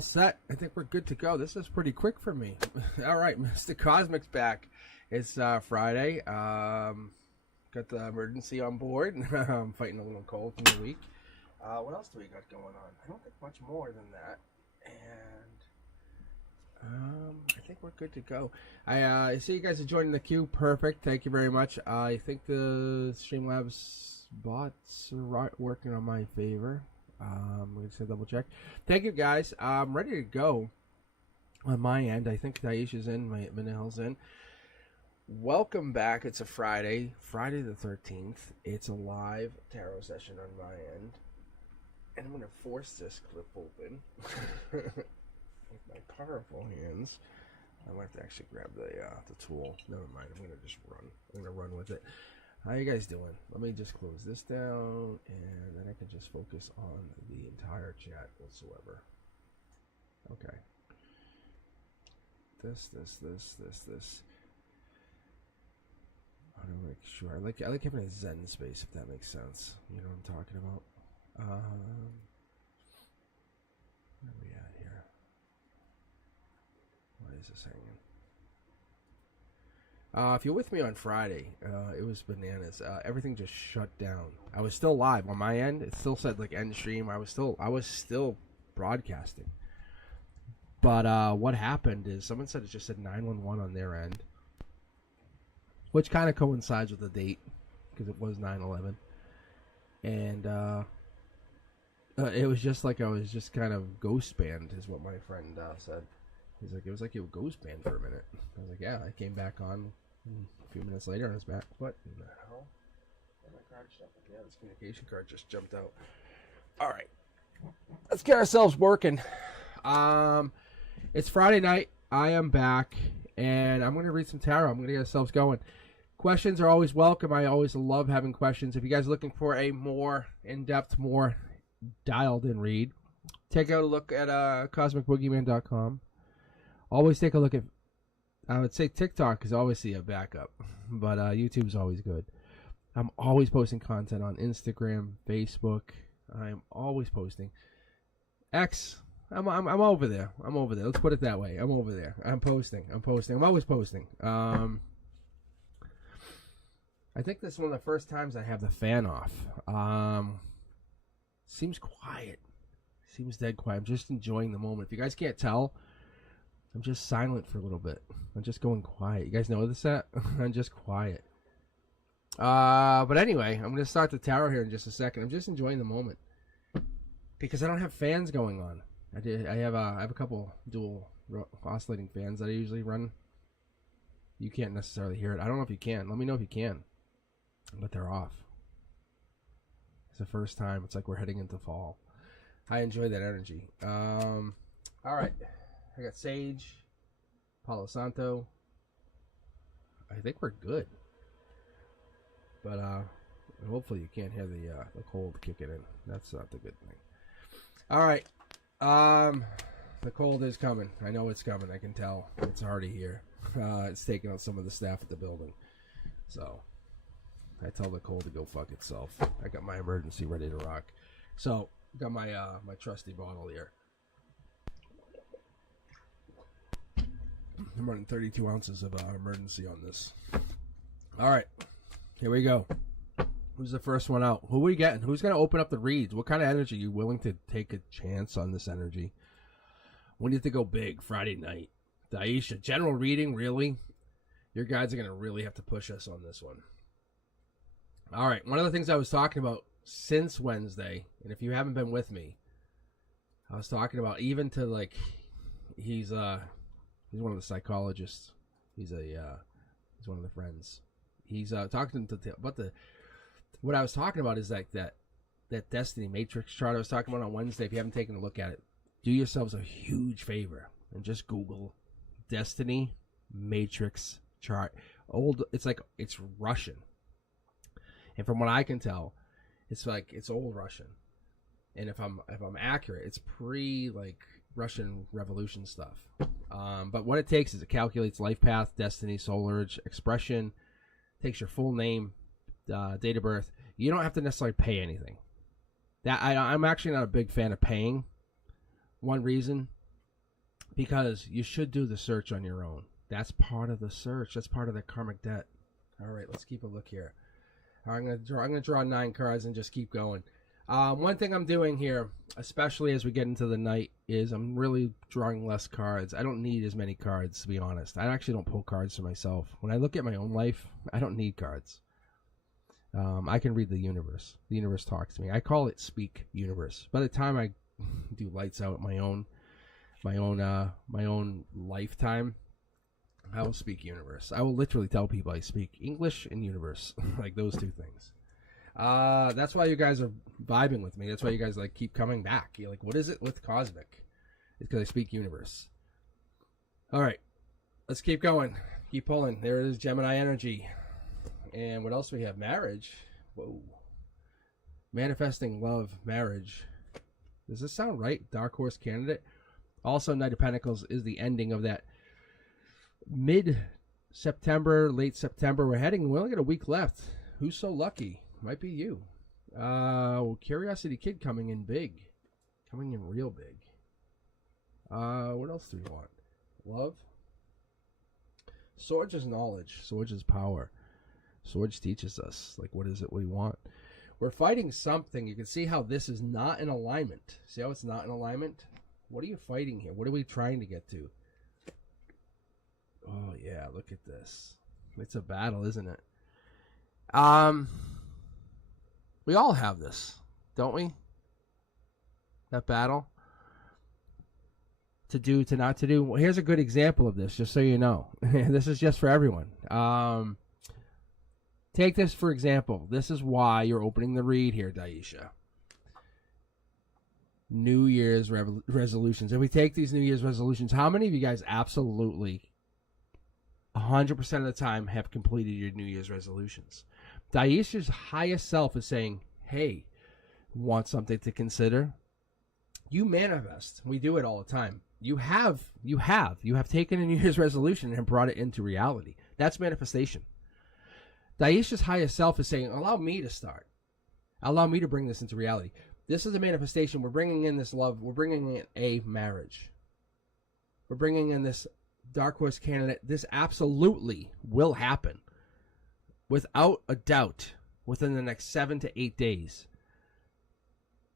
all set. I think we're good to go. This is pretty quick for me. All right, Mr. Cosmic's back. It's Friday. Got the emergency on board. I'm fighting a little cold from the week. What else do we got going on? I don't think much more than that. And I think we're good to go. I see you guys are joining the queue. Perfect. Thank you very much. I think the Streamlabs bots are working on my favor. We're just gonna double check. Thank you guys. I'm ready to go on my end. I think Daisha's in, Manil's in. Welcome back. It's a Friday the 13th. It's a live tarot session on my end. And I'm gonna force this clip open with my powerful hands. I might have to actually grab the tool. Never mind. I'm gonna just run. I'm gonna run with it. How you guys doing? Let me just close this down, and then I can just focus on the entire chat whatsoever. Okay. This. I want to make sure. I like having a Zen space, if that makes sense. You know what I'm talking about? Where are we at here? Why is this hanging? If you're with me on Friday, it was bananas. Everything just shut down. I was still live on my end. It still said like end stream. I was still broadcasting. But what happened is someone said it just said 911 on their end, which kind of coincides with the date because it was 9/11, and it was just like I was just kind of ghost banned, is what my friend said. He's like, it was like you were ghost banned for a minute. I was like, yeah. I came back on a few minutes later and I was back. What in the hell? My card stuff. Yeah, this communication card just jumped out. All right, let's get ourselves working. It's Friday night. I am back, and I'm going to read some tarot. I'm going to get ourselves going. Questions are always welcome. I always love having questions. If you guys are looking for a more in-depth, more dialed-in read, take out a look at cosmicboogeyman.com. Always take a look at, I would say TikTok is obviously a backup, but YouTube's always good. I'm always posting content on Instagram, Facebook. I'm always posting. X, I'm over there. I'm over there. Let's put it that way. I'm over there. I'm posting. I'm always posting. I think this is one of the first times I have the fan off. Seems quiet. Seems dead quiet. I'm just enjoying the moment. If you guys can't tell, I'm just silent for a little bit. I'm just going quiet. You guys notice that? I'm just quiet. But anyway, I'm going to start the tarot here in just a second. I'm just enjoying the moment because I don't have fans going on. I have a couple dual oscillating fans that I usually run. You can't necessarily hear it. I don't know if you can. Let me know if you can. But they're off. It's the first time. It's like we're heading into fall. I enjoy that energy. All right. I got Sage, Palo Santo. I think we're good. But hopefully you can't hear the cold kicking in. That's not the good thing. All right. The cold is coming. I know it's coming. I can tell. It's already here. It's taking out some of the staff at the building. So I tell the cold to go fuck itself. I got my emergency ready to rock. So got my my trusty bottle here. I'm running 32 ounces of emergency on this. All right, here we go. Who's the first one out? Who are we getting? Who's going to open up the reads? What kind of energy are you willing to take a chance on this energy? When do you have to go big? Friday night. Daisha, general reading, really? Your guys are going to really have to push us on this one. All right, one of the things I was talking about since Wednesday, and if you haven't been with me, I was talking about even to like, he's one of the psychologists. He's one of the friends. He's talking about what I was talking about is like that Destiny Matrix chart I was talking about on Wednesday. If you haven't taken a look at it, do yourselves a huge favor and just Google Destiny Matrix chart. It's Russian, and from what I can tell, it's old Russian. And if I'm accurate, it's pre Russian Revolution stuff. But what it takes is it calculates life path, destiny, soul urge, expression, takes your full name, date of birth. You don't have to necessarily pay anything. I'm actually not a big fan of paying. One reason because you should do the search on your own. That's part of the search. That's part of the karmic debt. All right, let's keep a look here. All right, I'm gonna draw 9 cards and just keep going. One thing I'm doing here, especially as we get into the night, is I'm really drawing less cards. I don't need as many cards, to be honest. I actually don't pull cards for myself. When I look at my own life, I don't need cards. I can read the universe. The universe talks to me. I call it speak universe. By the time I do lights out my own lifetime, I will speak universe. I will literally tell people I speak English and universe, like those two things. That's why you guys are vibing with me. That's why you guys like keep coming back. You're like, what is it with cosmic? It's because I speak universe. All right, let's keep going. Keep pulling. There it is, Gemini energy. And what else do we have? Marriage. Whoa. Manifesting love, marriage. Does this sound right? Dark horse candidate. Also, Knight of Pentacles is the ending of that mid-September, late September. We only got a week left. Who's so lucky? Might be you. Curiosity Kid coming in big. Coming in real big. What else do we want? Love. Swords is knowledge. Swords is power. Swords teaches us, like, what is it we want? We're fighting something. You can see how this is not in alignment. See how it's not in alignment? What are you fighting here? What are we trying to get to? Oh, yeah, look at this. It's a battle, isn't it? We all have this, don't we? That battle. To do, to not to do. Well, here's a good example of this, just so you know. This is just for everyone. Take this for example. This is why you're opening the read here, Daisha. New Year's resolutions. If we take these New Year's resolutions, how many of you guys absolutely 100% of the time have completed your New Year's resolutions? Daisha's highest self is saying, hey, want something to consider? You manifest. We do it all the time. You have taken a New Year's resolution and brought it into reality. That's manifestation. Daisha's highest self is saying, allow me to start. Allow me to bring this into reality. This is a manifestation. We're bringing in this love. We're bringing in a marriage. We're bringing in this dark horse candidate. This absolutely will happen. Without a doubt, within the next 7 to 8 days.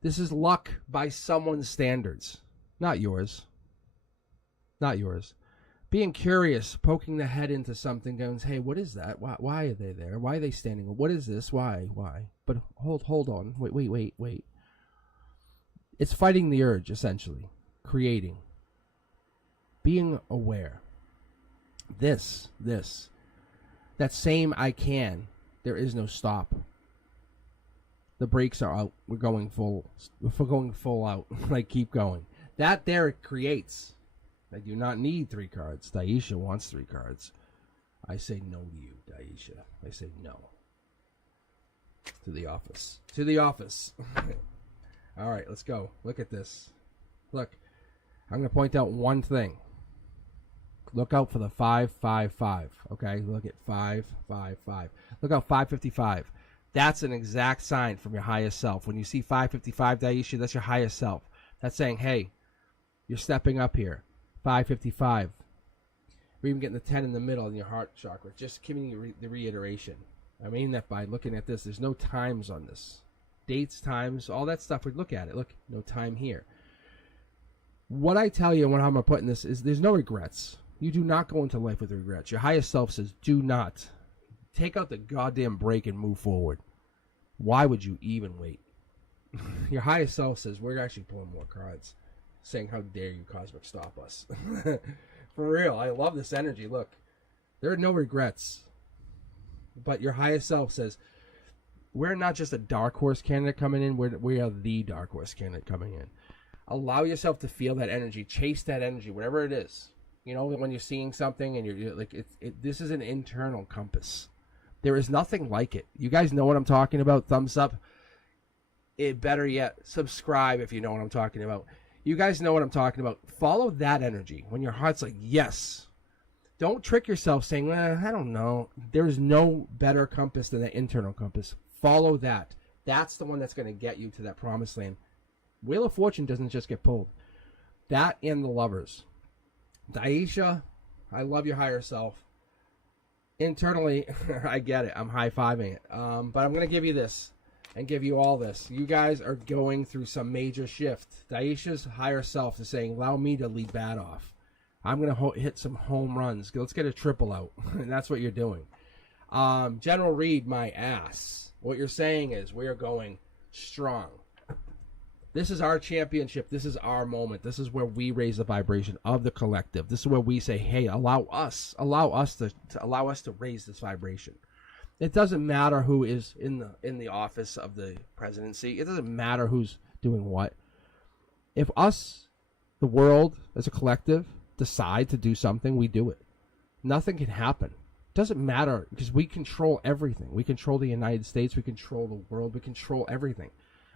This is luck by someone's standards, not yours. Not yours. Being curious, poking the head into something, going, hey, what is that? Why are they there? Why are they standing? What is this? Why? But hold on. Wait. It's fighting the urge, essentially. Creating. Being aware. This. That same I can. There is no stop. The brakes are out. We're going full out. Like, keep going. That there it creates. I do not need 3 cards. Daisha wants 3 cards. I say no to you, Daisha. I say no. To the office. To the office. All right, let's go. Look at this. Look, I'm going to point out one thing. Look out for the 555. Okay, look at 555. Look out 555. That's an exact sign from your highest self. When you see 555, Daisha, that's your highest self. That's saying, hey, you're stepping up here. 555. We're even getting the 10 in the middle in your heart chakra. Just giving you the reiteration. I mean that by looking at this. There's no times on this. Dates, times, all that stuff. We look at it. Look, no time here. What I tell you when I'm putting this is there's no regrets. You do not go into life with regrets. Your highest self says, do not. Take out the goddamn brake and move forward. Why would you even wait? Your highest self says, we're actually pulling more cards. Saying, how dare you, Cosmic, stop us. For real, I love this energy. Look, there are no regrets. But your highest self says, we're not just a dark horse candidate coming in, we are the dark horse candidate coming in. Allow yourself to feel that energy, chase that energy, whatever it is. You know, when you're seeing something and you're like, this is an internal compass. There is nothing like it. You guys know what I'm talking about. Thumbs up. Better yet, subscribe if you know what I'm talking about. You guys know what I'm talking about. Follow that energy. When your heart's like, yes. Don't trick yourself saying, I don't know. There's no better compass than the internal compass. Follow that. That's the one that's going to get you to that promised land. Wheel of Fortune doesn't just get pulled. That and the Lovers. Daisha, I love your higher self. Internally, I get it. I'm high-fiving it. But I'm going to give you this and give you all this. You guys are going through some major shift. Daisha's higher self is saying, allow me to lead bat off. I'm going to hit some home runs. Let's get a triple out. And that's what you're doing. General Reed, my ass. What you're saying is we are going strong. This is our championship. This is our moment. This is where we raise the vibration of the collective. This is where we say, hey, allow us to raise this vibration. It doesn't matter who is in the office of the presidency. It doesn't matter who's doing what. If us, the world, as a collective, decide to do something, we do it. Nothing can happen. It doesn't matter because we control everything. We control the United States. We control the world. We control everything.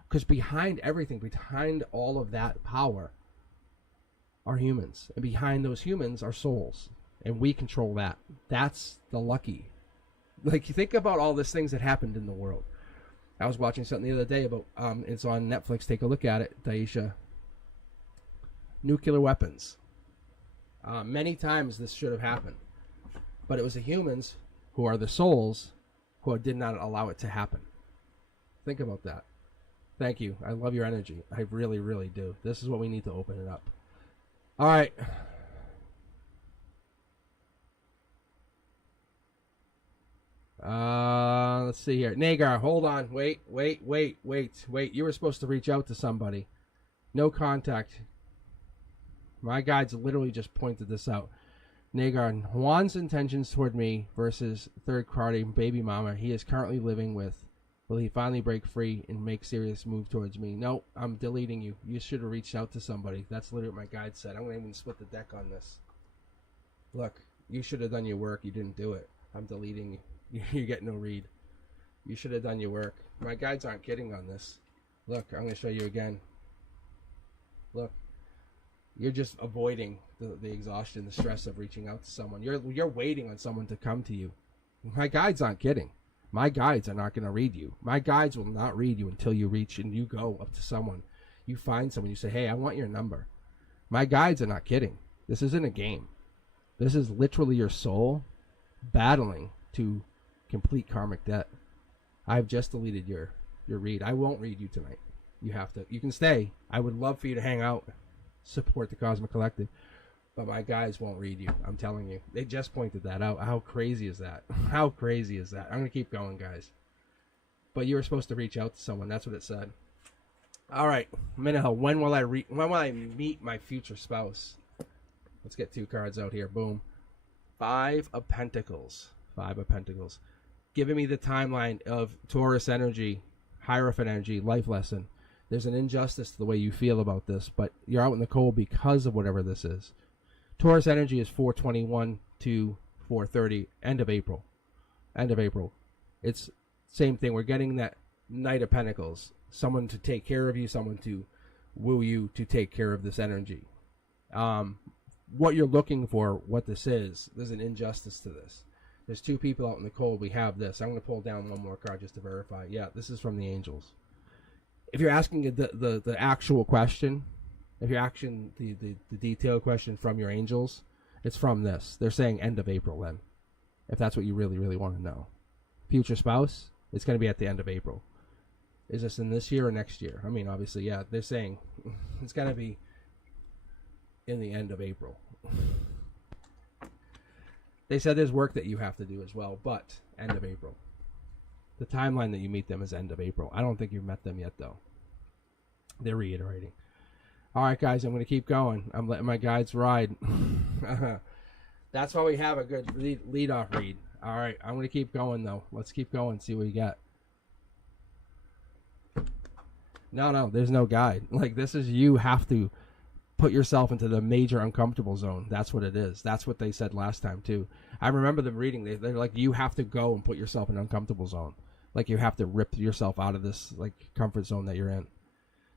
Because behind everything, behind all of that power, are humans. And behind those humans are souls. And we control that. That's the lucky. Like, you think about all these things that happened in the world. I was watching something the other day about, it's on Netflix. Take a look at it, Daisha. Nuclear weapons. Many times this should have happened. But it was the humans, who are the souls, who did not allow it to happen. Think about that. Thank you. I love your energy. I really, really do. This is what we need to open it up. All right. Let's see here. Nagar, hold on. Wait. You were supposed to reach out to somebody. No contact. My guides literally just pointed this out. Nagar, Juan's intentions toward me versus third-party baby mama he is currently living with. Will he finally break free and make serious move towards me? No, I'm deleting you. You should have reached out to somebody. That's literally what my guide said. I'm going to even split the deck on this. Look, you should have done your work. You didn't do it. I'm deleting you. You get no read. You should have done your work. My guides aren't kidding on this. Look, I'm going to show you again. Look, you're just avoiding the exhaustion, the stress of reaching out to someone. You're waiting on someone to come to you. My guides aren't kidding. My guides are not going to read you. My guides will not read you until you reach and you go up to someone. You find someone. You say, hey, I want your number. My guides are not kidding. This isn't a game. This is literally your soul battling to complete karmic debt. I've just deleted your read. I won't read you tonight. You have to. You can stay. I would love for you to hang out, support the Cosmic Collective. But my guys won't read you. I'm telling you. They just pointed that out. How crazy is that? How crazy is that? I'm going to keep going, guys. But you were supposed to reach out to someone. That's what it said. All right. Minaho, when will I meet my future spouse? Let's get 2 cards out here. Boom. 5 of Pentacles. 5 of Pentacles. Giving me the timeline of Taurus energy, Hierophant energy, life lesson. There's an injustice to the way you feel about this, but you're out in the cold because of whatever this is. Taurus energy is 421 to 430, end of April. End of April. It's same thing. We're getting that Knight of Pentacles. Someone to take care of you, someone to woo you to take care of this energy. What you're looking for, what this is, there's an injustice to this. There's 2 people out in the cold. We have this. I'm going to pull down one more card just to verify. Yeah, this is from the angels. If you're asking the actual question, if you're asking the detailed question from your angels, it's from this. They're saying end of April then, if that's what you really, really want to know. Future spouse, it's going to be at the end of April. Is this in this year or next year? I mean, obviously, yeah, they're saying it's going to be in the end of April. They said there's work that you have to do as well, but end of April. The timeline that you meet them is end of April. I don't think you've met them yet, though. They're reiterating. All right, guys, I'm going to keep going. I'm letting my guides ride. That's why we have a good lead-off read. All right, I'm going to keep going, though. Let's keep going, see what we got. No, there's no guide. Like, this is you have to put yourself into the major uncomfortable zone. That's what it is. That's what they said last time, too. I remember them reading. They're like, you have to go and put yourself in an uncomfortable zone. Like, you have to rip yourself out of this, like, comfort zone that you're in.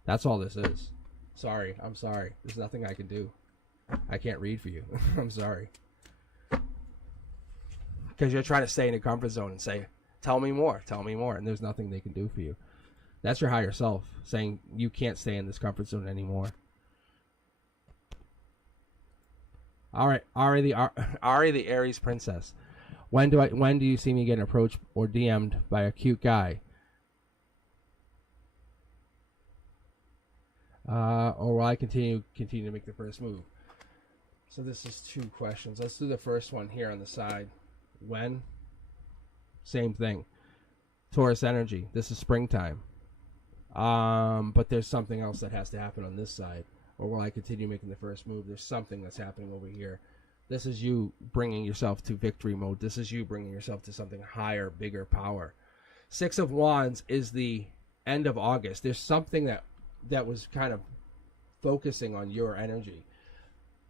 That's all this is. Sorry. I'm sorry. There's nothing I can do. I can't read for you. I'm sorry. Because you're trying to stay in a comfort zone and say, tell me more, and there's nothing they can do for you. That's your higher self saying you can't stay in this comfort zone anymore. All right, Ari the Aries princess. When do you see me getting approached or DM'd by a cute guy? Or will I continue to make the first move? So this is 2 questions. Let's do the first one here on the side. When? Same thing. Taurus energy. This is springtime. But there's something else that has to happen on this side. Or will I continue making the first move? There's something that's happening over here. This is you bringing yourself to victory mode. This is you bringing yourself to something higher, bigger power. 6 of Wands is the end of August. There's something that was kind of focusing on your energy.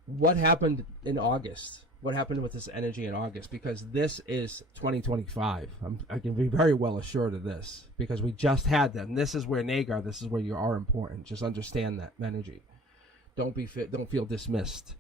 What happened in August? What happened with this energy in August? Because this is 2025. I can be very well assured of this because we just had them. This is where Nagar, this is where you are important. Just understand that energy. Don't feel dismissed.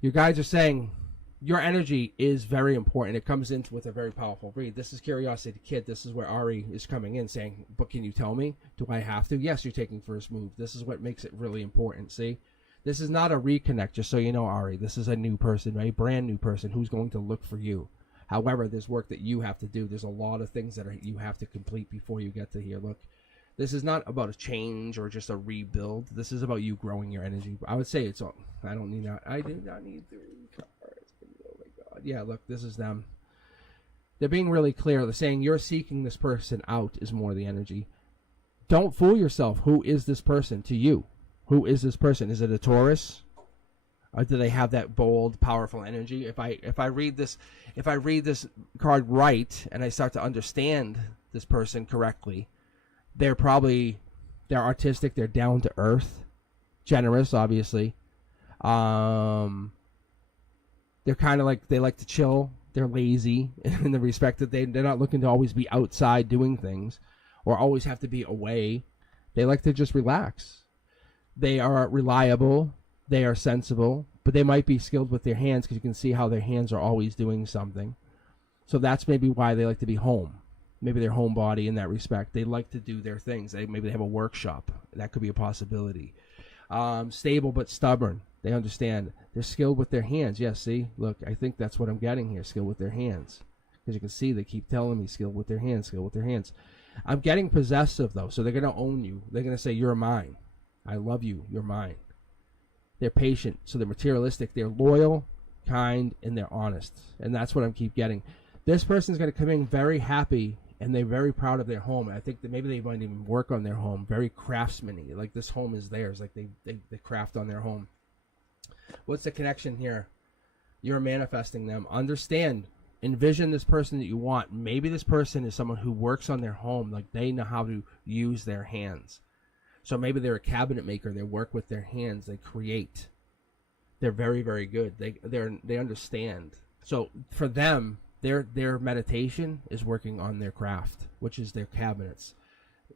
You guys are saying your energy is very important. It comes in with a very powerful read. This is Curiosity Kid. This is where Ari is coming in saying, but can you tell me? Do I have to? Yes, you're taking first move. This is what makes it really important. See? This is not a reconnect, just so you know, Ari. This is a new person, right? Brand new person who's going to look for you. However, there's work that you have to do. There's a lot of things that you have to complete before you get to here. Look, this is not about a change or just a rebuild. This is about you growing your energy. I would say it's all. I do not need 3 cards. Oh my God. Yeah, look, this is them. They're being really clear. They're saying you're seeking this person out is more the energy. Don't fool yourself. Who is this person to you? Who is this person? Is it a Taurus? Or do they have that bold, powerful energy? If I read this card right and I start to understand this person correctly, they're artistic, they're down to earth, generous, obviously. They're kind of like they like to chill. They're lazy in the respect that they're not looking to always be outside doing things or always have to be away. They like to just relax. They are reliable, they are sensible, but they might be skilled with their hands because you can see how their hands are always doing something. So that's maybe why they like to be home. Maybe they're homebody in that respect. They like to do their things. Maybe they have a workshop. That could be a possibility. Stable but stubborn. They understand. They're skilled with their hands. Yes, see? Look, I think that's what I'm getting here, skilled with their hands. Because you can see they keep telling me skilled with their hands, skilled with their hands. I'm getting possessive, though, so they're going to own you. They're going to say, you're mine. I love you. You're mine. They're patient, so they're materialistic. They're loyal, kind, and they're honest. And that's what I keep getting. This person's going to come in very happy, and they're very proud of their home. I think that maybe they might even work on their home. Very craftsman-y. Like this home is theirs. Like they craft on their home. What's the connection here? You're manifesting them. Understand. Envision this person that you want. Maybe this person is someone who works on their home. Like they know how to use their hands. So maybe they're a cabinet maker. They work with their hands. They create. They're very, very good. They understand. So for them, their meditation is working on their craft, which is their cabinets.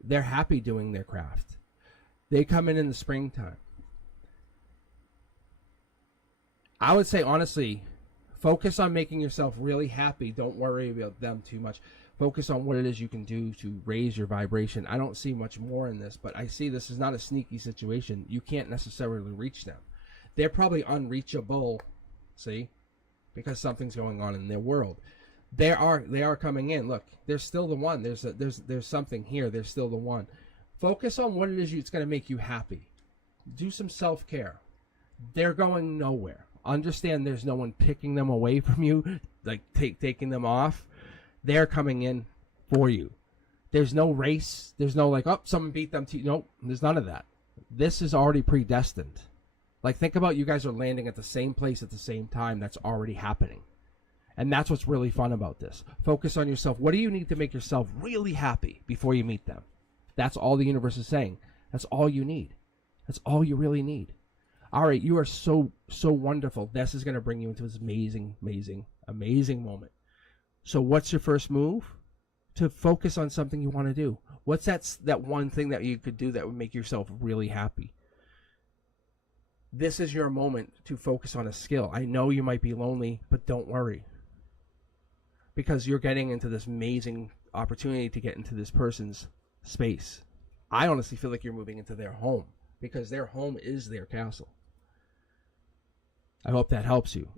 They're happy doing their craft. They come in the springtime. I would say, honestly, focus on making yourself really happy. Don't worry about them too much. Focus on what it is you can do to raise your vibration. I don't see much more in this, but I see this is not a sneaky situation. You can't necessarily reach them. They're probably unreachable, see, because something's going on in their world. They are coming in. Look, there's still the one. There's something here. There's still the one. Focus on what it is it's going to make you happy. Do some self-care. They're going nowhere. Understand there's no one picking them away from you, like taking them off. They're coming in for you. There's no race. There's no like, oh, someone beat them. Nope, there's none of that. This is already predestined. Like, think about you guys are landing at the same place at the same time. That's already happening. And that's what's really fun about this. Focus on yourself. What do you need to make yourself really happy before you meet them? That's all the universe is saying. That's all you need. That's all you really need. All right, you are so wonderful. This is going to bring you into this amazing, amazing, amazing moment. So what's your first move? To focus on something you want to do. What's that one thing that you could do that would make yourself really happy? This is your moment to focus on a skill. I know you might be lonely, but don't worry. Because you're getting into this amazing opportunity to get into this person's space. I honestly feel like you're moving into their home, because their home is their castle. I hope that helps you.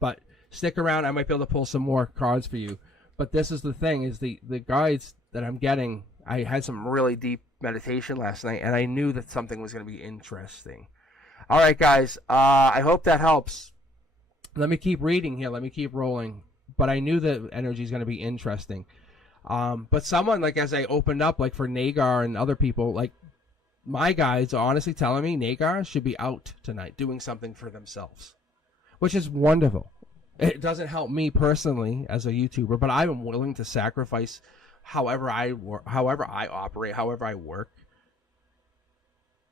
But stick around. I might be able to pull some more cards for you. But this is the thing, is the guides that I'm getting. I had some really deep meditation last night, and I knew that something was going to be interesting. All right, guys. I hope that helps. Let me keep reading here. Let me keep rolling. But I knew that energy is going to be interesting. But someone, like, as I opened up, like for Nagar and other people, like, my guides are honestly telling me Nagar should be out tonight doing something for themselves, which is wonderful. It doesn't help me personally as a YouTuber, but I'm willing to sacrifice however I operate, however I work,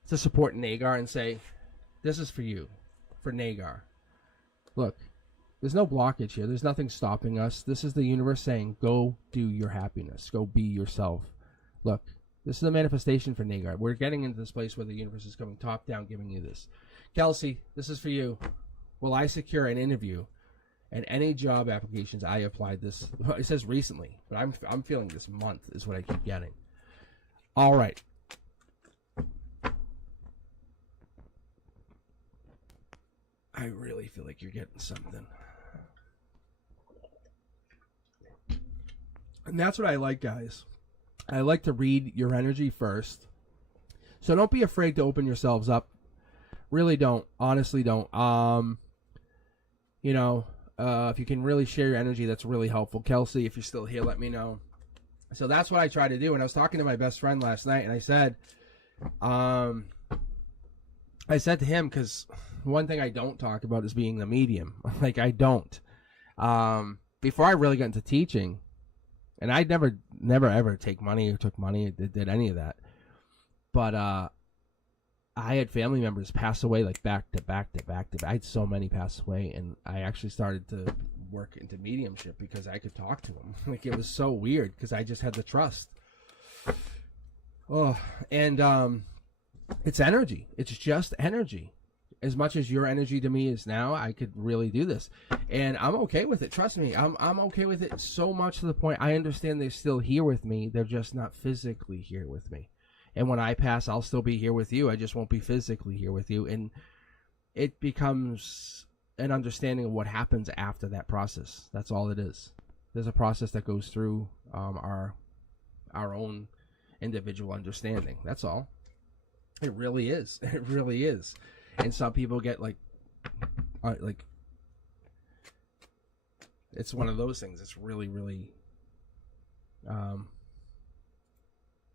to support Nagar and say, this is for you, for Nagar. Look, there's no blockage here. There's nothing stopping us. This is the universe saying, go do your happiness. Go be yourself. Look, this is a manifestation for Nagar. We're getting into this place where the universe is coming top down, giving you this. Kelsey, this is for you. Will I secure an interview and any job applications I applied this? It says recently, but I'm feeling this month is what I keep getting. All right. I really feel like you're getting something. And that's what I like, guys. I like to read your energy first. So don't be afraid to open yourselves up. Really don't. Honestly don't. If you can really share your energy, that's really helpful. Kelsey, if you're still here, let me know. So that's what I try to do. And I was talking to my best friend last night, and I said to him, because one thing I don't talk about is being the medium. Like, I don't. Before I really got into teaching, and I'd never ever take money or took money or did any of that. But I had family members pass away, like back to back. I had so many pass away, and I actually started to work into mediumship because I could talk to them. Like, it was so weird because I just had the trust. Oh, and it's energy. It's just energy. As much as your energy to me is now, I could really do this. And I'm okay with it. Trust me, I'm okay with it so much to the point I understand they're still here with me. They're just not physically here with me. And when I pass, I'll still be here with you. I just won't be physically here with you. And it becomes an understanding of what happens after that process. That's all it is. There's a process that goes through our own individual understanding. That's all. It really is. It really is. And some people get like it's one of those things. It's really, really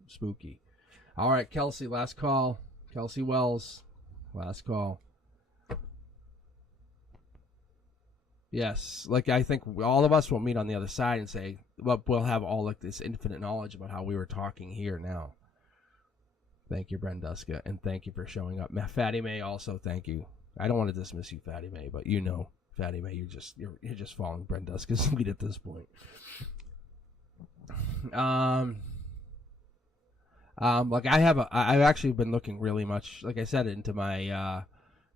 spooky. All right, Kelsey, last call. Kelsey Wells, last call. Yes, like, I think all of us will meet on the other side and say, well, we'll have all like this infinite knowledge about how we were talking here now. Thank you, Brenduska, and thank you for showing up. Fatty May, also thank you. I don't want to dismiss you, Fatty May, but you know, Fatty May, you're just following Brenduska's lead at this point. Like, I've actually been looking really much, like I said, into my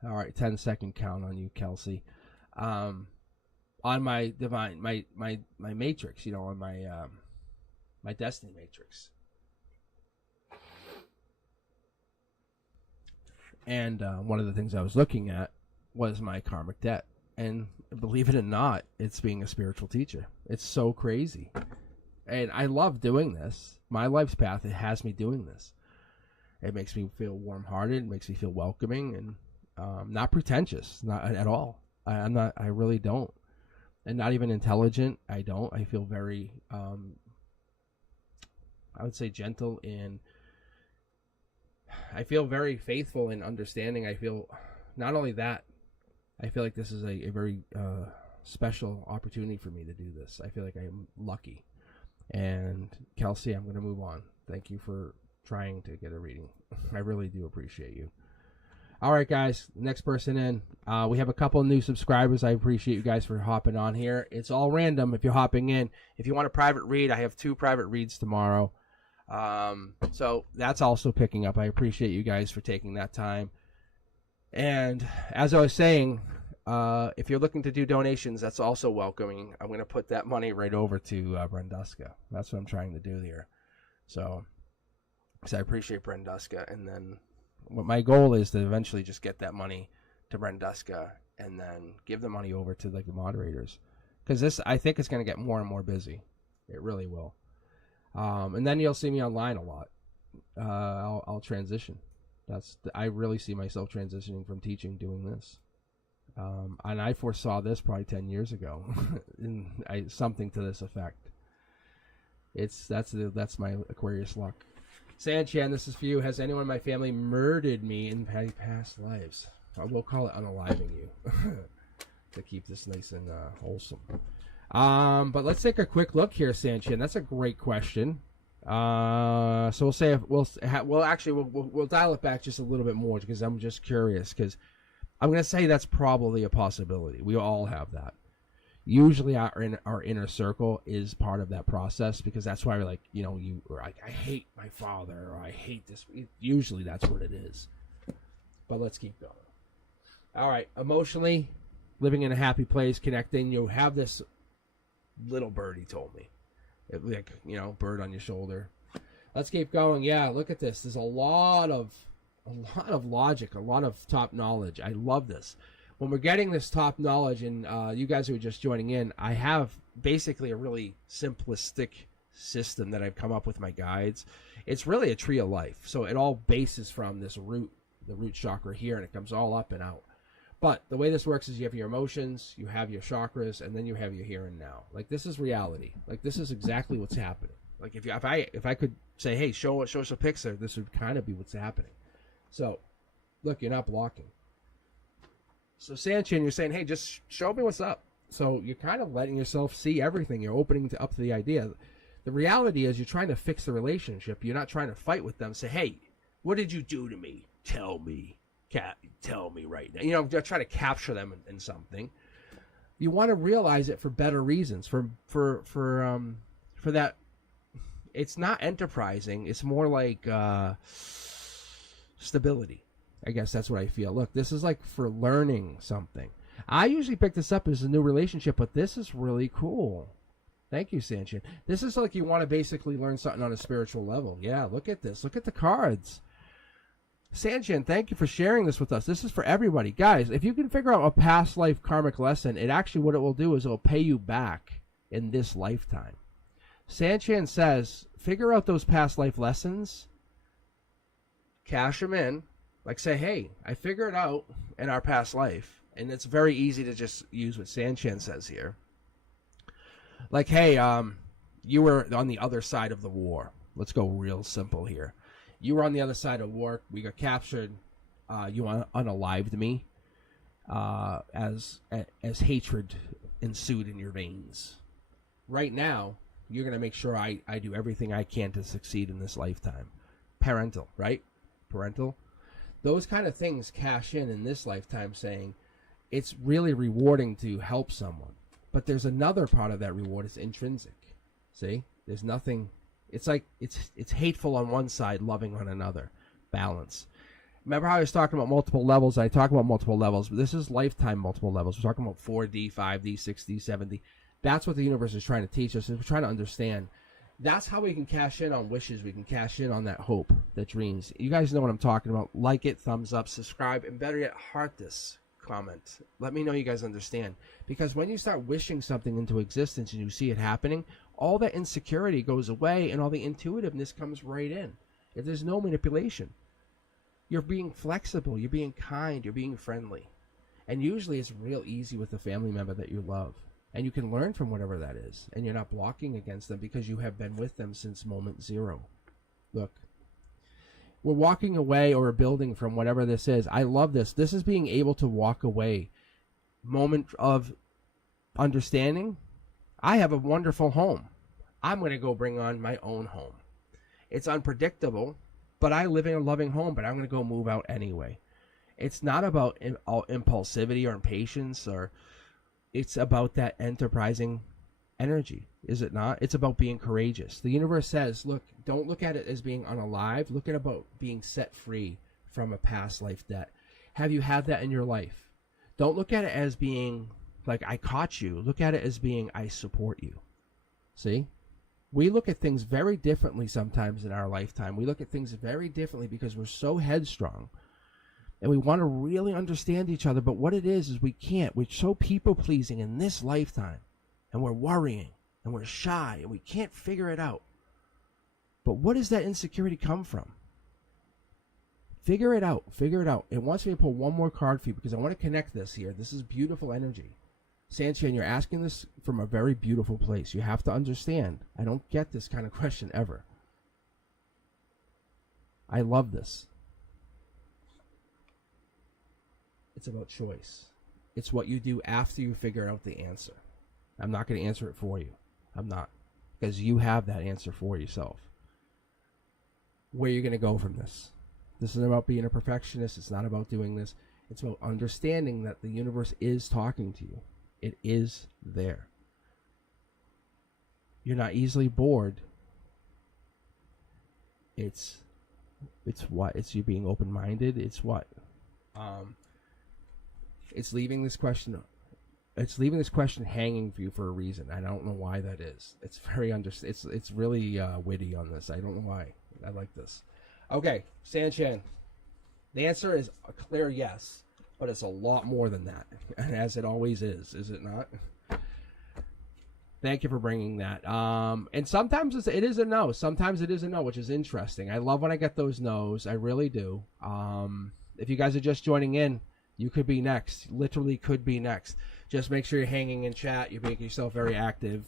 all right, 10-second count on you, Kelsey. On my divine, my matrix, on my destiny matrix. And one of the things I was looking at was my karmic debt. And believe it or not, it's being a spiritual teacher. It's so crazy. And I love doing this. My life's path, it has me doing this. It makes me feel warm-hearted. It makes me feel welcoming and not pretentious, not at all. I'm not. I really don't. And not even intelligent. I don't. I feel very, I would say, gentle, and I feel very faithful and understanding. I feel, not only that, I feel like this is a very special opportunity for me to do this. I feel like I am lucky. And Kelsey, I'm going to move on. Thank you for trying to get a reading. I really do appreciate you. All right, guys, next person in. We have a couple new subscribers. I appreciate you guys for hopping on here. It's all random if you're hopping in. If you want a private read, I have 2 private reads tomorrow. So that's also picking up. I appreciate you guys for taking that time. And as I was saying, if you're looking to do donations, that's also welcoming. I'm going to put that money right over to Brenduska. That's what I'm trying to do here. So I appreciate Brenduska. And then what my goal is to eventually just get that money to Brenduska and then give the money over to like the moderators, because this, I think, it's going to get more and more busy. It really will. And then you'll see me online a lot. I'll transition. I really see myself transitioning from teaching, doing this. And I foresaw this probably 10 years ago, something to this effect. That's my Aquarius luck. Sanchan, this is for you. Has anyone in my family murdered me in past lives? We'll call it unaliving you to keep this nice and wholesome. But let's take a quick look here, Sanchan. That's a great question. So we'll say we'll dial it back just a little bit more, because I'm just curious, because I'm going to say that's probably a possibility. We all have that. Usually our inner circle is part of that process, because that's why we're like, I hate my father, or I hate this. Usually that's what it is. But let's keep going. All right. Emotionally, living in a happy place, connecting. You have this little birdie told me. Like, bird on your shoulder. Let's keep going. Yeah, look at this. There's a lot of logic, a lot of top knowledge. I love this. When we're getting this top knowledge, and you guys who are just joining in, I have basically a really simplistic system that I've come up with my guides. It's really a tree of life. So it all bases from this root, the root chakra here, and it comes all up and out. But the way this works is you have your emotions, you have your chakras, and then you have your here and now. Like, this is reality. Like, this is exactly what's happening. Like, if I could say, hey, show us a picture, this would kind of be what's happening. So, look, you're not blocking. So, Sanchin, you're saying, hey, just show me what's up. So you're kind of letting yourself see everything. You're opening up to the idea. The reality is you're trying to fix the relationship. You're not trying to fight with them. Say, hey, what did you do to me? Tell me. Tell me right now. They're trying to capture them in something. You want to realize it for better reasons. For that, it's not enterprising. It's more like stability. I guess that's what I feel. Look, this is like for learning something. I usually pick this up as a new relationship, but this is really cool. Thank you, Sanchin. This is like you want to basically learn something on a spiritual level. Yeah, look at this. Look at the cards. Sanchin, thank you for sharing this with us. This is for everybody. Guys, if you can figure out a past life karmic lesson, it actually, what it will do is it will pay you back in this lifetime. Sanchin says, figure out those past life lessons, cash them in, like say, hey, I figured out in our past life, and it's very easy to just use what Sanchin says here. Like, hey, you were on the other side of the war. Let's go real simple here. You were on the other side of war. We got captured. You unalived me as hatred ensued in your veins. Right now, you're going to make sure I do everything I can to succeed in this lifetime. Parental, right? Parental. Those kind of things cash in this lifetime, saying it's really rewarding to help someone. But there's another part of that reward. It's intrinsic. See? There's nothing... It's like it's hateful on one side, loving on another. Balance. Remember how I was talking about multiple levels? I talk about multiple levels, but this is lifetime multiple levels. We're talking about 4D, 5D, 6D, 7D. That's what the universe is trying to teach us, and we're trying to understand. That's how we can cash in on wishes. We can cash in on that hope, that dreams. You guys know what I'm talking about. Like it, thumbs up, subscribe, and better yet, heart this comment. Let me know you guys understand. Because when you start wishing something into existence and you see it happening, all that insecurity goes away and all the intuitiveness comes right in. If there's no manipulation, you're being flexible, you're being kind, you're being friendly. And usually it's real easy with a family member that you love. And you can learn from whatever that is. And you're not blocking against them because you have been with them since moment zero. Look, we're walking away or building from whatever this is. I love this. This is being able to walk away. Moment of understanding. I have a wonderful home. I'm going to go bring on my own home. It's unpredictable, but I live in a loving home, but I'm going to go move out anyway. It's not about impulsivity or impatience, or it's about that enterprising energy, is it not? It's about being courageous. The universe says, look, don't look at it as being unalive. Look at it about being set free from a past life debt. Have you had that in your life? Don't look at it as being like, I caught you. Look at it as being, I support you. See? We look at things very differently sometimes in our lifetime. We look at things very differently because we're so headstrong. And we want to really understand each other, but what it is we can't. We're so people-pleasing in this lifetime, and we're worrying, and we're shy, and we can't figure it out. But what does that insecurity come from? Figure it out. Figure it out. It wants me to pull one more card for you because I want to connect this here. This is beautiful energy. Sanchen, you're asking this from a very beautiful place. You have to understand. I don't get this kind of question ever. I love this. It's about choice. It's what you do after you figure out the answer. I'm not going to answer it for you. I'm not. Because you have that answer for yourself. Where you're going to go from this. This isn't about being a perfectionist. It's not about doing this. It's about understanding that the universe is talking to you. It is there. You're not easily bored. It's what? It's you being open-minded. It's what? It's leaving this question. It's leaving this question hanging for you for a reason. I don't know why that is. It's very It's really witty on this. I don't know why. I like this. Okay, Sanchen. The answer is a clear yes, but it's a lot more than that, and as it always is it not? Thank you for bringing that. And sometimes it is a no. Sometimes it is a no, which is interesting. I love when I get those no's. I really do. If you guys are just joining in, you could be next. Literally could be next. Just make sure you're hanging in chat. You're making yourself very active.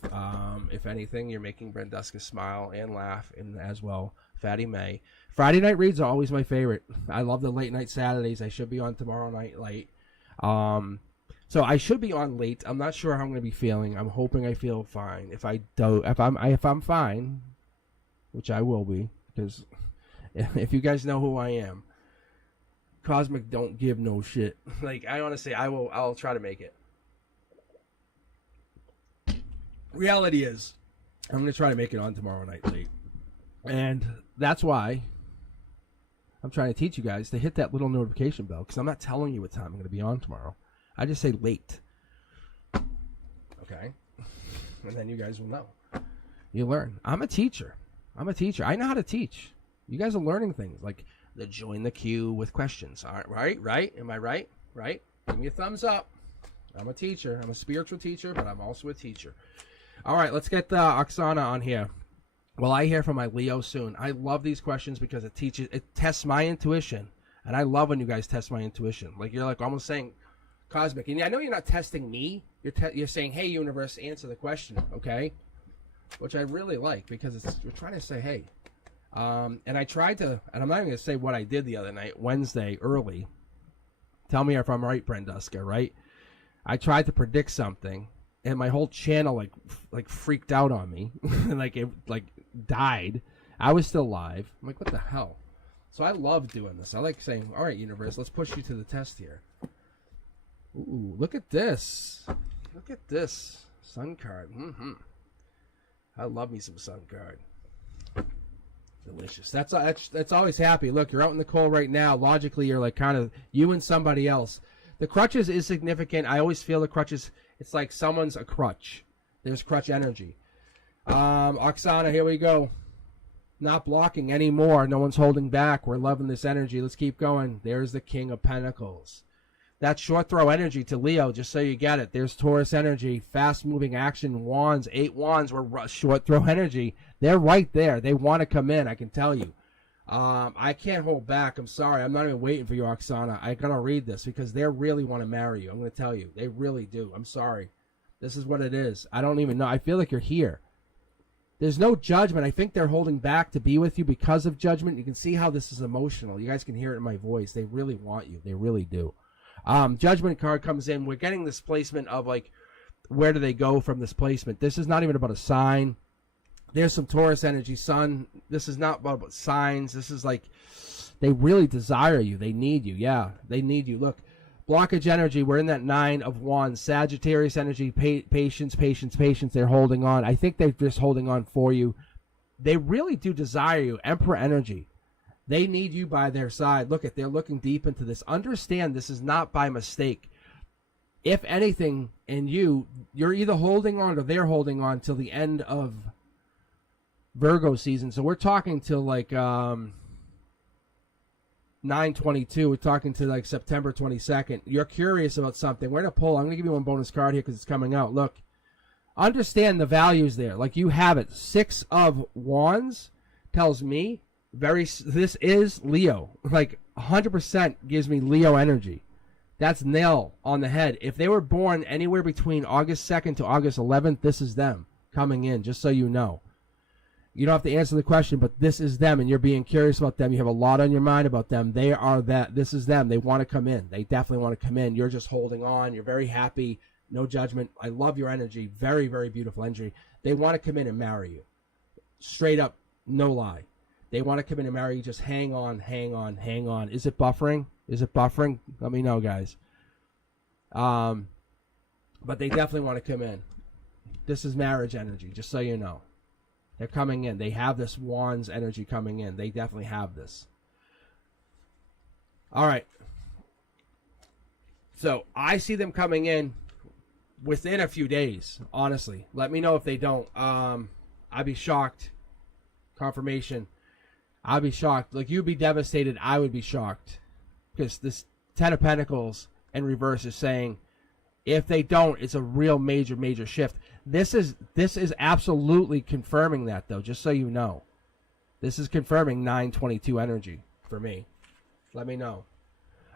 If anything, you're making Brenduska smile and laugh, and as well, Fatty May. Friday night reads are always my favorite. I love the late night Saturdays. I should be on tomorrow night late. So I should be on late. I'm not sure how I'm going to be feeling. I'm hoping I feel fine. If I'm fine, which I will be, because if you guys know who I am, Cosmic don't give no shit. Like, I honestly, I'll try to make it. Reality is, I'm going to try to make it on tomorrow night late. And that's why I'm trying to teach you guys to hit that little notification bell, because I'm not telling you what time I'm going to be on tomorrow. I just say late. Okay? And then you guys will know. You learn. I'm a teacher. I know how to teach. You guys are learning things like the join the queue with questions. All right? Right? Am I right? Right? Give me a thumbs up. I'm a teacher. I'm a spiritual teacher, but I'm also a teacher. All right, let's get Oksana on here. Will I hear from my Leo soon? I love these questions because it tests my intuition. And I love when you guys test my intuition. Like, you're like almost saying, Cosmic, and I know you're not testing me. You're saying, hey, universe, answer the question, okay? Which I really like, because you're trying to say, hey. And I tried to, and I'm not even going to say what I did the other night, Wednesday, early. Tell me if I'm right, Brenduska, right? I tried to predict something, and my whole channel like freaked out on me. And it died. I was still live. I'm like, what the hell? So I love doing this. I like saying, all right, universe, let's push you to the test here. Ooh, look at this. Look at this. Sun card. I love me some sun card. Delicious. That's always happy. Look, you're out in the cold right now. Logically, you're like kind of you and somebody else. The crutches is significant. I always feel the crutches, it's like someone's a crutch. There's crutch energy. Oksana, here we go. Not blocking anymore. No one's holding back. We're loving this energy. Let's keep going. There's the King of Pentacles. That's short throw energy to Leo, just so you get it. There's Taurus energy, fast moving action, wands, 8 wands were short throw energy. They're right there. They want to come in, I can tell you. I can't hold back. I'm sorry. I'm not even waiting for you, Oksana. I gotta read this because they really want to marry you. I'm going to tell you. They really do. I'm sorry. This is what it is. I don't even know. I feel like you're here. There's no judgment. I think they're holding back to be with you because of judgment. You can see how this is emotional. You guys can hear it in my voice. They really want you. They really do. Judgment card comes in. We're getting this placement of where do they go from this placement? This is not even about a sign. There's some Taurus energy, sun. This is not about signs. This is they really desire you. They need you. Yeah, they need you. Look, blockage energy. We're in that 9 of wands. Sagittarius energy, patience. They're holding on. I think they're just holding on for you. They really do desire you. Emperor energy. They need you by their side. Look they're looking deep into this. Understand this is not by mistake. If anything, in you're either holding on or they're holding on till the end of Virgo season. So we're talking till 9/22. We're talking to like September 22nd. You're curious about something. We're going to pull. I'm going to give you one bonus card here because it's coming out. Look, understand the values there. Like you have it. 6 of Wands tells me this is Leo. Like 100% gives me Leo energy. That's nail on the head. If they were born anywhere between August 2nd to August 11th, this is them coming in, just so you know. You don't have to answer the question, but this is them, and you're being curious about them. You have a lot on your mind about them. They are that. This is them. They want to come in. They definitely want to come in. You're just holding on. You're very happy. No judgment. I love your energy. Very, very beautiful energy. They want to come in and marry you. Straight up, no lie. They want to come in and marry you. Just hang on, hang on, hang on. Is it buffering? Is it buffering? Let me know, guys. But they definitely want to come in. This is marriage energy, just so you know. They're coming in. They have this Wands energy coming in. They definitely have this. All right. So I see them coming in within a few days, honestly. Let me know if they don't. I'd be shocked. Confirmation. I'd be shocked. Like, you'd be devastated. I would be shocked. Because this 10 of Pentacles in reverse is saying, if they don't, it's a real major, major shift. This is absolutely confirming that, though, just so you know. This is confirming 9/22 energy for me. Let me know.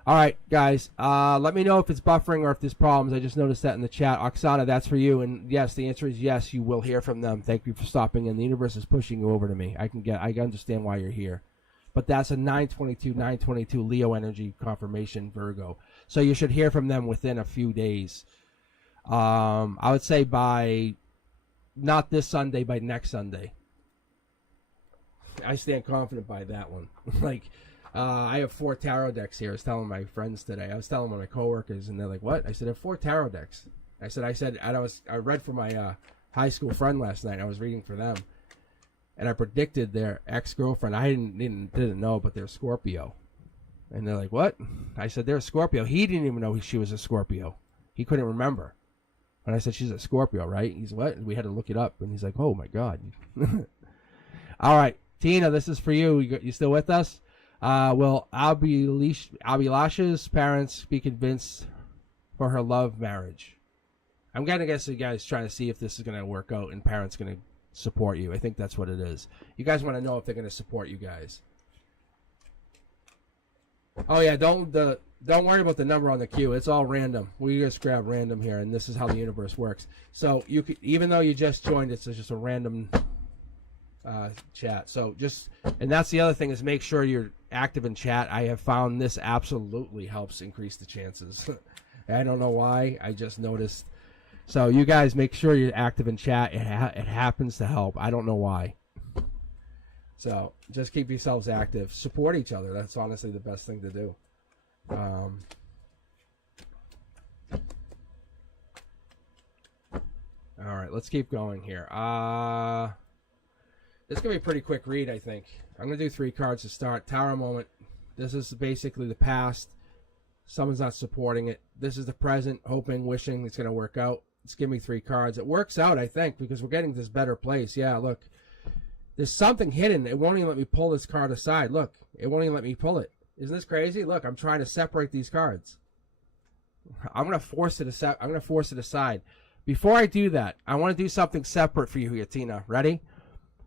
All right, guys. Let me know if it's buffering or if there's problems. I just noticed that in the chat. Oksana, that's for you. And yes, the answer is yes, you will hear from them. Thank you for stopping in. The universe is pushing you over to me. I can understand why you're here. But that's a 9/22 Leo energy confirmation, Virgo. So you should hear from them within a few days. I would say by not this Sunday, by next Sunday. I stand confident by that one. I have 4 tarot decks here. I was telling my friends today. I was telling my coworkers, and they're like, "What?" I said, "I have 4 tarot decks." I said, and I read for my high school friend last night. I was reading for them, and I predicted their ex-girlfriend. I didn't know, but they're Scorpio. And they're like, "What?" I said, "They're a Scorpio." He didn't even know she was a Scorpio. He couldn't remember. And I said, "She's a Scorpio, right?" He's, "What?" We had to look it up. And he's like, "Oh, my God." All right. Tina, this is for you. You still with us? Will Abhilasha's parents be convinced for her love marriage? I'm going to guess you guys trying to see if this is going to work out and parents going to support you. I think that's what it is. You guys want to know if they're going to support you guys. Oh, yeah, don't worry about the number on the queue. It's all random. We just grab random here, and this is how the universe works. So you could, even though you just joined, it's just a random chat. So and that's the other thing, is make sure you're active in chat. I have found this absolutely helps increase the chances. I don't know why. I just noticed. So you guys make sure you're active in chat. It happens to help. I don't know why. So just keep yourselves active. Support each other. That's honestly the best thing to do. All right, let's keep going here. This is going to be a pretty quick read, I think. I'm going to do 3 cards to start. Tower moment. This is basically the past. Someone's not supporting it. This is the present, hoping, wishing it's going to work out. Let's give me 3 cards. It works out, I think, because we're getting to this better place. Yeah, look. There's something hidden. It won't even let me pull this card aside. Look, it won't even let me pull it. Isn't this crazy? Look, I'm trying to separate these cards. I'm going to force it aside. Before I do that, I want to do something separate for you here, Tina. Ready?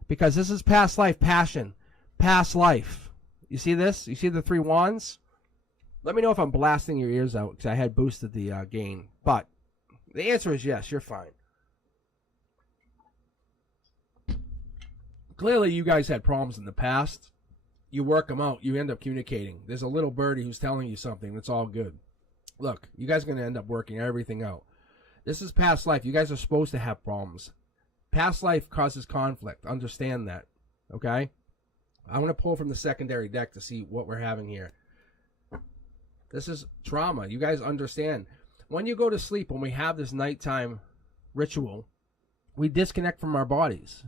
Because this is past life passion. Past life. You see this? You see the 3 wands? Let me know if I'm blasting your ears out, because I had boosted the gain. But the answer is yes, you're fine. Clearly, you guys had problems in the past. You work them out. You end up communicating. There's a little birdie who's telling you something. That's all good. Look, you guys are going to end up working everything out. This is past life. You guys are supposed to have problems. Past life causes conflict. Understand that. Okay? I'm going to pull from the secondary deck to see what we're having here. This is trauma. You guys understand. When you go to sleep, when we have this nighttime ritual, we disconnect from our bodies.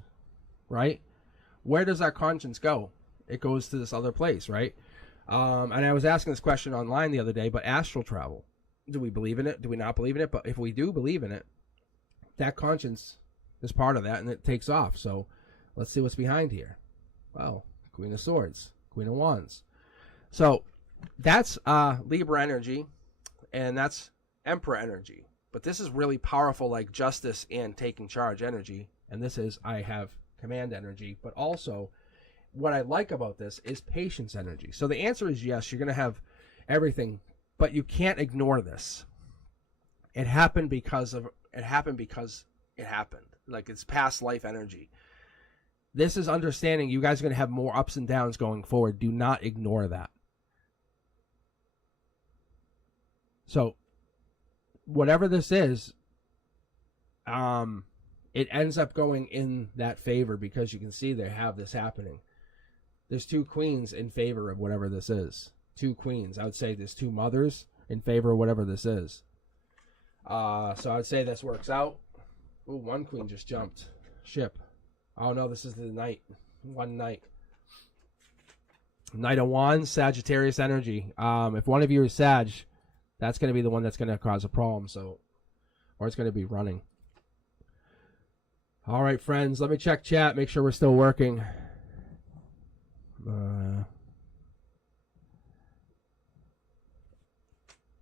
Right? Where does our conscience go? It goes to this other place, right? And I was asking this question online the other day, but astral travel. Do we believe in it? Do we not believe in it? But if we do believe in it, that conscience is part of that, and it takes off. So let's see what's behind here. Well, Queen of Swords, Queen of Wands. So that's Libra energy, and that's Emperor energy. But this is really powerful, like justice and taking charge energy. And this is, I have command energy. But also, what I like about this is patience energy. So the answer is yes, you're going to have everything, but you can't ignore this. It happened because it happened. Like, it's past life energy. This is understanding you guys are going to have more ups and downs going forward. Do not ignore that. So, whatever this is, it ends up going in that favor because you can see they have this happening. There's 2 queens in favor of whatever this is. 2 queens. I would say there's 2 mothers in favor of whatever this is. So I would say this works out. Ooh, 1 queen just jumped ship. Oh no, this is the knight. 1 knight. Knight of Wands, Sagittarius energy. If one of you is Sag, that's going to be the one that's going to cause a problem. So, or it's going to be running. All right, friends. Let me check chat. Make sure we're still working.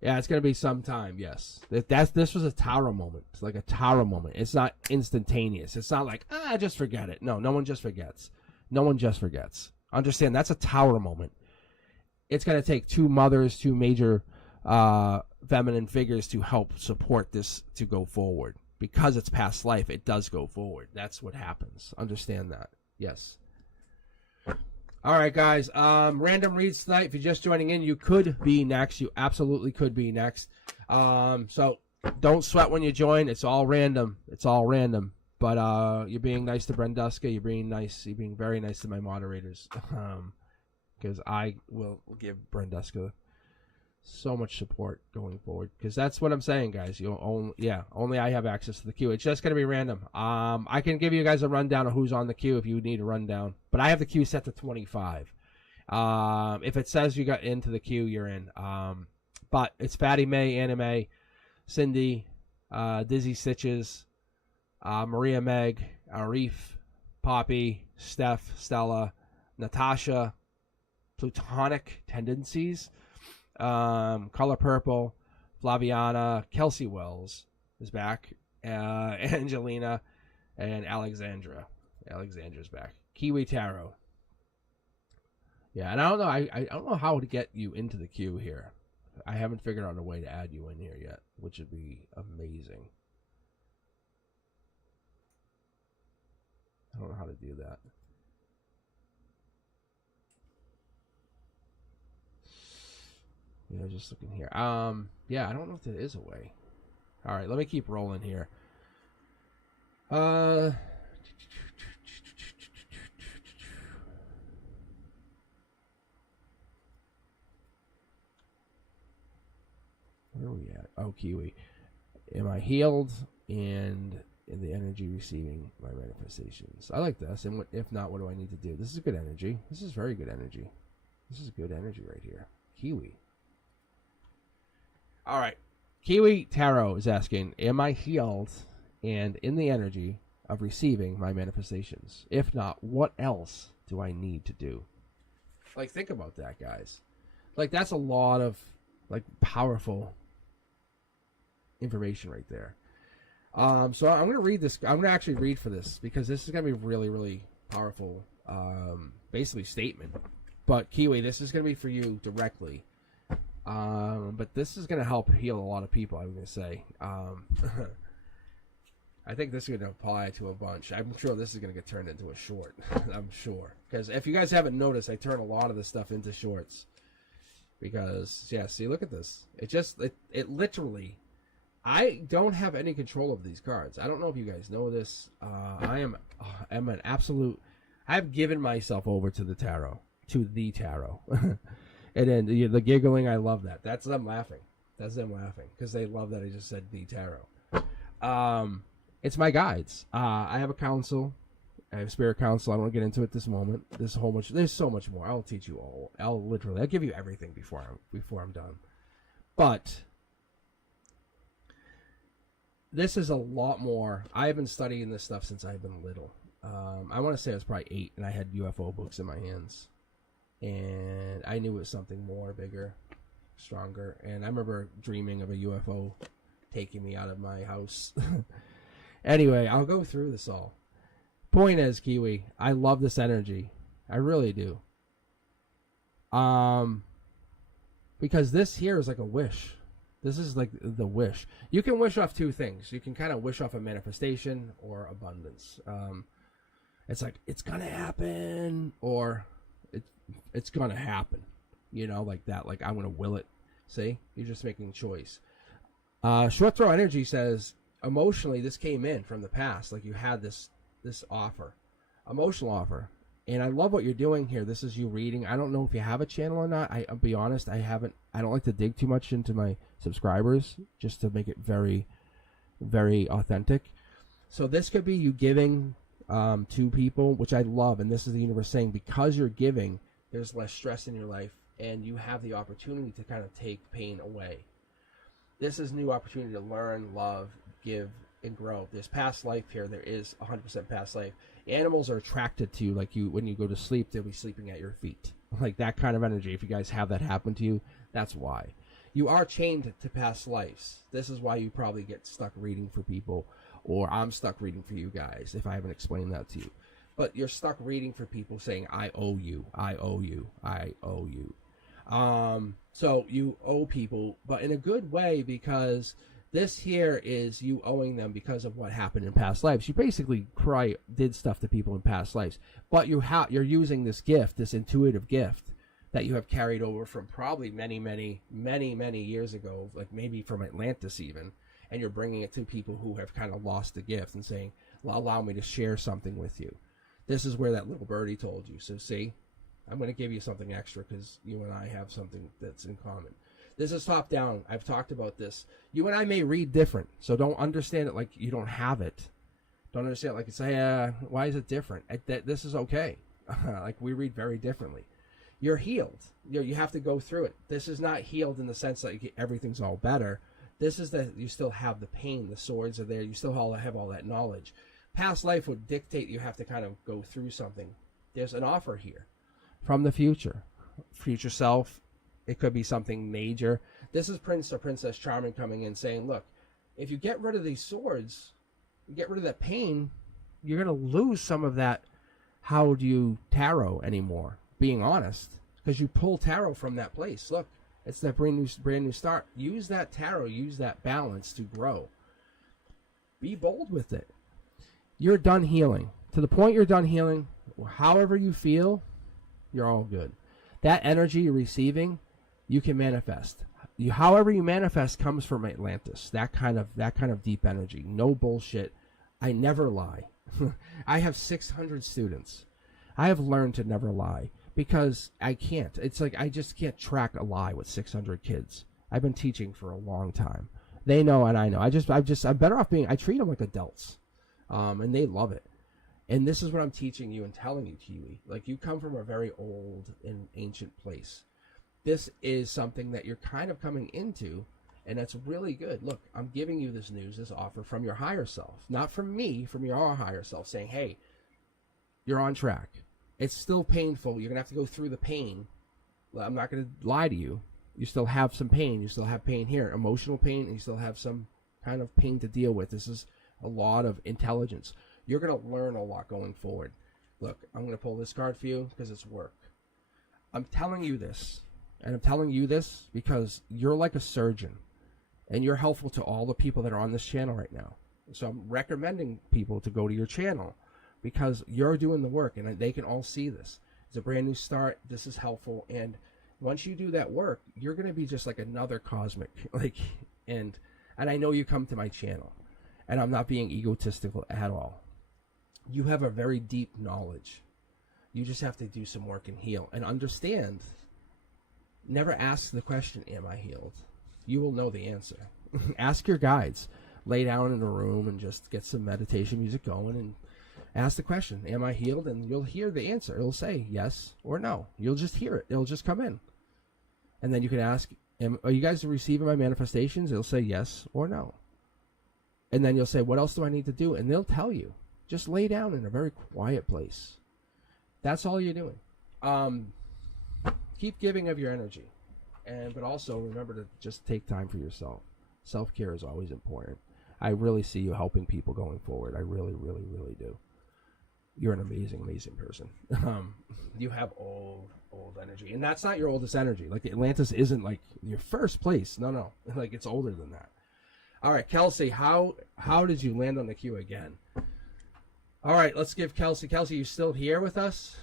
Yeah, it's going to be some time, yes. This was a Tara moment. It's like a Tara moment. It's not instantaneous. It's not like, just forget it. No one just forgets. No one just forgets. Understand, that's a Tower moment. It's going to take 2 mothers, 2 major feminine figures to help support this to go forward. Because it's past life, it does go forward. That's what happens. Understand that. Yes. All right, guys. Random reads tonight. If you're just joining in, you could be next. You absolutely could be next. So don't sweat when you join. It's all random. It's all random. But you're being nice to Brenduska. You're being nice. You're being very nice to my moderators. Because I will give Brenduska so much support going forward. Because that's what I'm saying, guys. Only I have access to the queue. It's just going to be random. I can give you guys a rundown of who's on the queue if you need a rundown. But I have the queue set to 25. If it says you got into the queue, you're in. But it's Fatty May, Anime, Cindy, Dizzy Stitches, Maria Meg, Arif, Poppy, Steph, Stella, Natasha, Plutonic Tendencies, Color Purple, Flaviana, Kelsey Wells is back, Angelina, and Alexandra. Alexandra's back. Kiwi Tarot. Yeah, and I don't know. I don't know how to get you into the queue here. I haven't figured out a way to add you in here yet, which would be amazing. I don't know how to do that. Yeah, just looking here. Yeah, I don't know if there is a way. All right, let me keep rolling here. Where are we at? Oh, Kiwi. Am I healed and in the energy receiving my manifestations? I like this. And if not, what do I need to do? This is good energy. This is very good energy. This is good energy right here. Kiwi. All right. Kiwi Tarot is asking, am I healed and in the energy of receiving my manifestations? If not, what else do I need to do? Like, think about that, guys. Like, that's a lot of, like, powerful information right there. So I'm going to read this. I'm going to actually read for this because this is going to be really, really powerful, basically statement. But, Kiwi, this is going to be for you directly. But this is going to help heal a lot of people, I'm going to say. I think this is going to apply to a bunch. I'm sure this is going to get turned into a short. I'm sure. Because if you guys haven't noticed, I turn a lot of this stuff into shorts. Because, yeah, see, look at this. It literally, I don't have any control of these cards. I don't know if you guys know this. I'm an absolute, I've given myself over to the tarot. And then the giggling, I love that. That's them laughing. Because they love that I just said the tarot. It's my guides. I have a council. I have spirit council. I don't want to get into it this moment. There's so much more. I'll teach you all. I'll give you everything before I'm done. But this is a lot more. I've been studying this stuff since I've been little. I want to say I was probably 8 and I had UFO books in my hands. and I knew it was something more, bigger, stronger. And I remember dreaming of a UFO taking me out of my house. Anyway, I'll go through this all. Point is, Kiwi, I love this energy. I really do. Because this here is like a wish. This is like the wish. You can wish off two things. You can kind of wish off a manifestation or abundance. It's like, it's going to happen, or it's going to happen. You know, like that. Like, I'm going to will it. See? You're just making a choice. Short throw energy says, emotionally, this came in from the past. Like, you had this offer. Emotional offer. And I love what you're doing here. This is you reading. I don't know if you have a channel or not. I'll be honest, I don't like to dig too much into my subscribers, just to make it very, very authentic. So this could be you giving to people, which I love. And this is the universe saying, because you're giving, there's less stress in your life, and you have the opportunity to kind of take pain away. This is new opportunity to learn, love, give, and grow. There's past life here. There is 100% past life. Animals are attracted to you. Like, you, when you go to sleep, they'll be sleeping at your feet. Like that kind of energy. If you guys have that happen to you, that's why. You are chained to past lives. This is why you probably get stuck reading for people, or I'm stuck reading for you guys if I haven't explained that to you. But you're stuck reading for people saying, I owe you, I owe you, I owe you. So you owe people, but in a good way, because this here is you owing them because of what happened in past lives. You basically did stuff to people in past lives, but you're using this gift, this intuitive gift that you have carried over from probably many years ago, like maybe from Atlantis even, and you're bringing it to people who have kind of lost the gift and saying, well, allow me to share something with you. This is where that little birdie told you. So see, I'm going to give you something extra because you and I have something that's in common. This is top down. I've talked about this. You and I may read different, so don't understand it like you don't have it. Don't understand it like you say, why is it different? This is okay. Like, we read very differently. You're healed. You have to go through it. This is not healed in the sense that everything's all better. This is that you still have the pain. The swords are there. You still have all that knowledge. Past life would dictate you have to kind of go through something. There's an offer here from the future. Future self. It could be something major. This is Prince or Princess Charming coming in saying, look, if you get rid of these swords, you get rid of that pain, you're going to lose some of that how do you tarot anymore, being honest, because you pull tarot from that place. Look, it's that brand new start. Use that tarot, use that balance to grow. Be bold with it. You're done healing. To the point you're done healing, however you feel, you're all good. That energy you're receiving, you can manifest. However you manifest comes from Atlantis. That kind of deep energy. No bullshit. I never lie. I have 600 students. I have learned to never lie because I can't. It's like I just can't track a lie with 600 kids. I've been teaching for a long time. They know and I know. I'm better off being. I treat them like adults, and they love it. And this is what I'm teaching you and telling you, Kiwi. Like, you come from a very old and ancient place. This is something that you're kind of coming into, and that's really good. Look, I'm giving you this news, this offer from your higher self. Not from me, from your higher self, saying, hey, you're on track. It's still painful. You're going to have to go through the pain. I'm not going to lie to you. You still have some pain. You still have pain here, emotional pain, and you still have some kind of pain to deal with. This is a lot of intelligence. You're going to learn a lot going forward. Look, I'm going to pull this card for you because it's work. I'm telling you this, and I'm telling you this because you're like a surgeon, and you're helpful to all the people that are on this channel right now. So I'm recommending people to go to your channel because you're doing the work, and they can all see this. It's a brand new start. This is helpful, and once you do that work, you're going to be just like another cosmic, and I know you come to my channel, and I'm not being egotistical at all. You have a very deep knowledge. You just have to do some work and heal and understand. Never ask the question, am I healed? You will know the answer. Ask your guides. Lay down in a room and just get some meditation music going and ask the question, am I healed? And you'll hear the answer. It'll say yes or no. You'll just hear it. It'll just come in. And then you can ask, are you guys receiving my manifestations? It'll say yes or no. And then you'll say, what else do I need to do? And they'll tell you. Just lay down in a very quiet place. That's all you're doing. keep giving of your energy, but also remember to just take time for yourself. Self-care is always important. I really see you helping people going forward. I really, really, really do. You're an amazing, amazing person. You have old energy, and that's not your oldest energy. Like Atlantis isn't like your first place. No, like it's older than that. All right, Kelsey, how did you land on the queue again? All right, let's give Kelsey. Kelsey, you still here with us?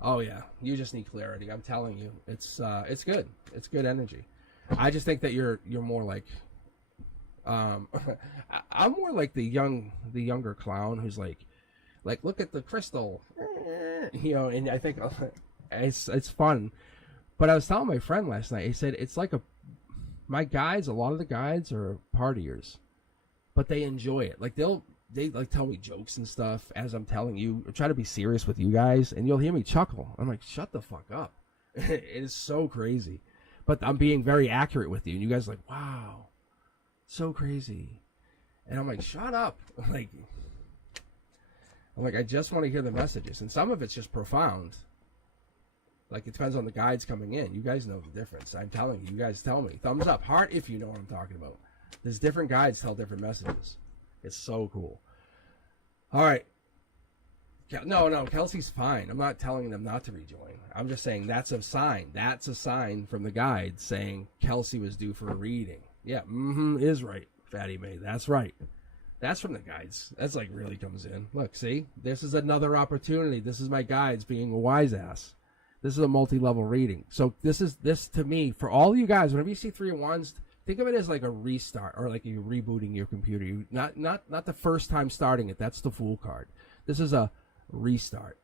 Oh yeah, you just need clarity. I'm telling you, it's good. It's good energy. I just think that you're more like, I'm more like the younger clown who's like look at the crystal, and I think it's fun. But I was telling my friend last night. He said it's like my guides. A lot of the guides are partiers, but they enjoy it. Like they like tell me jokes and stuff as I'm telling you. I try to be serious with you guys, and you'll hear me chuckle. I'm like, shut the fuck up. It is so crazy, but I'm being very accurate with you, and you guys are like, wow, so crazy, and I'm like, shut up. I'm like, I just want to hear the messages, and some of it's just profound. Like, it depends on the guides coming in. You guys know the difference. I'm telling you. You guys tell me. Thumbs up, heart if you know what I'm talking about. There's different guides tell different messages. It's so cool. All right. No, Kelsey's fine. I'm not telling them not to rejoin. I'm just saying that's a sign. That's a sign from the guide saying Kelsey was due for a reading. Yeah, is right, Fatty May. That's right. That's from the guides. That's like really comes in. Look, see? This is another opportunity. This is my guides being a wise ass. This is a multi-level reading. So this to me, for all you guys, whenever you see 3 of Wands, think of it as like a restart or like you're rebooting your computer. Not the first time starting it. That's the Fool card. This is a restart.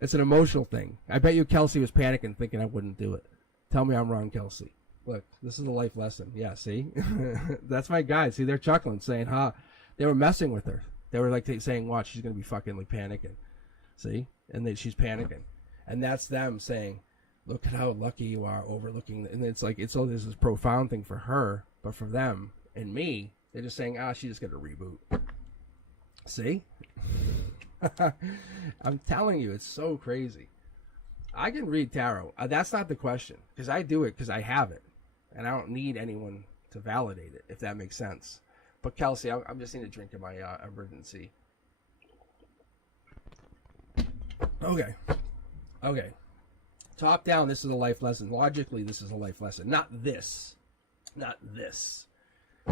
It's an emotional thing. I bet you Kelsey was panicking thinking I wouldn't do it. Tell me I'm wrong, Kelsey. Look, this is a life lesson. Yeah, see? That's my guys. See, they're chuckling, saying, they were messing with her. They were like saying, watch, she's going to be fucking like panicking. See? And then she's panicking. And that's them saying, look at how lucky you are overlooking. And it's like, it's all this profound thing for her, but for them and me, they're just saying, she just got to reboot. See? I'm telling you, it's so crazy. I can read tarot. That's not the question, because I do it because I have it. And I don't need anyone to validate it, if that makes sense. But Kelsey, I'm just need a drink of my emergency. Okay. Top down, this is a life lesson. Logically, this is a life lesson. Not this.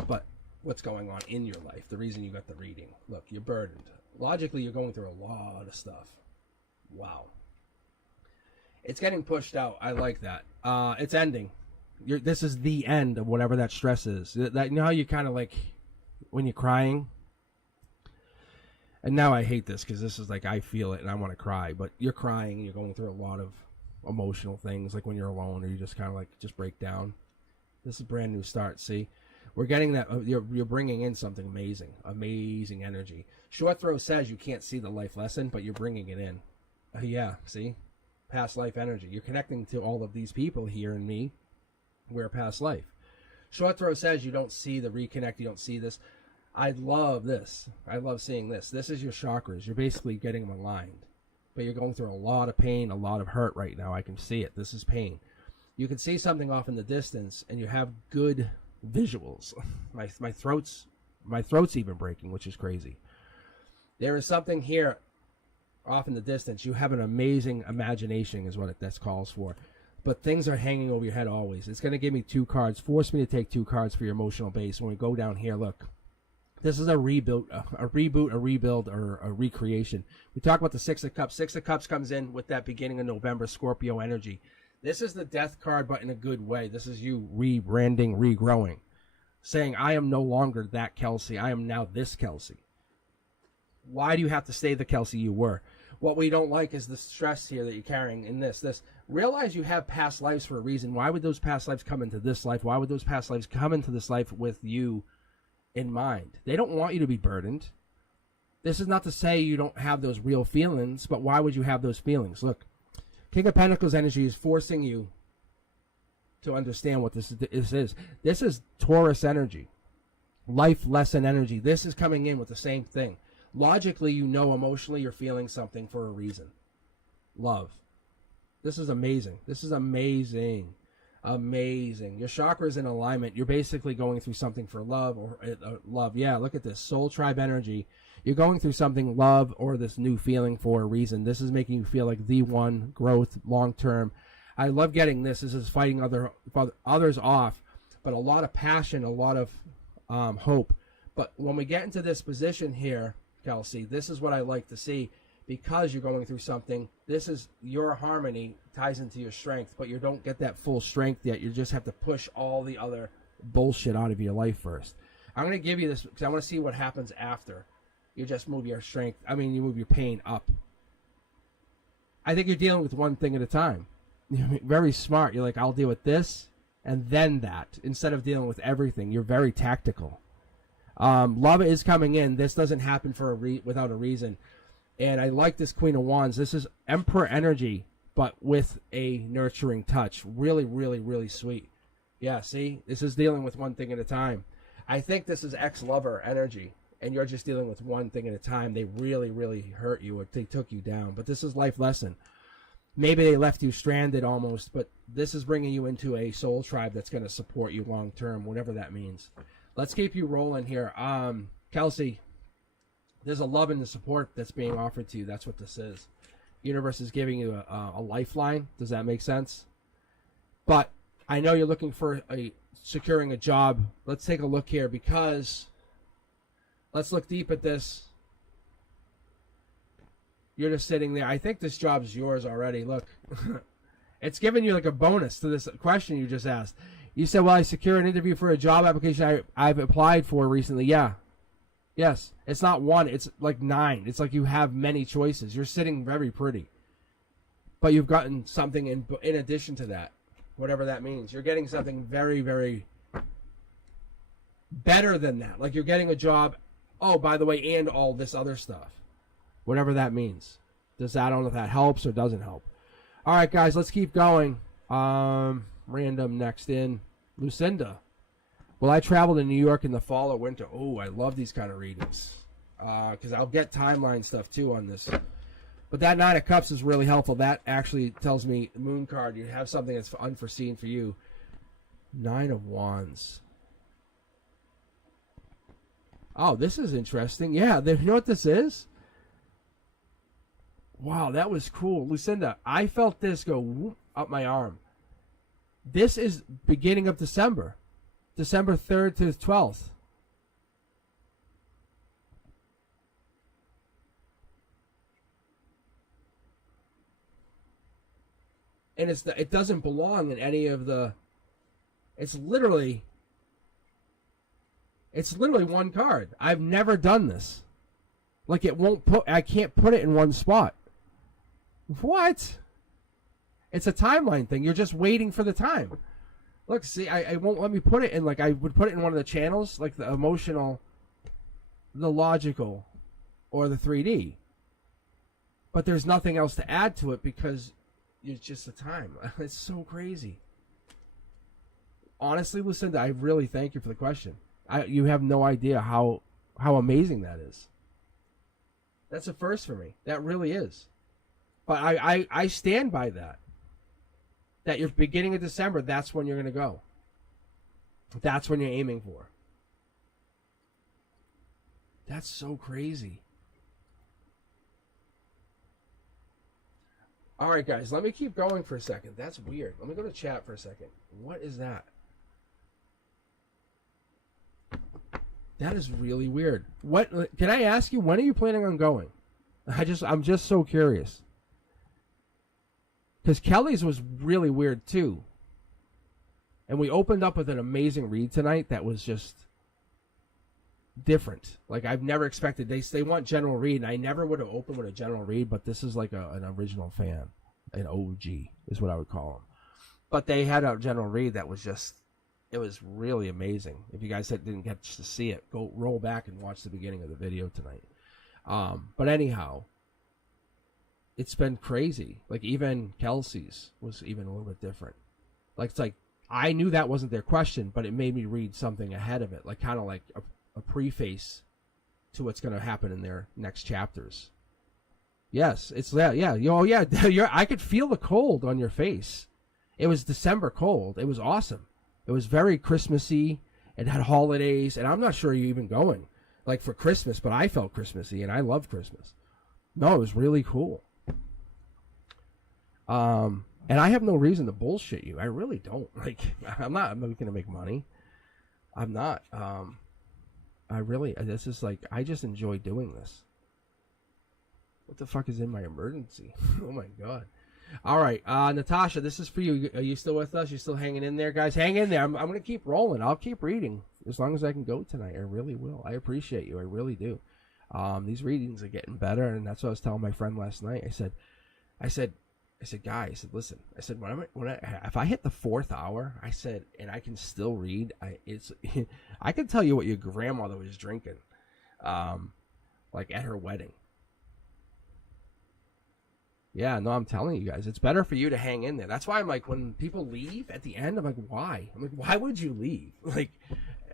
But what's going on in your life. The reason you got the reading. Look, you're burdened. Logically, you're going through a lot of stuff. Wow. It's getting pushed out. I like that. It's ending. This is the end of whatever that stress is. That, you know how you kind of like when you're crying? And now I hate this because this is like I feel it and I want to cry. But you're crying and you're going through a lot of emotional things, like when you're alone or you just kind of like just break down. This is a brand new start. See, we're getting that. You're bringing in something amazing energy. Short throw says you can't see the life lesson, but you're bringing it in. Yeah, see, past life energy. You're connecting to all of these people here and me. We're past life. Short throw says you don't see the reconnect. You don't see this. I love this. I love seeing this. This is your chakras. You're basically getting them aligned. But you're going through a lot of pain, a lot of hurt right now. I can see it. This is pain. You can see something off in the distance, and you have good visuals. My throat's even breaking, which is crazy. There is something here off in the distance. You have an amazing imagination is what that calls for. But things are hanging over your head always. It's going to give me 2 cards. Force me to take 2 cards for your emotional base. When we go down here, look. This is a reboot, a rebuild, or a recreation. We talk about the 6 of Cups. 6 of Cups comes in with that beginning of November Scorpio energy. This is the death card, but in a good way. This is you rebranding, regrowing. Saying, I am no longer that Kelsey. I am now this Kelsey. Why do you have to stay the Kelsey you were? What we don't like is the stress here that you're carrying in this. Realize you have past lives for a reason. Why would those past lives come into this life? Why would those past lives come into this life with you in mind? They don't want you to be burdened. This is not to say you don't have those real feelings, but why would you have those feelings? Look, King of Pentacles energy is forcing you to understand what this is. This is Taurus energy, life lesson energy. This is coming in with the same thing. Logically, you know emotionally you're feeling something for a reason. love. This is amazing. This is amazing. Amazing. Your chakra is in alignment. You're basically going through something for love or love. Yeah, look at this. Soul tribe energy. You're going through something, love, or this new feeling for a reason. This is making you feel like the one, growth, long term. I love getting this. This is fighting others off, but a lot of passion, a lot of hope. But when we get into this position here, Kelsey, this is what I like to see. Because you're going through something, this is your harmony ties into your strength, but you don't get that full strength yet. You just have to push all the other bullshit out of your life first. I'm going to give you this because I want to see what happens after. You just move your strength. I mean, you move your pain up. I think you're dealing with one thing at a time. You're very smart. You're like, I'll deal with this and then that. Instead of dealing with everything, you're very tactical. Love is coming in. This doesn't happen for without a reason. And I like this Queen of Wands. This is Emperor energy, but with a nurturing touch. Really, really, really sweet. Yeah, see? This is dealing with one thing at a time. I think this is ex-lover energy, and you're just dealing with one thing at a time. They really, really hurt you, or they took you down. But this is life lesson. Maybe they left you stranded almost, but this is bringing you into a soul tribe that's going to support you long term, whatever that means. Let's keep you rolling here. Kelsey, there's a love and the support that's being offered to you. That's what this is. Universe is giving you a lifeline. Does that make sense? But I know you're looking for securing a job. Let's take a look here, because let's look deep at this. You're just sitting there. I think this job is yours already. Look, it's giving you like a bonus to this question you just asked. You said, well, I secured an interview for a job application I've applied for recently. Yeah. Yes, it's not one, it's like 9. It's like you have many choices. You're sitting very pretty. But you've gotten something in addition to that, whatever that means. You're getting something very, very better than that. Like you're getting a job, oh, by the way, and all this other stuff. Whatever that means. I don't know if that helps or doesn't help. All right, guys, let's keep going. Random next in. Lucinda. Well, I traveled to New York in the fall or winter. Oh, I love these kind of readings. Because I'll get timeline stuff, too, on this. But that 9 of Cups is really helpful. That actually tells me, Moon card, you have something that's unforeseen for you. 9 of Wands. Oh, this is interesting. Yeah, you know what this is? Wow, that was cool. Lucinda, I felt this go whoop up my arm. This is beginning of December. December 3rd to the 12th. And it doesn't belong in any of the... It's literally one card. I've never done this. Like I can't put it in one spot. What? It's a timeline thing. You're just waiting for the time. Look, see, I won't let me put it in, like I would put it in one of the channels, like the emotional, the logical, or the 3D. But there's nothing else to add to it because it's just the time. It's so crazy. Honestly, Lucinda, I really thank you for the question. You have no idea how amazing that is. That's a first for me. That really is. But I stand by that. That you're beginning of December, that's when you're going to go. That's when you're aiming for. That's so crazy. All right, guys, let me keep going for a second. That's weird. Let me go to chat for a second. What is that? That is really weird. What can I ask you? When are you planning on going? I'm just so curious. Because Kelly's was really weird too. And we opened up with an amazing read tonight that was just different. Like I've never expected. They want general read, and I never would have opened with a general read, but this is like an original fan. An OG is what I would call them. But they had a general read that was just, it was really amazing. If you guys didn't get to see it, go roll back and watch the beginning of the video tonight. But anyhow, it's been crazy. Like even Kelsey's was even a little bit different. Like it's like I knew that wasn't their question, but it made me read something ahead of it, like kind of like a preface to what's going to happen in their next chapters. Yes, it's that. Yeah. Oh, yeah. I could feel the cold on your face. It was December cold. It was awesome. It was very Christmassy. It had holidays, and I'm not sure you're even going like for Christmas, but I felt Christmassy, and I love Christmas. No, it was really cool. And I have no reason to bullshit you. I really don't. Like, I'm not going to make money. I'm not. This is like, I just enjoy doing this. What the fuck is in my emergency? Oh my God. All right. Natasha, this is for you. Are you still with us? You still hanging in there, guys? Hang in there. I'm going to keep rolling. I'll keep reading as long as I can go tonight. I really will. I appreciate you. I really do. These readings are getting better. And that's what I was telling my friend last night. I said, guy, I said, listen, I said, if I hit the 4th hour, I said, and I can still read, I can tell you what your grandmother was drinking, like at her wedding. Yeah, no, I'm telling you guys, it's better for you to hang in there. That's why I'm like, when people leave at the end, I'm like, why? I'm like, why would you leave? Like,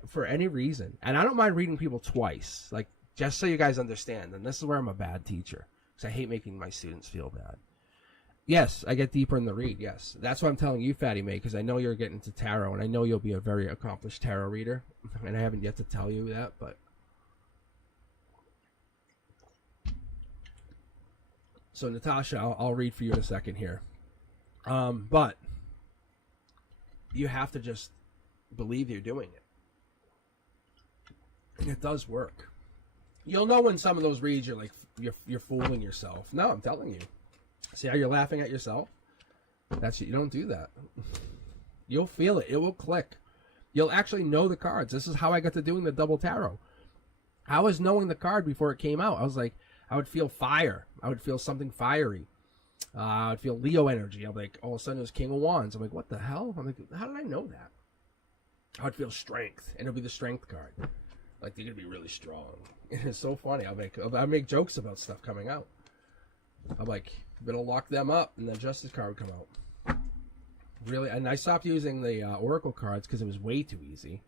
for any reason. And I don't mind reading people twice, like, just so you guys understand. And this is where I'm a bad teacher, because I hate making my students feel bad. Yes, I get deeper in the read, yes. That's what I'm telling you, Fatty May, because I know you're getting into tarot, and I know you'll be a very accomplished tarot reader. And I haven't yet to tell you that, but... So, Natasha, I'll read for you in a second here. But you have to just believe you're doing it. And it does work. You'll know when some of those reads you're like, you're fooling yourself. No, I'm telling you. See how you're laughing at yourself? You don't do that. You'll feel it. It will click. You'll actually know the cards. This is how I got to doing the double tarot. I was knowing the card before it came out. I was like, I would feel fire. I would feel something fiery. I would feel Leo energy. I'm like, all of a sudden it was King of Wands. I'm like, what the hell? I'm like, how did I know that? I would feel strength, and it'll be the strength card. Like, they're gonna be really strong. And it's so funny. I make jokes about stuff coming out. I'm like, better lock them up, and the Justice card would come out. Really, and I stopped using the Oracle cards because it was way too easy.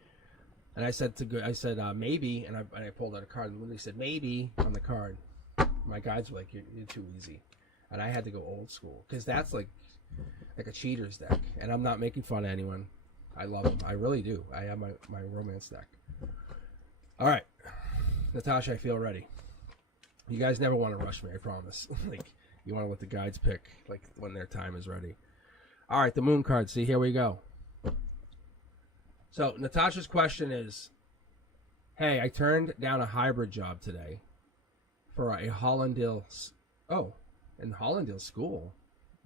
And I said maybe, and I pulled out a card and literally said maybe on the card. My guides were like, you're too easy. And I had to go old school, because that's like a cheater's deck. And I'm not making fun of anyone. I love them. I really do. I have my romance deck. All right. Natasha, I feel ready. You guys never want to rush me, I promise. Like, you want to let the guides pick, like, when their time is ready. All right, the moon card. See, here we go. So, Natasha's question is, hey, I turned down a hybrid job today for a Hollandale. Oh, in Hollandale school.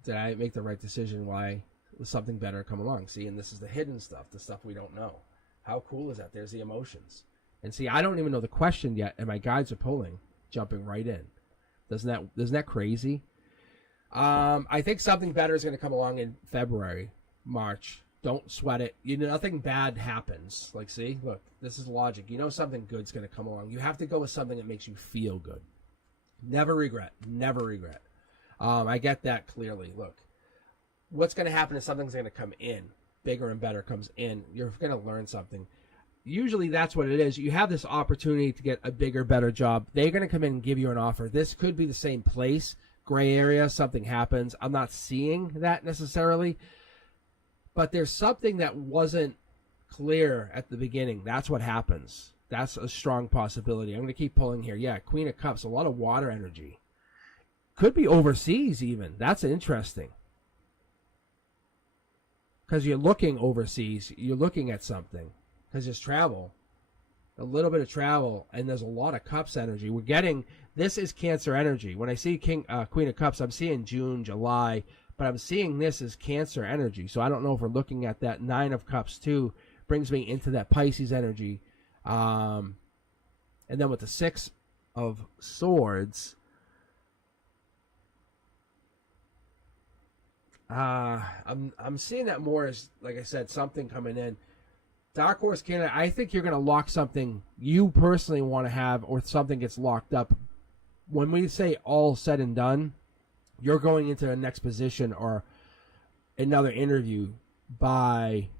Did I make the right decision? Why will something better come along? See, and this is the hidden stuff, the stuff we don't know. How cool is that? There's the emotions. And see, I don't even know the question yet, and my guides are pulling, jumping right in. Isn't that crazy? I think something better is going to come along in February, March. Don't sweat it. Nothing bad happens. Like, see, look, this is logic. You know something good's going to come along. You have to go with something that makes you feel good. Never regret. Never regret. I get that clearly. Look, what's going to happen is something's going to come in. Bigger and better comes in. You're going to learn something. Usually that's what it is. You have this opportunity to get a bigger, better job. They're going to come in and give you an offer. This could be the same place, gray area, something happens. I'm not seeing that necessarily. But there's something that wasn't clear at the beginning. That's what happens. That's a strong possibility. I'm going to keep pulling here. Yeah, Queen of Cups, a lot of water energy. Could be overseas even. That's interesting. Because you're looking overseas. You're looking at something. Because there's travel. A little bit of travel. And there's a lot of Cups energy. We're getting... This is Cancer energy. When I see Queen of Cups, I'm seeing June, July... But I'm seeing this as Cancer energy. So I don't know if we're looking at that. 9 of Cups, too, brings me into that Pisces energy. And then with the 6 of Swords, I'm seeing that more as, like I said, something coming in. Dark Horse Canada, I think you're going to lock something you personally want to have, or something gets locked up. When we say all said and done, you're going into the next position or another interview by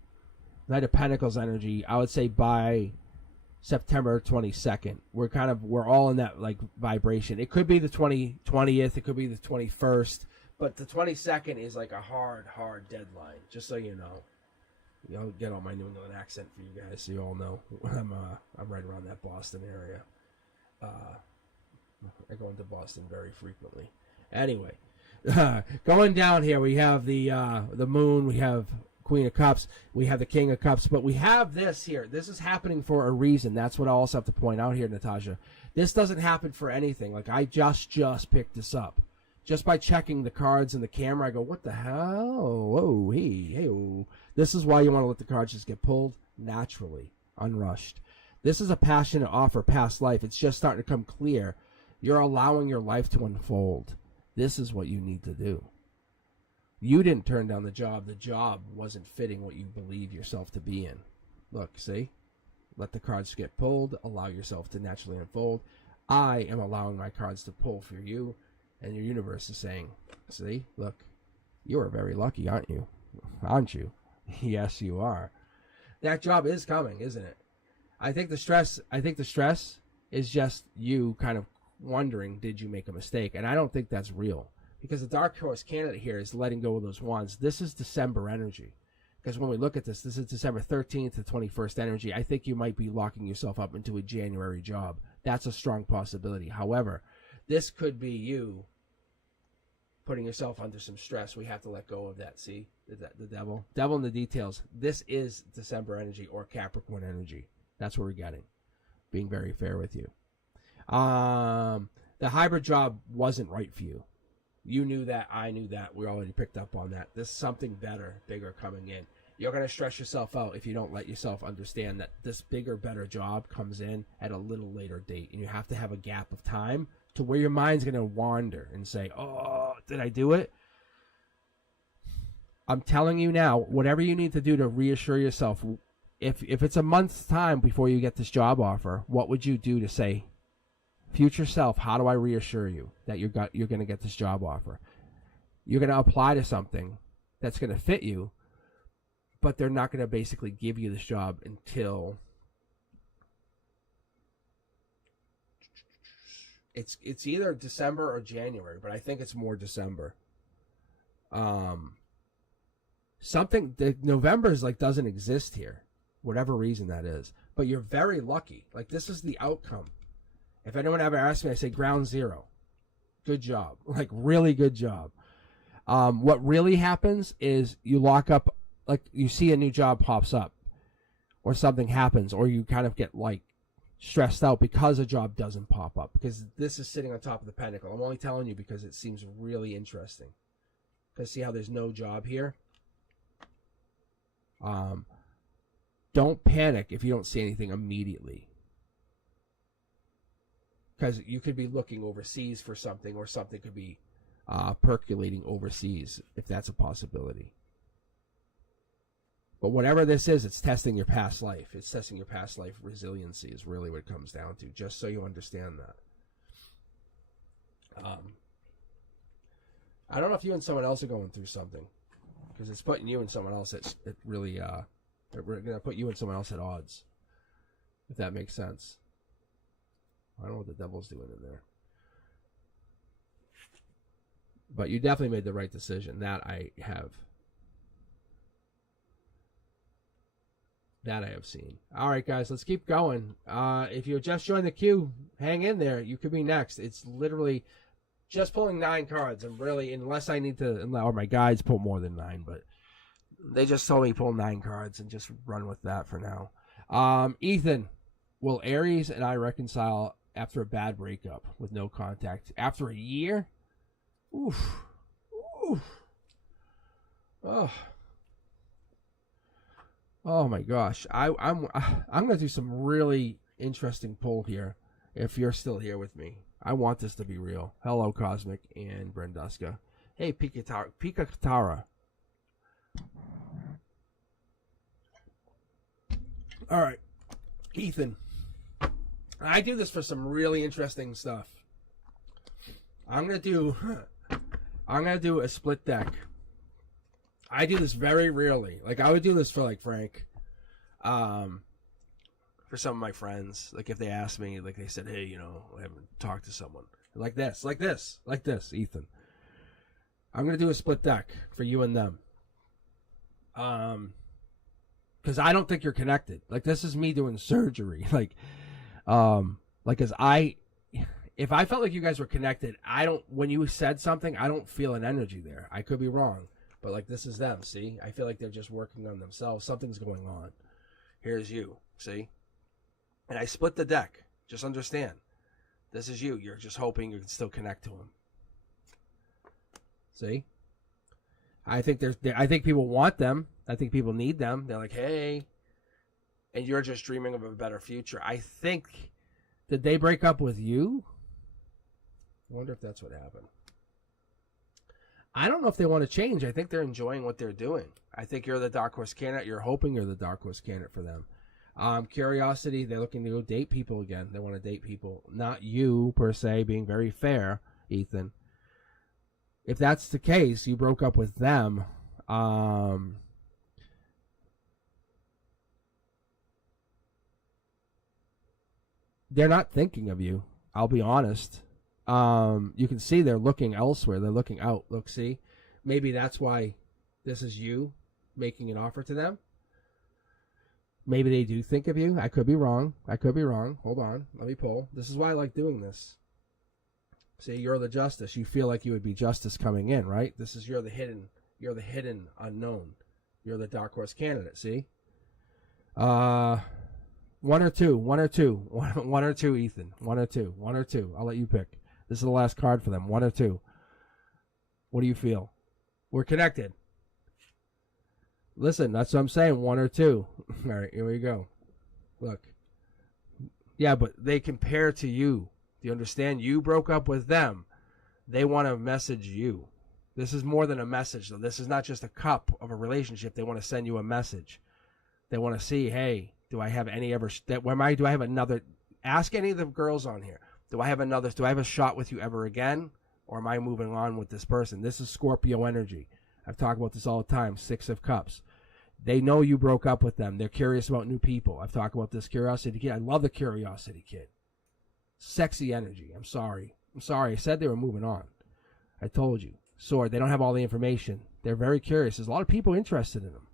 Knight of Pentacles energy. I would say by September 22nd. We're all in that like vibration. It could be the 20th, it could be the 21st, but the 22nd is like a hard deadline. Just so you know. I'll get all my New England accent for you guys, so you all know I'm right around that Boston area. I go into Boston very frequently. Anyway, going down here, we have the Moon, we have Queen of Cups, we have the King of Cups, but we have this here. This is happening for a reason. That's what I also have to point out here, Natasha. This doesn't happen for anything. Like, I just picked this up. Just by checking the cards and the camera, I go, what the hell? Whoa, hey, oh. This is why you want to let the cards just get pulled naturally, unrushed. This is a passionate offer past life. It's just starting to come clear. You're allowing your life to unfold. This is what you need to do. You didn't turn down the job. The job wasn't fitting what you believe yourself to be in. Look, see? Let the cards get pulled. Allow yourself to naturally unfold. I am allowing my cards to pull for you. And your universe is saying, see? Look, you are very lucky, aren't you? Aren't you? Yes, you are. That job is coming, isn't it? I think the stress is just you kind of wondering, did you make a mistake? And I don't think that's real. Because the Dark Horse candidate here is letting go of those wands. This is December energy. Because when we look at this is December 13th to 21st energy. I think you might be locking yourself up into a January job. That's a strong possibility. However, this could be you putting yourself under some stress. We have to let go of that. See? The devil in the details. This is December energy or Capricorn energy. That's what we're getting. Being very fair with you. The hybrid job wasn't right for you. You knew that. I knew that. We already picked up on that. There's something better, bigger coming in. You're going to stress yourself out if you don't let yourself understand that this bigger, better job comes in at a little later date. And you have to have a gap of time to where your mind's going to wander and say, oh, did I do it? I'm telling you now, whatever you need to do to reassure yourself, if it's a month's time before you get this job offer, what would you do to say, future self, how do I reassure you that you're going to get this job offer? You're going to apply to something that's going to fit you, but they're not going to basically give you this job until it's either December or January, but I think it's more December. November is like doesn't exist here, whatever reason that is. But you're very lucky. Like, this is the outcome. If anyone ever asks me, I say ground zero. Good job. Like, really good job. What really happens is you lock up, like, you see a new job pops up, or something happens, or you kind of get like stressed out because a job doesn't pop up, because this is sitting on top of the pentacle. I'm only telling you because it seems really interesting. Because see how there's no job here? Don't panic if you don't see anything immediately, because you could be looking overseas for something, or something could be percolating overseas, if that's a possibility. But whatever this is, it's testing your past life. It's testing your past life resiliency is really what it comes down to, just so you understand that. I don't know if you and someone else are going through something, because it's putting you and someone else at really, we're going to put you and someone else at odds, if that makes sense. I don't know what the devil's doing in there. But you definitely made the right decision. That I have seen. All right, guys, let's keep going. If you just joined the queue, hang in there. You could be next. It's literally just pulling 9 cards. And really, unless I need to, or my guides pull more than 9, but they just told me pull 9 cards and just run with that for now. Ethan, will Aries and I reconcile after a bad breakup with no contact after a year? Oof. Oh my gosh. I'm gonna do some really interesting pull here. If you're still here with me, I want this to be real. Hello, Cosmic and Brenduska. Hey, Pika Katara. All right, Ethan. I do this for some really interesting stuff. I'm gonna do a split deck. I do this very rarely. Like, I would do this for like Frank. for some of my friends. Like if they ask me, like they said, hey, I haven't talked to someone. Like this, Ethan. I'm going to do a split deck for you and them. Because I don't think you're connected. Like this is me doing surgery. If I felt like you guys were connected, when you said something, I don't feel an energy there. I could be wrong. But like this is them, see? I feel like they're just working on themselves. Something's going on. Here's you, see? And I split the deck. Just understand. This is you. You're just hoping you can still connect to him. See? I think people want them. I think people need them. They're like, hey. And you're just dreaming of a better future. I think, did they break up with you? I wonder if that's what happened. I don't know if they want to change. I think they're enjoying what they're doing. I think you're the dark horse candidate. You're hoping you're the dark horse candidate for them. Curiosity, they're looking to go date people again. They want to date people. Not you, per se, being very fair, Ethan. If that's the case, you broke up with them. They're not thinking of you. I'll be honest. You can see they're looking elsewhere. They're looking out. Look, see? Maybe that's why this is you making an offer to them. Maybe they do think of you. I could be wrong. Hold on. Let me pull. This is why I like doing this. See, you're the justice. You feel like you would be justice coming in, right? You're the hidden unknown. You're the dark horse candidate, see? One or two, Ethan. One or two. I'll let you pick. This is the last card for them. One or two. What do you feel? We're connected. Listen, that's what I'm saying. One or two. All right, here we go. Look. Yeah, but they compare to you. Do you understand? You broke up with them. They want to message you. This is more than a message, though. This is not just a cup of a relationship. They want to send you a message. They want to see, hey, do I have any ever? Do I have another? Ask any of the girls on here. Do I have a shot with you ever again? Or am I moving on with this person? This is Scorpio energy. I've talked about this all the time. 6 of Cups. They know you broke up with them. They're curious about new people. I've talked about this Curiosity Kid. I love the Curiosity Kid. Sexy energy. I'm sorry. I said they were moving on. I told you. Sword. They don't have all the information. They're very curious. There's a lot of people interested in them.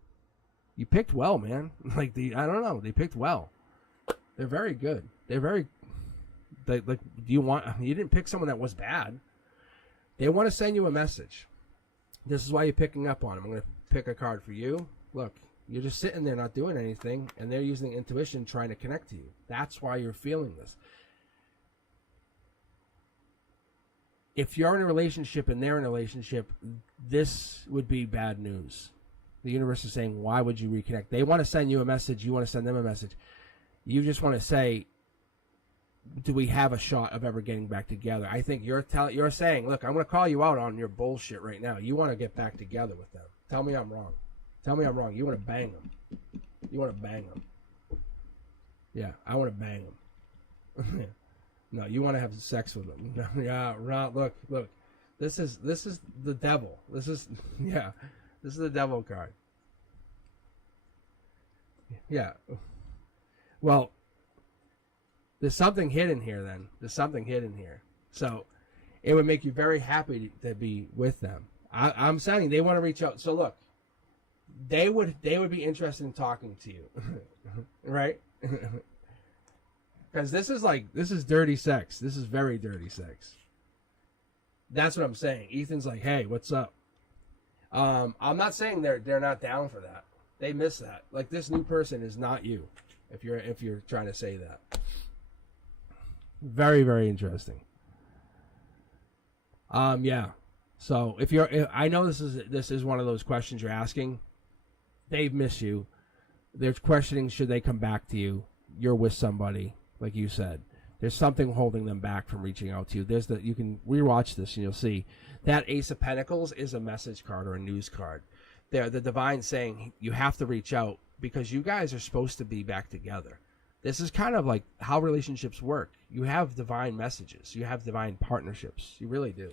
You picked well, man. I don't know. They picked well. They're very good. You didn't pick someone that was bad. They want to send you a message. This is why you're picking up on them. I'm going to pick a card for you. Look, you're just sitting there not doing anything, and they're using intuition trying to connect to you. That's why you're feeling this. If you're in a relationship and they're in a relationship, this would be bad news. The universe is saying, why would you reconnect? They want to send you a message. You want to send them a message. You just want to say, do we have a shot of ever getting back together? I think you're saying, look, I'm going to call you out on your bullshit right now. You want to get back together with them. Tell me I'm wrong. You want to bang them. Yeah, I want to bang them. No, you want to have sex with them. Yeah, look. This is the devil. This is the devil card. Yeah. Well, there's something hidden here then. So it would make you very happy to be with them. I'm saying they want to reach out. So look, they would be interested in talking to you. Right? Because this is dirty sex. This is very dirty sex. That's what I'm saying. Ethan's like, hey, what's up? I'm not saying they're not down for that. They miss that. Like, this new person is not you. If you're trying to say that. Very, very interesting. Yeah. So I know this is one of those questions you're asking. They miss you. They're questioning, should they come back to you? You're with somebody, like you said. There's something holding them back from reaching out to you. You can rewatch this and you'll see that Ace of Pentacles is a message card or a news card. The divine saying you have to reach out because you guys are supposed to be back together. This is kind of like how relationships work. You have divine messages. You have divine partnerships. You really do.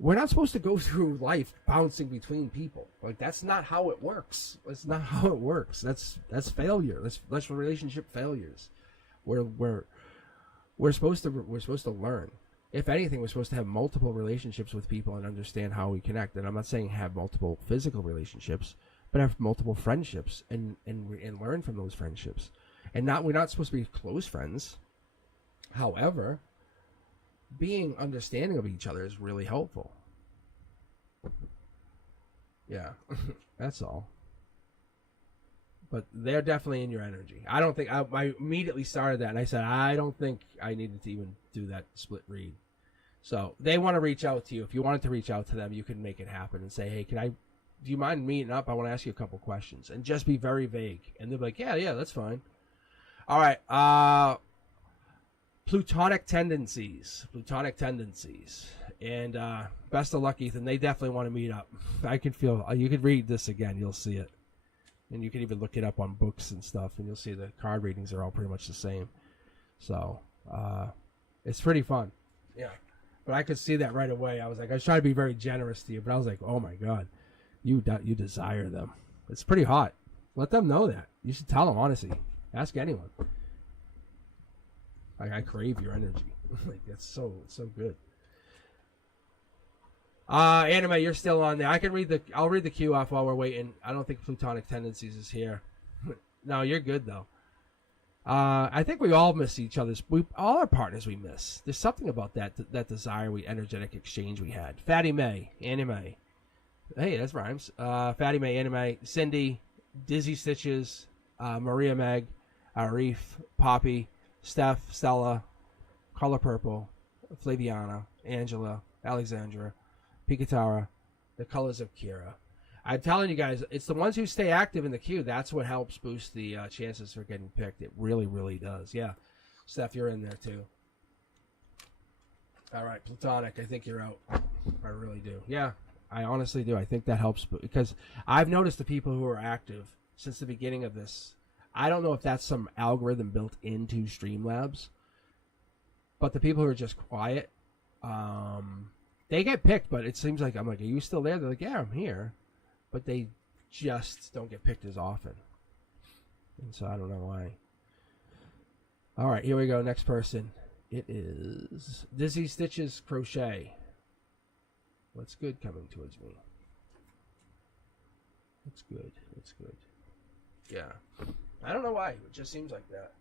we're not supposed to go through life bouncing between people. Like, that's not how it works. That's not how it works. That's failure. That's relationship failures. We're supposed to learn. If anything, we're supposed to have multiple relationships with people and understand how we connect. And I'm not saying have multiple physical relationships, but have multiple friendships and learn from those friendships. And we're not supposed to be close friends. However, being understanding of each other is really helpful. Yeah, that's all. But they're definitely in your energy. I don't think I immediately started that, and I said I don't think I needed to even do that split read. So they want to reach out to you. If you wanted to reach out to them, you can make it happen and say, hey, do you mind meeting up? I want to ask you a couple questions, and just be very vague. And they'll be like, yeah, that's fine. All right. Plutonic tendencies, and best of luck, Ethan. They definitely want to meet up. I can feel. You could read this again. You'll see it, and you can even look it up on books and stuff, and you'll see the card readings are all pretty much the same. So it's pretty fun. Yeah, but I could see that right away. I was trying to be very generous to you, but I was like, oh my god, you desire them. It's pretty hot. Let them know that. You should tell them honestly. Ask anyone. I crave your energy. Like, that's so good. Anime, you're still on there. I'll read the queue off while we're waiting. I don't think Plutonic Tendencies is here. No, you're good though. I think we all miss each other's. All our partners we miss. There's something about that desire, energetic exchange we had. Fatty May, anime. Hey, that's rhymes. Fatty May, anime. Cindy, Dizzy Stitches, Maria Meg, Arif, Poppy, Steph, Stella, Color Purple, Flaviana, Angela, Alexandra, Pikatara, The Colors of Kira. I'm telling you guys, it's the ones who stay active in the queue. That's what helps boost the chances for getting picked. It really, really does. Yeah. Steph, you're in there too. All right, Plutonic, I think you're out. I really do. Yeah, I honestly do. I think that helps because I've noticed the people who are active since the beginning of this. I don't know if that's some algorithm built into Streamlabs, but the people who are just quiet, they get picked, but it seems like, I'm like, are you still there? They're like, yeah, I'm here. But they just don't get picked as often. And so I don't know why. All right, here we go. Next person. It is Dizzy Stitches Crochet. What's good coming towards me? It's good. It's good. Yeah. I don't know why. It just seems like that.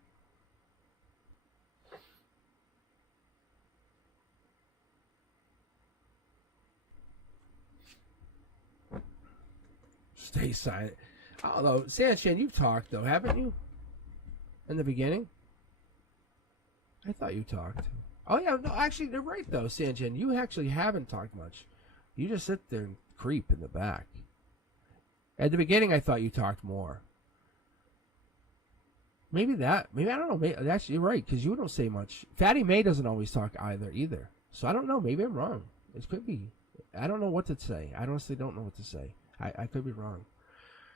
Stay silent. Although, Sanchin, you've talked, though, haven't you? In the beginning? I thought you talked. Oh, yeah. No, actually, they're right, though, Sanchin. You actually haven't talked much. You just sit there and creep in the back. At the beginning, I thought you talked more. Maybe I don't know. Maybe, actually, you're right, because you don't say much. Fatty May doesn't always talk either. So I don't know. Maybe I'm wrong. It could be. I don't know what to say. I honestly don't know what to say. I could be wrong.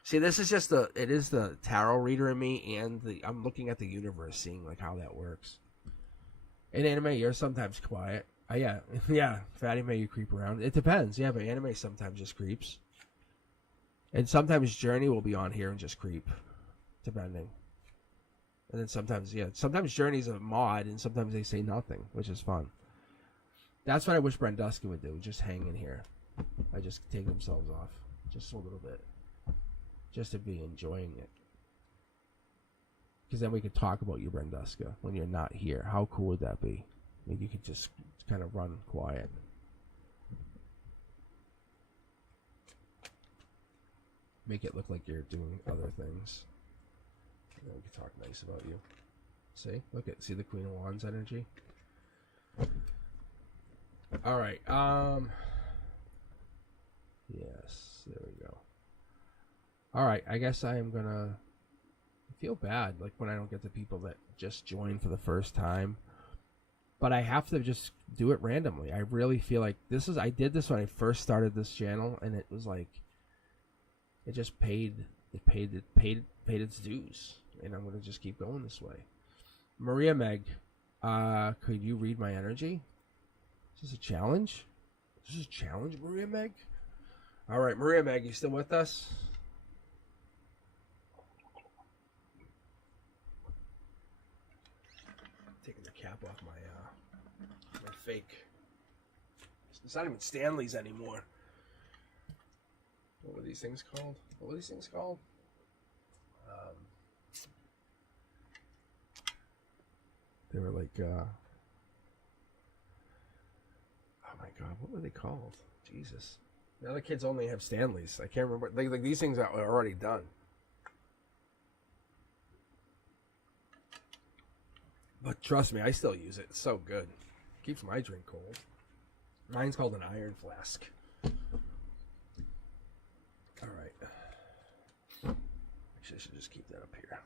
See, this is just it is the tarot reader in me, and I'm looking at the universe, seeing like how that works. In anime, you're sometimes quiet. Yeah. Fatty May, you creep around. It depends. Yeah, but anime sometimes just creeps. And sometimes Journey will be on here and just creep, depending. And then sometimes Journey's a mod, and sometimes they say nothing, which is fun. That's what I wish Brenduska would do, just hang in here. I just take themselves off, just a little bit, just to be enjoying it. Because then we could talk about you, Brenduska, when you're not here. How cool would that be? Maybe you could just kind of run quiet. Make it look like you're doing other things. And then we can talk nice about you. See the Queen of Wands energy? Alright, yes, there we go. Alright, I guess I am gonna feel bad, like when I don't get the people that just join for the first time. But I have to just do it randomly. I really feel like I did this when I first started this channel, and it was like, it just paid its dues. And I'm gonna just keep going this way. Maria Meg, could you read my energy? Is this a challenge? This is challenge, Maria Meg. All right, Maria Meg, you still with us? Taking the cap off my fake. It's not even Stanley's anymore. What were these things called? They were like, oh my God, what were they called? Jesus. The other kids only have Stanleys. I can't remember. Like these things are already done. But trust me, I still use it. It's so good. Keeps my drink cold. Mine's called an iron flask. All right. Actually, I should just keep that up here.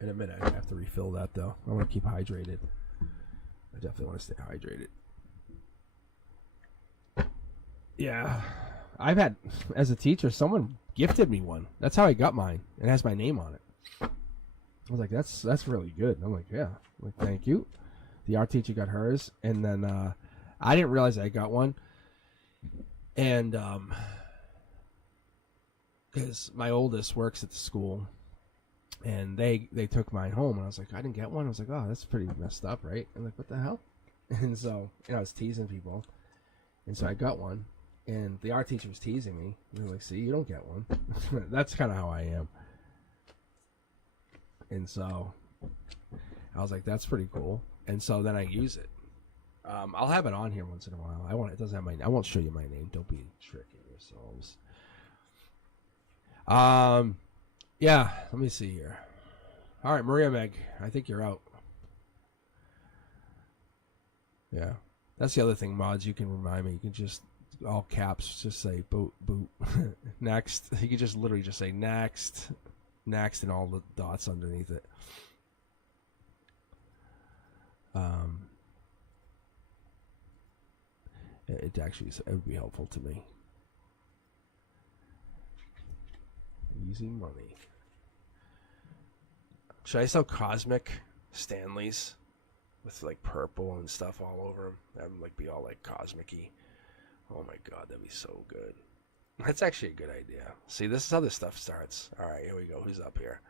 In a minute, I have to refill that, though. I want to keep hydrated. I definitely want to stay hydrated. Yeah. I've had, as a teacher, someone gifted me one. That's how I got mine. It has my name on it. I was like, that's really good. And I'm like, yeah. I'm like, thank you. The art teacher got hers. And then I didn't realize I got one. And because my oldest works at the school. And they took mine home, and I was like, I didn't get one. I was like, oh, that's pretty messed up, right? I'm like, what the hell? And so, I was teasing people. And so I got one, and the art teacher was teasing me. And they're like, see, you don't get one. That's kind of how I am. And so I was like, that's pretty cool. And so then I use it. I'll have it on here once in a while. It doesn't have I won't show you my name. Don't be tricking yourselves. Yeah, let me see here. All right, Maria Meg, I think you're out. Yeah, that's the other thing, mods. You can remind me. You can just, all caps, just say boot, boot. Next. You can just literally just say next, next, and all the dots underneath it. It would be helpful to me. Easy money. Should I sell cosmic Stanleys with like purple and stuff all over them? That would like be all like cosmic-y. Oh my God, that'd be so good. That's actually a good idea. See, this is how this stuff starts. All right, here we go. Who's up here?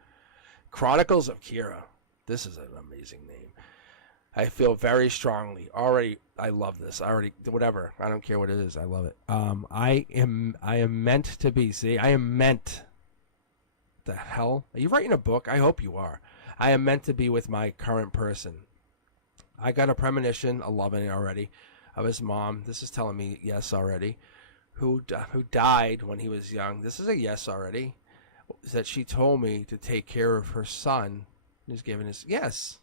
Chronicles of Kira. This is an amazing name. I feel very strongly. Already, I love this. Whatever. I don't care what it is. I love it. I am meant to be. See, I am meant. The hell? Are you writing a book? I hope you are. I am meant to be with my current person. I got a premonition, 11 already, of his mom. This is telling me yes already. Who died when he was young. This is a yes already. That she told me to take care of her son. He's giving his yes.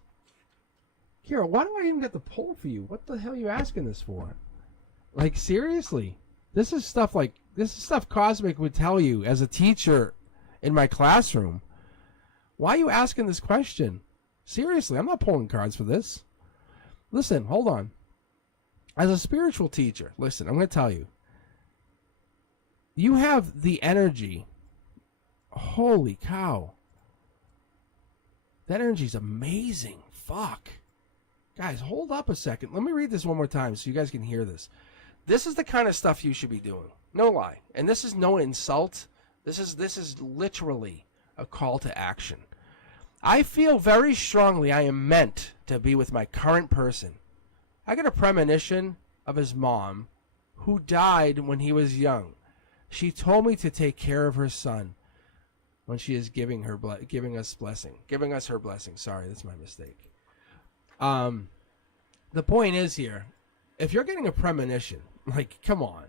Kira, why do I even get the poll for you? What the hell are you asking this for? Like, seriously? This is stuff Cosmic would tell you as a teacher in my classroom. Why are you asking this question? Seriously, I'm not pulling cards for this. Listen, hold on. As a spiritual teacher, listen, I'm going to tell you. You have the energy. Holy cow. That energy is amazing. Fuck. Guys, hold up a second. Let me read this one more time so you guys can hear this. This is the kind of stuff you should be doing. No lie. And this is no insult. This is literally a call to action. I feel very strongly I am meant to be with my current person. I got a premonition of his mom who died when he was young. She told me to take care of her son when she is giving us her blessing. Sorry, that's my mistake. The point is here, if you're getting a premonition, like, come on.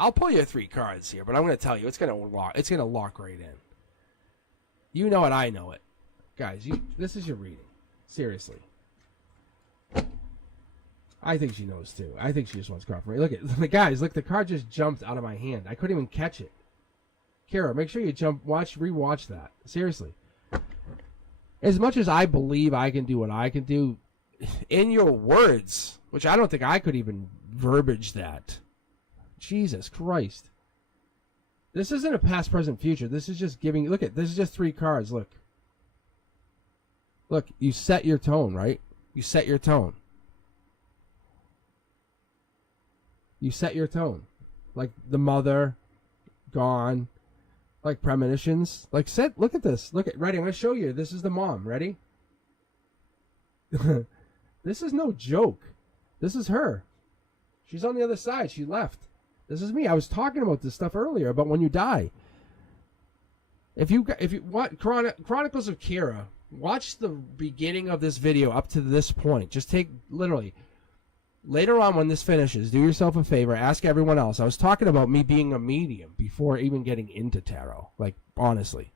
I'll pull you 3 cards here, but I'm going to tell you, it's going to lock right in. You know it, I know it. Guys, this is your reading. Seriously. I think she knows too. I think she just wants confirmation. Look at the guys, look, the card just jumped out of my hand. I couldn't even catch it. Kara, make sure you rewatch that. Seriously. As much as I believe I can do what I can do, in your words, which I don't think I could even verbiage that. Jesus Christ. This isn't a past, present, future. This is just giving... Look at... This is just 3 cards. Look. Look, you set your tone, right? You set your tone. You set your tone. Like the mother, gone, like premonitions. Like look at this. Look at, ready, I'm going to show you. This is the mom. Ready? This is no joke. This is her. She's on the other side. She left. This is me. I was talking about this stuff earlier about when you die. If you what Chronicles of Kira, watch the beginning of this video up to this point. Just take literally. Later on when this finishes, do yourself a favor, ask everyone else. I was talking about me being a medium before even getting into tarot. Like, honestly.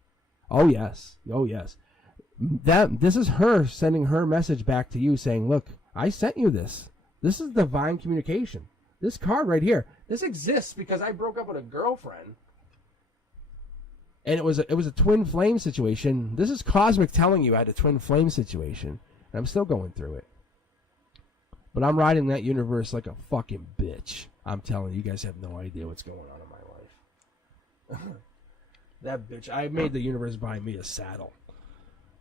Oh, yes. Oh, yes. This is her sending her message back to you saying, look, I sent you this. This is divine communication. This card right here. This exists because I broke up with a girlfriend. And it was a twin flame situation. This is cosmic telling you I had a twin flame situation. And I'm still going through it. But I'm riding that universe like a fucking bitch. I'm telling you, you guys have no idea what's going on in my life. That bitch, I made the universe buy me a saddle.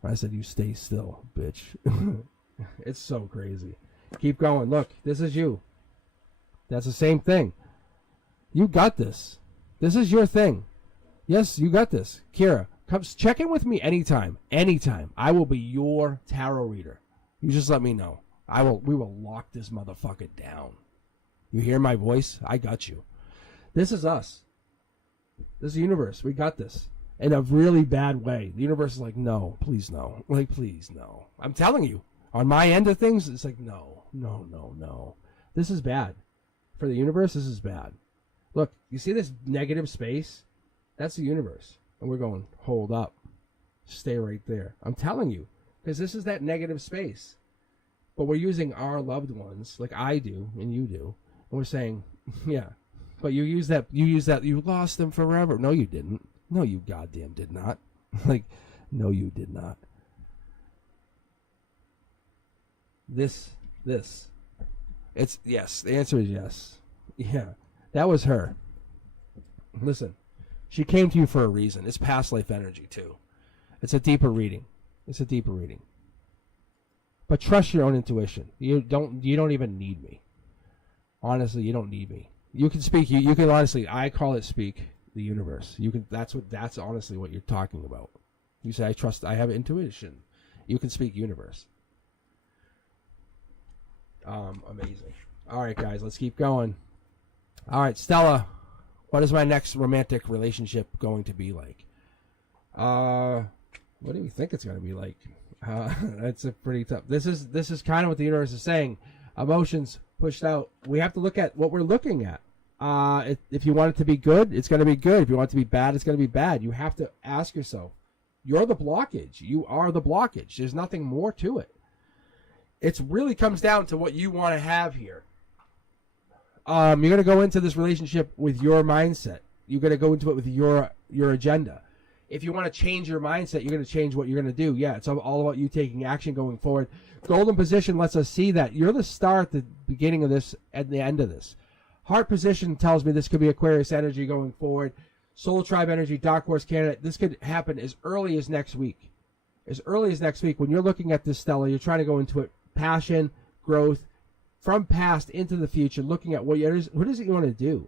I said, you stay still, bitch. It's so crazy. Keep going. Look, this is you. That's the same thing. You got this. This is your thing. Yes, you got this. Kira, come check in with me anytime. Anytime. I will be your tarot reader. You just let me know. We will lock this motherfucker down. You hear my voice? I got you. This is us. This is the universe. We got this. In a really bad way. The universe is like, no, please no. Like, please no. I'm telling you. On my end of things, it's like, no, no, no, no. This is bad. For the universe, this is bad. Look, you see this negative space? That's the universe. And we're going, hold up. Stay right there. I'm telling you. Because this is that negative space. But we're using our loved ones, like I do, and you do. And we're saying, yeah. But you use that, you lost them forever. No, you didn't. No, you goddamn did not. Like, no, you did not. This. It's yes. The answer is yes. Yeah. That was her. Listen, she came to you for a reason. It's past life energy, too. It's a deeper reading. But trust your own intuition. You don't even need me. Honestly, you don't need me. You can speak. You can honestly. I call it speak the universe. You can. That's honestly what you're talking about. You say I trust. I have intuition. You can speak universe. Amazing. All right, guys, let's keep going. All right, Stella, what is my next romantic relationship going to be like? What do you think it's going to be like? That's a pretty tough. This is kind of what the universe is saying. Emotions pushed out. We have to look at what we're looking at. If you want it to be good, it's going to be good. If you want it to be bad, it's going to be bad. You have to ask yourself, you're the blockage. You are the blockage. There's nothing more to it. It really comes down to what you want to have here. You're going to go into this relationship with your mindset. You're going to go into it with your agenda. If you want to change your mindset, you're going to change what you're going to do. Yeah, it's all about you taking action going forward. Golden position lets us see that you're the star at the beginning of this and the end of this. Heart position tells me this could be Aquarius energy going forward. Soul tribe energy, dark horse candidate. This could happen as early as next week. As early as next week, when you're looking at this, Stella, you're trying to go into it. Passion, growth, from past into the future, looking at what is it you want to do.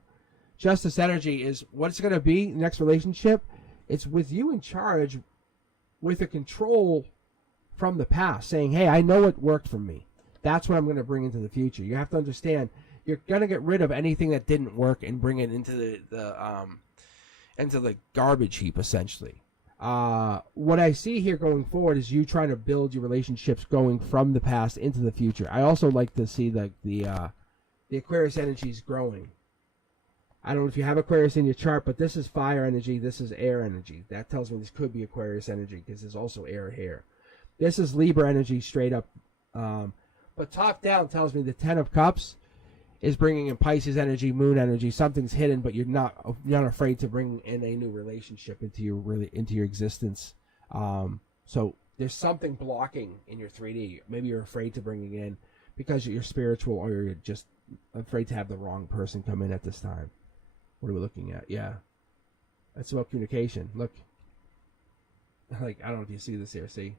Justice energy is what it's going to be, next relationship. It's with you in charge with a control from the past, saying, hey, I know what worked for me. That's what I'm going to bring into the future. You have to understand, you're going to get rid of anything that didn't work and bring it into the garbage heap, essentially. What I see here going forward is you trying to build your relationships going from the past into the future. I also like to see the Aquarius energy is growing. I don't know if you have Aquarius in your chart, but this is fire energy. This is air energy. That tells me this could be Aquarius energy because there's also air here. This is Libra energy straight up. But top down tells me the 10 of Cups is bringing in Pisces energy, moon energy. Something's hidden, but you're not afraid to bring in a new relationship into your existence. So there's something blocking in your 3D. Maybe you're afraid to bring it in because you're spiritual, or you're just afraid to have the wrong person come in at this time. What are we looking at? Yeah, that's about communication. Look, like, I don't know if you see this here. See,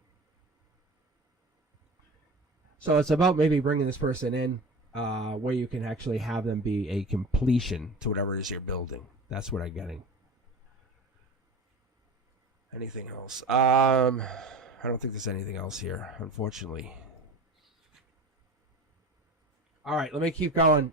So it's about maybe bringing this person in where you can actually have them be a completion to whatever it is you're building. That's what I'm getting. Anything else? I don't think there's anything else here, unfortunately. All right, let me keep going.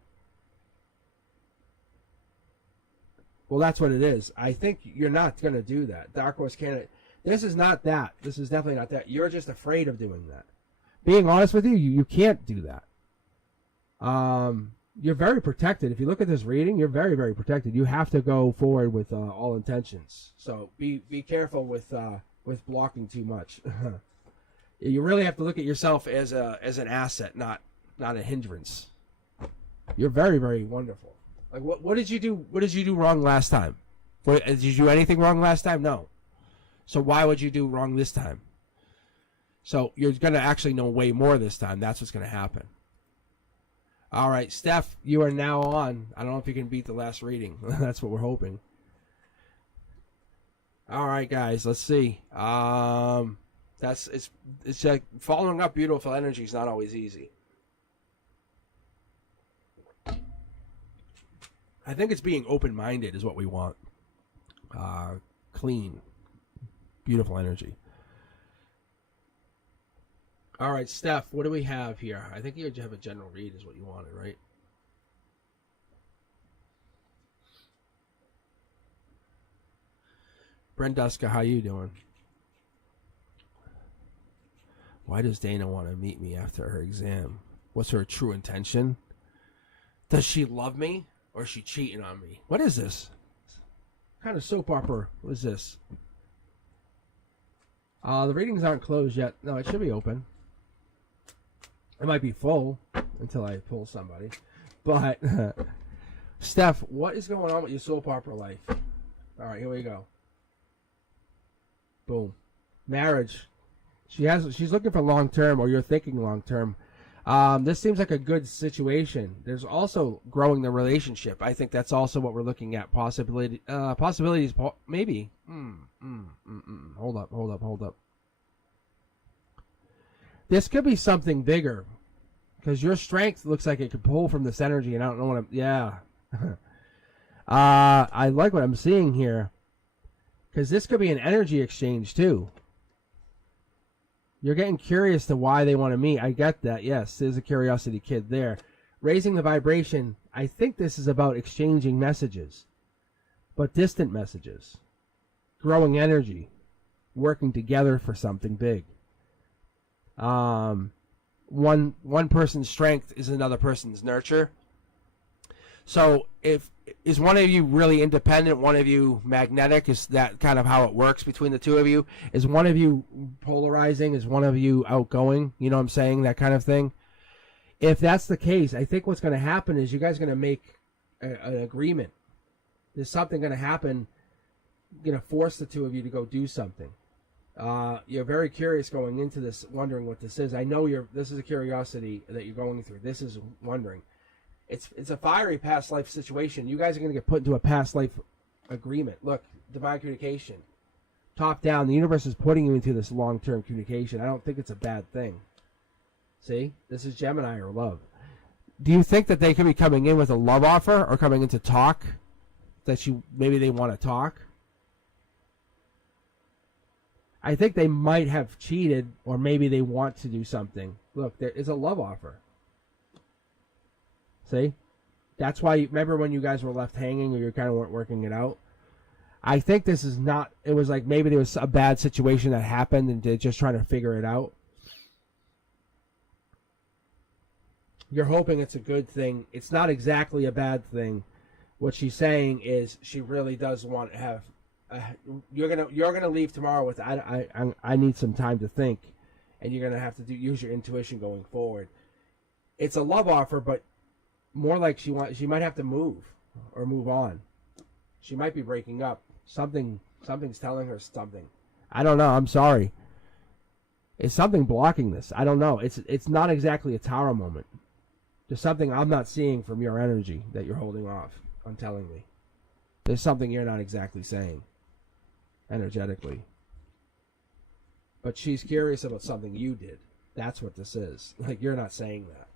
Well, that's what it is. I think you're not going to do that. Dark Horse candidate. This is not that. This is definitely not that. You're just afraid of doing that. Being honest with you, you can't do that. You're very protected. If you look at this reading, you're very, very protected. You have to go forward with all intentions. So be careful with blocking too much. You really have to look at yourself as an asset, not a hindrance. You're very, very wonderful. Like what did you do? What did you do wrong last time? Did you do anything wrong last time? No. So why would you do wrong this time? So you're going to actually know way more this time. That's what's going to happen. All right, Steph, you are now on. I don't know if you can beat the last reading. That's what we're hoping. All right, guys, let's see. It's like following up beautiful energy is not always easy. I think it's being open-minded is what we want. Clean, beautiful energy. All right, Steph, what do we have here? I think you have a general read is what you wanted, right? Brenduska, how you doing? Why does Dana want to meet me after her exam? What's her true intention? Does she love me or is she cheating on me? What is this? What kind of soap opera was this? The readings aren't closed yet. No, it should be open. It might be full until I pull somebody. But, Steph, what is going on with your soap opera life? All right, here we go. Boom. Marriage. She's looking for long term, or you're thinking long term. This seems like a good situation. There's also growing the relationship. I think that's also what we're looking at. Possibilities, maybe. Hold up. This could be something bigger, because your strength looks like it could pull from this energy, and I don't know what I'm. Yeah. I like what I'm seeing here, because this could be an energy exchange too. You're getting curious to why they want to meet. I get that. Yes, there's a curiosity kid there. Raising the vibration. I think this is about exchanging messages, but distant messages. Growing energy. Working together for something big. One person's strength is another person's nurture. So is one of you really independent, one of you magnetic? Is that kind of how it works between the two of you? Is one of you polarizing? Is one of you outgoing? You know what I'm saying? That kind of thing. If that's the case, I think what's going to happen is you guys are going to make an agreement. There's something going to happen, going to force the two of you to go do something. You're very curious going into this, wondering what this is. I know this is a curiosity that you're going through. This is wondering. It's a fiery past life situation. You guys are going to get put into a past life agreement. Look, divine communication. Top down, the universe is putting you into this long-term communication. I don't think it's a bad thing. See? This is Gemini or love. Do you think that they could be coming in with a love offer or coming in to talk? Maybe they want to talk? I think they might have cheated, or maybe they want to do something. Look, there is a love offer. See? That's why, remember when you guys were left hanging or you kind of weren't working it out? I think this is not, it was like maybe there was a bad situation that happened and they're just trying to figure it out. You're hoping it's a good thing. It's not exactly a bad thing. What she's saying is she really does want to have, you're gonna leave tomorrow with, I need some time to think, and you're gonna have to use your intuition going forward. It's a love offer, but more like she might have to move or move on. She might be breaking up. Something's telling her something. I don't know. I'm sorry. Is something blocking this? I don't know. It's not exactly a Tower moment. There's something I'm not seeing from your energy that you're holding off on telling me. There's something you're not exactly saying energetically. But she's curious about something you did. That's what this is. Like, you're not saying that.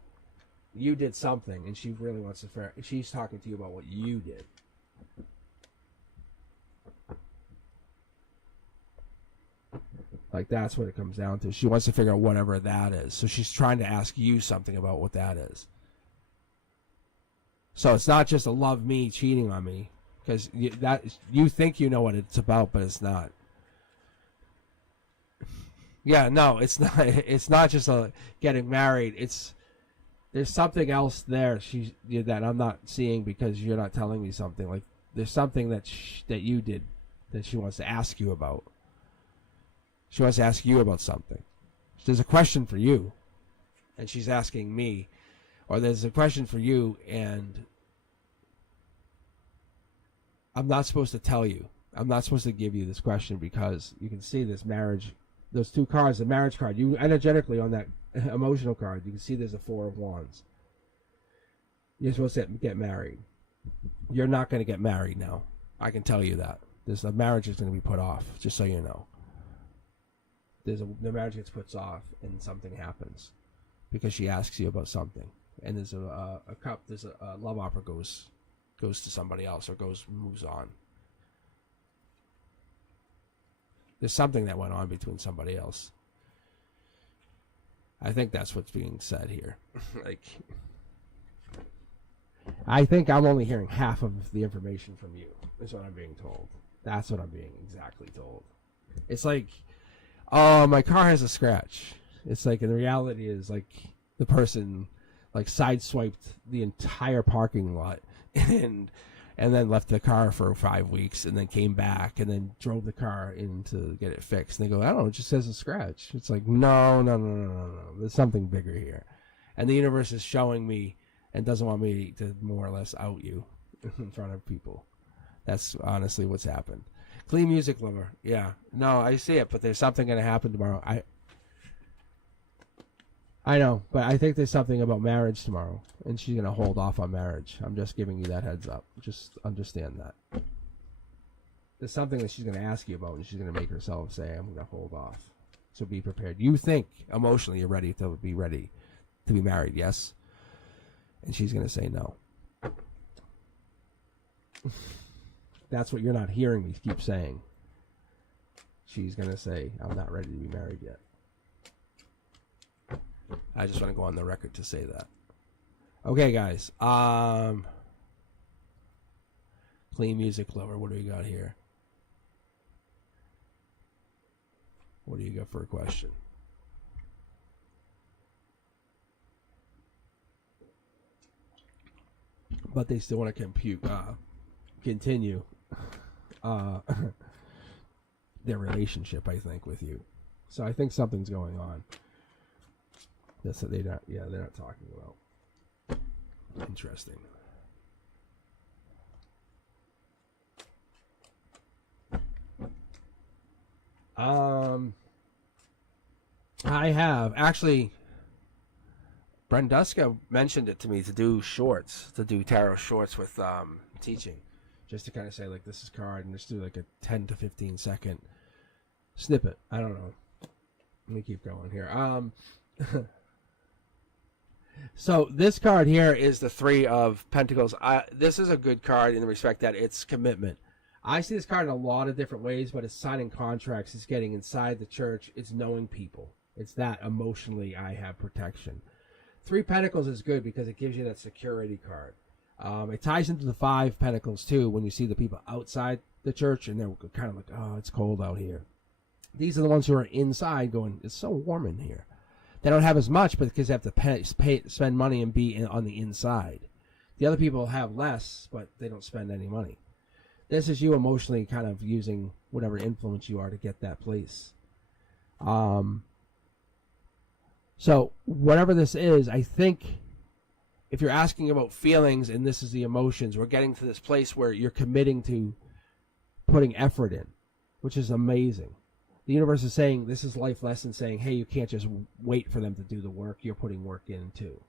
You did something, and she really wants to. She's talking to you about what you did. Like, that's what it comes down to. She wants to figure out whatever that is. So she's trying to ask you something about what that is. So it's not just a love me cheating on me, because you think you know what it's about, but it's not. Yeah, no, it's not. It's not just a getting married. There's something else there that I'm not seeing because you're not telling me something. Like, there's something that you did that she wants to ask you about. She wants to ask you about something. There's a question for you, and she's asking me. Or there's a question for you, and I'm not supposed to tell you. I'm not supposed to give you this question because you can see this marriage, those two cards, the marriage card. You energetically on that emotional card, you can see there's a Four of Wands. You're supposed to get married. You're not going to get married now. I can tell you that. The marriage is going to be put off, just so you know. The marriage gets put off, and something happens because she asks you about something. And there's a cup. There's a love opera goes to somebody else or moves on. There's something that went on between somebody else. I think that's what's being said here. Like, I think I'm only hearing half of the information from you. Is what I'm being told. That's what I'm being exactly told. It's like, oh, my car has a scratch. It's like, in reality is like the person like sideswiped the entire parking lot and then left the car for 5 weeks and then came back and then drove the car in to get it fixed. And they go, I don't know, it just says a scratch. It's like, no. There's something bigger here. And the universe is showing me and doesn't want me to more or less out you in front of people. That's honestly what's happened. Clean music lover. Yeah. No, I see it, but there's something going to happen tomorrow. I know, but I think there's something about marriage tomorrow, and she's going to hold off on marriage. I'm just giving you that heads up. Just understand that. There's something that she's going to ask you about, and she's going to make herself say, I'm going to hold off. So be prepared. You think emotionally you're ready to be married, yes? And she's going to say no. That's what you're not hearing me keep saying. She's going to say, I'm not ready to be married yet. I just want to go on the record to say that. Okay, guys. Clean music lover. What do we got here? What do you got for a question? But they still want to continue their relationship, I think, with you. So I think something's going on. That's what they're not talking about. Interesting. I have actually. Brenduska mentioned it to me to do tarot shorts with teaching, just to kind of say like this is card and just do like a 10 to 15 second snippet. I don't know. Let me keep going here. So this card here is the Three of Pentacles. This is a good card in the respect that it's commitment. I see this card in a lot of different ways, but it's signing contracts, it's getting inside the church, it's knowing people. It's that emotionally I have protection. Three Pentacles is good because it gives you that security card. It ties into the Five Pentacles too when you see the people outside the church and they're kind of like, oh, it's cold out here. These are the ones who are inside going, it's so warm in here. They don't have as much, but because they have to spend money and be on the inside. The other people have less, but they don't spend any money. This is you emotionally kind of using whatever influence you are to get that place. So whatever this is, I think if you're asking about feelings and this is the emotions, we're getting to this place where you're committing to putting effort in, which is amazing. The universe is saying, this is life lesson saying, hey, you can't just wait for them to do the work. You're putting work in too.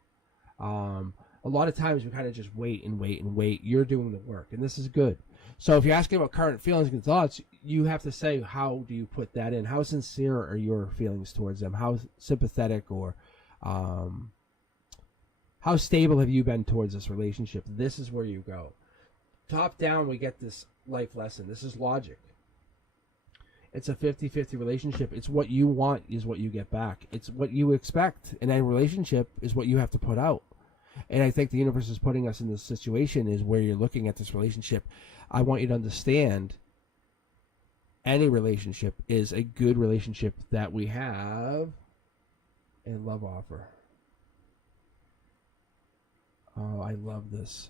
A lot of times we kind of just wait and wait and wait. You're doing the work, and this is good. So if you're asking about current feelings and thoughts, you have to say, how do you put that in? How sincere are your feelings towards them? How sympathetic or how stable have you been towards this relationship? This is where you go. Top down, we get this life lesson. This is logic. It's a 50-50 relationship. It's what you want is what you get back. It's what you expect in a relationship is what you have to put out. And I think the universe is putting us in this situation is where you're looking at this relationship. I want you to understand any relationship is a good relationship that we have a love offer. Oh, I love this.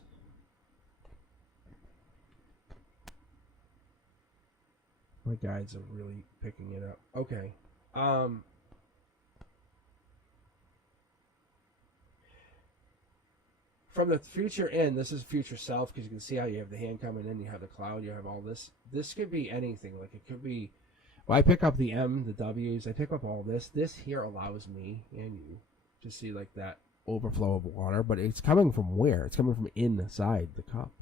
My guides are really picking it up. Okay. From the future in, this is future self, because you can see how you have the hand coming in, you have the cloud, you have all this. This could be anything. Like, it could be, well, I pick up the M, the W's, I pick up all this. This here allows me and you to see, like, that overflow of water, but it's coming from where? It's coming from inside the cup.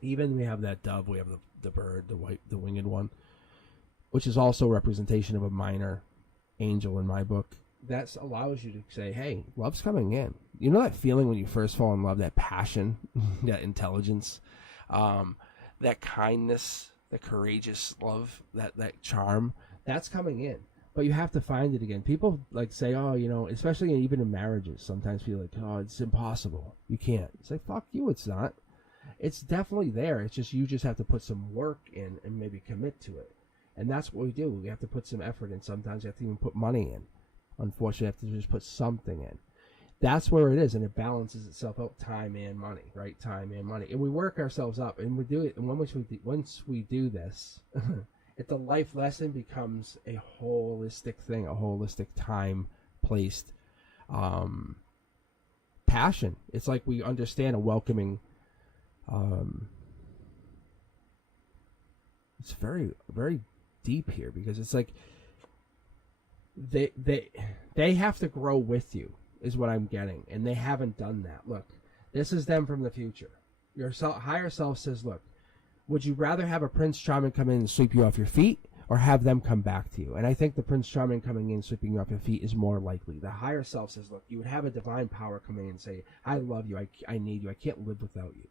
Even we have that dove, we have the bird, the winged one, which is also a representation of a minor angel in my book. That allows you to say, hey, love's coming in. You know that feeling when you first fall in love, that passion, that intelligence, that kindness, that courageous love, that charm, that's coming in. But you have to find it again. People like say, oh, you know, especially even in marriages, sometimes feel like, oh, it's impossible. You can't. It's like, fuck you, it's not. It's definitely there. It's just you just have to put some work in and maybe commit to it. And that's what we do. We have to put some effort in. Sometimes you have to even put money in. Unfortunately, you have to just put something in. That's where it is, and it balances itself out, time and money, right? Time and money. And we work ourselves up, and we do it. And once we do this, the life lesson becomes a holistic thing, a holistic time-placed passion. It's like we understand a welcoming. It's very, very deep here because it's like they have to grow with you is what I'm getting, and they haven't done that. Look, this is them from the future. Your higher self says, look, would you rather have a Prince Charming come in and sweep you off your feet, or have them come back to you? And I think the Prince Charming coming in sweeping you off your feet is more likely. The higher self says, look, you would have a divine power come in and say, I love you, I need you, I can't live without you.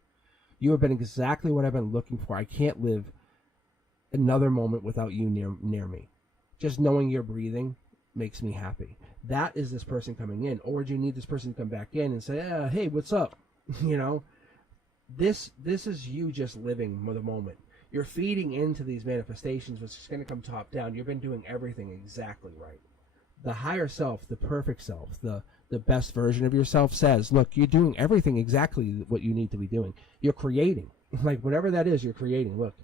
You have been exactly what I've been looking for. I can't live another moment without you near me. Just knowing you're breathing makes me happy. That is this person coming in. Or do you need this person to come back in and say, hey, what's up? You know, this is you just living the moment. You're feeding into these manifestations, which is going to come top down. You've been doing everything exactly right. The higher self, the perfect self, the best version of yourself says, look, you're doing everything exactly what you need to be doing. You're creating. Like, whatever that is, you're creating. Look,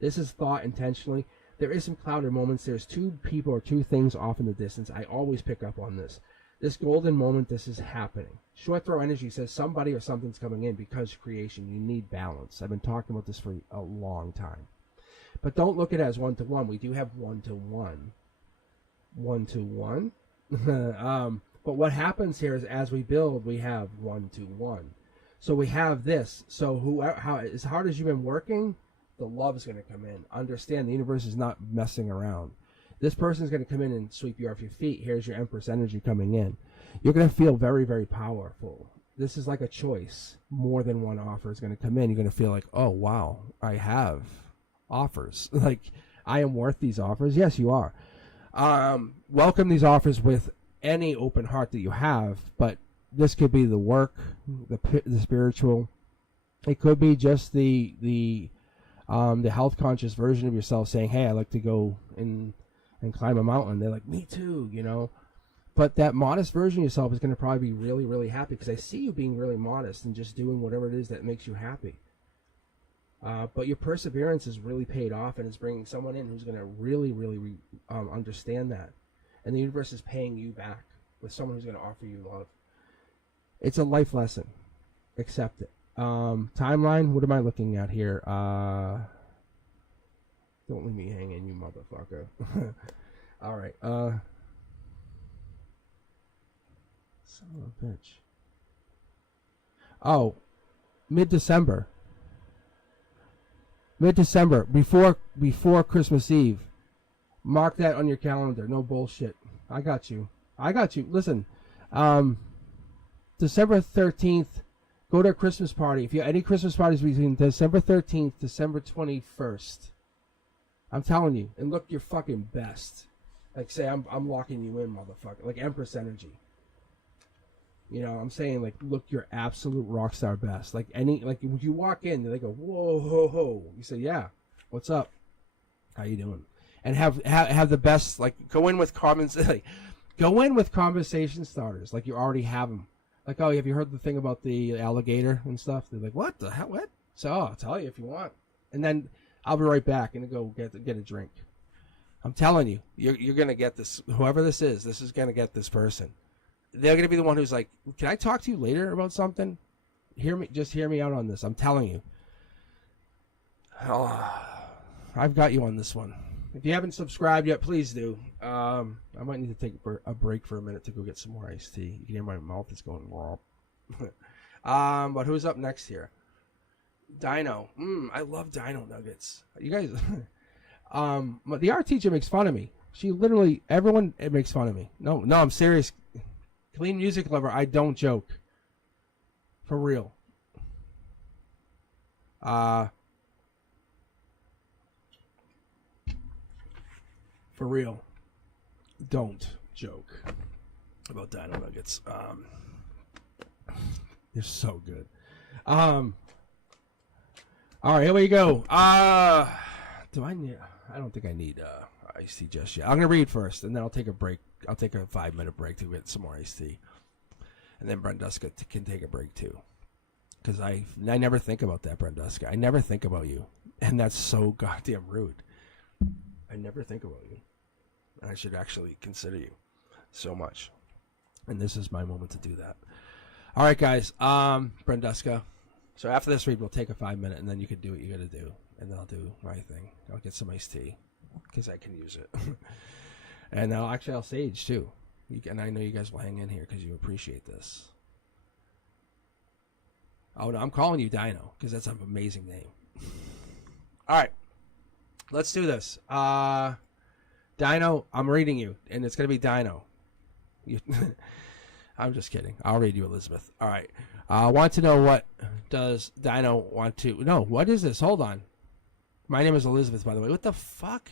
this is thought intentionally. There is some clouded moments. There's two people or two things off in the distance. I always pick up on this. This golden moment, this is happening. Short throw energy says somebody or something's coming in because creation. You need balance. I've been talking about this for a long time. But don't look at it as one-to-one. We do have one-to-one. One-to-one. But what happens here is as we build, we have one-to-one. So we have this. So as hard as you've been working, the love is going to come in. Understand the universe is not messing around. This person is going to come in and sweep you off your feet. Here's your Empress energy coming in. You're going to feel very, very powerful. This is like a choice. More than one offer is going to come in. You're going to feel like, oh, wow, I have offers. Like, I am worth these offers. Yes, you are. Welcome these offers with any open heart that you have, but this could be the work, the spiritual. It could be just the health conscious version of yourself saying, hey, I like to go and climb a mountain. They're like, me too, you know. But that modest version of yourself is going to probably be really, really happy because I see you being really modest and just doing whatever it is that makes you happy. But your perseverance is really paid off and is bringing someone in who's going to really, really understand that. And the universe is paying you back with someone who's going to offer you love. It's a life lesson. Accept it. Timeline, what am I looking at here? Don't leave me hanging, you motherfucker. All right. Son of a bitch. Oh, mid-December. Mid-December, before Christmas Eve. Mark that on your calendar. No bullshit. I got you. Listen, December 13th, go to a Christmas party. If you have any Christmas parties between December 13th, December 21st, I'm telling you, and look your fucking best. Like, say, I'm locking you in, motherfucker. Like Empress energy. You know, I'm saying, like, look your absolute rock star best. Like, when you walk in, they go, whoa, ho, ho. You say, yeah, what's up? How you doing? And have the best, like, go in with conversation starters, like you already have them. Like, oh, have you heard the thing about the alligator and stuff? They're like, what the hell? What? So I'll tell you if you want. And then I'll be right back and go get a drink. I'm telling you, you're gonna get this. Whoever this is gonna get this person. They're gonna be the one who's like, can I talk to you later about something? Just hear me out on this. I'm telling you. Oh, I've got you on this one. If you haven't subscribed yet, please do. I might need to take a break for a minute to go get some more iced tea. You can hear my mouth is going raw. But who's up next here? Dino. I love Dino Nuggets. You guys. The art teacher makes fun of me. She literally, everyone makes fun of me. No, I'm serious. Clean music lover. I don't joke. For real. For real, don't joke about Dino Nuggets. They're so good. All right, here we go. Do I need? I don't think I need iced tea just yet. I'm gonna read first, and then I'll take a break. I'll take a 5-minute break to get some more iced tea, and then Brenduska can take a break too. Because I never think about that, Brenduska. I never think about you, and that's so goddamn rude. I never think about you. I should actually consider you so much. And this is my moment to do that. All right, guys. Brenduska. So after this read, we'll take a 5-minute, and then you can do what you got to do. And then I'll do my thing. I'll get some iced tea because I can use it. And I'll sage, too. And I know you guys will hang in here because you appreciate this. Oh, no, I'm calling you Dino because that's an amazing name. All right. Let's do this. Dino, I'm reading you, and it's going to be Dino. I'm just kidding. I'll read you, Elizabeth. All right. I want to know, what does Dino want to... No, what is this? Hold on. My name is Elizabeth, by the way. What the fuck?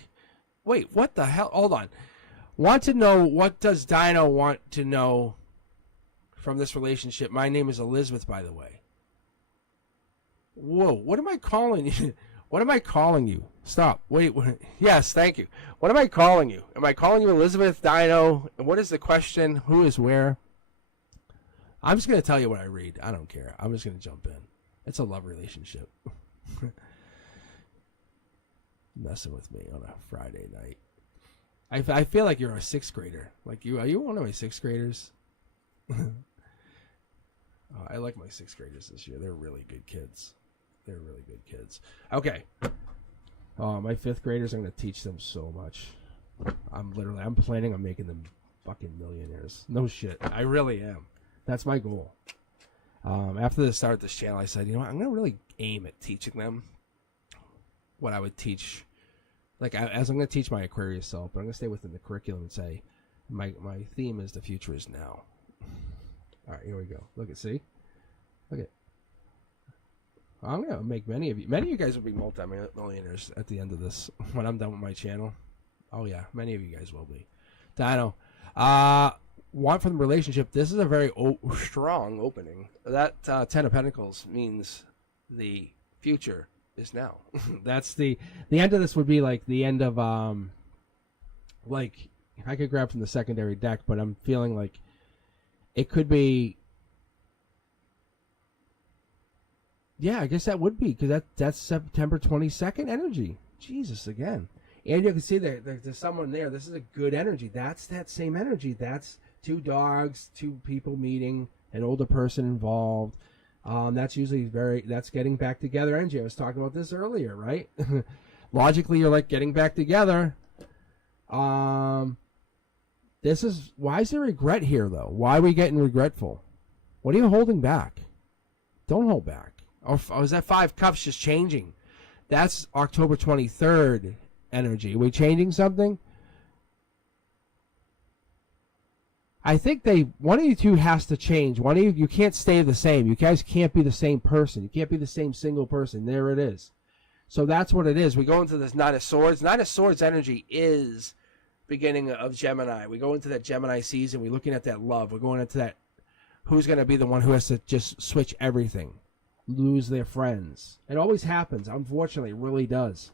Wait, what the hell? Hold on. Want to know, what does Dino want to know from this relationship? My name is Elizabeth, by the way. Whoa, what am I calling you? What am I calling you? Stop. Wait. Yes, thank you. What am I calling you? Am I calling you Elizabeth, Dino? And what is the question? Who is where? I'm just going to tell you what I read. I don't care. I'm just going to jump in. It's a love relationship. Messing with me on a Friday night. I feel like you're a 6th grader. Like you. Are you one of my 6th graders? I like my 6th graders this year. They're really good kids. They're really good kids. Okay. My 5th graders, I'm going to teach them so much. I'm planning on making them fucking millionaires. No shit. I really am. That's my goal. After the start of this channel, I said, you know what? I'm going to really aim at teaching them what I would teach. Like, as I'm going to teach my Aquarius self, but I'm going to stay within the curriculum and say, my theme is the future is now. All right, here we go. Look at, see? Look at. I'm going to make many of you guys will be multi-millionaires at the end of this when I'm done with my channel. Oh, yeah. Many of you guys will be. Dino. Want from the relationship. This is a very strong opening. That 10 of Pentacles means the future is now. That's the end of this would be like the end of, like, I could grab from the secondary deck, but I'm feeling like it could be. Yeah, I guess that would be, because that's September 22nd energy. Jesus, again. And you can see there's someone there. This is a good energy. That's that same energy. That's 2 dogs, 2 people meeting, an older person involved. That's usually that's getting back together energy. I was talking about this earlier, right? Logically, you're like getting back together. This is, why is there regret here, though? Why are we getting regretful? What are you holding back? Don't hold back. Or is that 5 cups just changing? That's October 23rd energy. Are we changing something? I think one of you two has to change. One of you can't stay the same. You guys can't be the same person. You can't be the same single person. There it is. So that's what it is. We go into this Nine of Swords. Nine of Swords energy is beginning of Gemini. We go into that Gemini season. We're looking at that love. We're going into that who's going to be the one who has to just switch everything, lose their friends. It always happens. Unfortunately, it really does.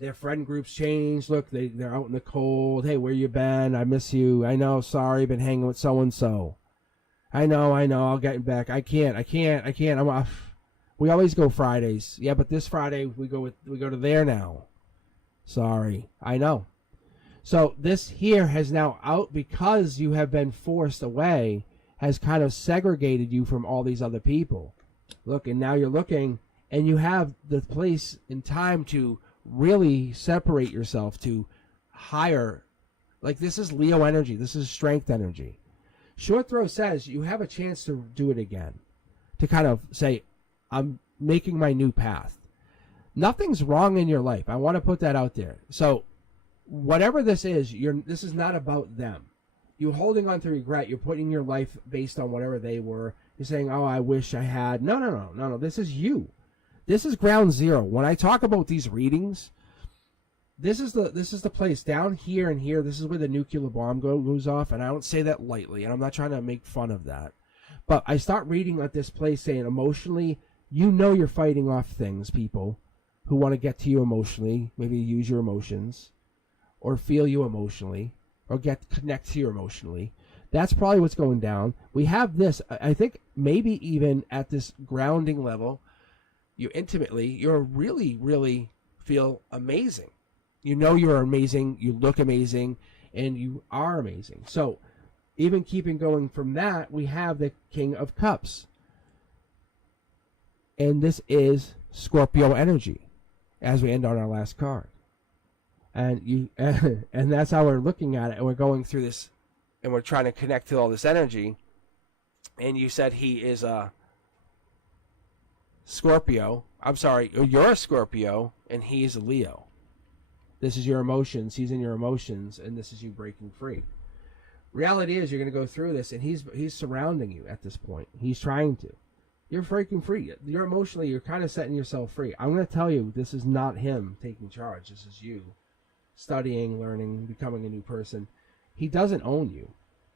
Their friend groups change. Look, they're out in the cold. Hey, where you been? I miss you. I know. Sorry, been hanging with so-and-so. I know. I'll get back. I can't. I'm off. We always go Fridays. Yeah, but this Friday we go to there now. Sorry. I know. So this here has now out because you have been forced away, has kind of segregated you from all these other people. Look, and now you're looking, and you have the place and time to really separate yourself, to higher. Like, this is Leo energy. This is strength energy. Short throw says you have a chance to do it again, to kind of say, I'm making my new path. Nothing's wrong in your life. I want to put that out there. So whatever this is, this is not about them. You're holding on to regret. You're putting your life based on whatever they were. You're saying, oh, I wish I had. No. This is you. This is ground zero. When I talk about these readings, this is the place down here and here. This is where the nuclear bomb goes off, and I don't say that lightly, and I'm not trying to make fun of that. But I start reading at this place saying emotionally, you're fighting off things, people who want to get to you emotionally, maybe use your emotions, or feel you emotionally, or connect to you emotionally. That's probably what's going down. We have this, I think maybe even at this grounding level, you're really, really feel amazing. You're amazing, you look amazing, and you are amazing. So even keeping going from that, we have the King of Cups. And this is Scorpio energy as we end on our last card. And and that's how we're looking at it, and we're going through this, and we're trying to connect to all this energy. And you said he is a Scorpio. I'm sorry, you're a Scorpio, and he's a Leo. This is your emotions. He's in your emotions, and this is you breaking free. Reality is you're going to go through this, and he's surrounding you at this point. He's trying to. You're breaking free. You're emotionally, you're kind of setting yourself free. I'm going to tell you, this is not him taking charge. This is you studying, learning, becoming a new person. He doesn't own you.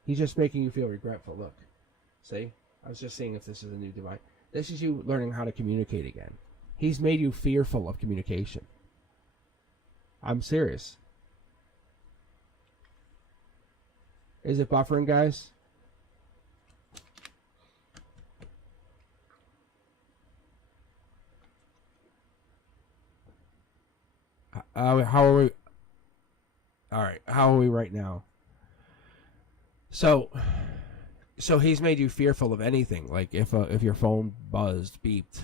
He's just making you feel regretful. Look, see? I was just seeing if this is a new divine. This is you learning how to communicate again. He's made you fearful of communication. I'm serious. Is it buffering, guys? How are we? All right. How are we right now? So he's made you fearful of anything. Like if your phone buzzed, beeped,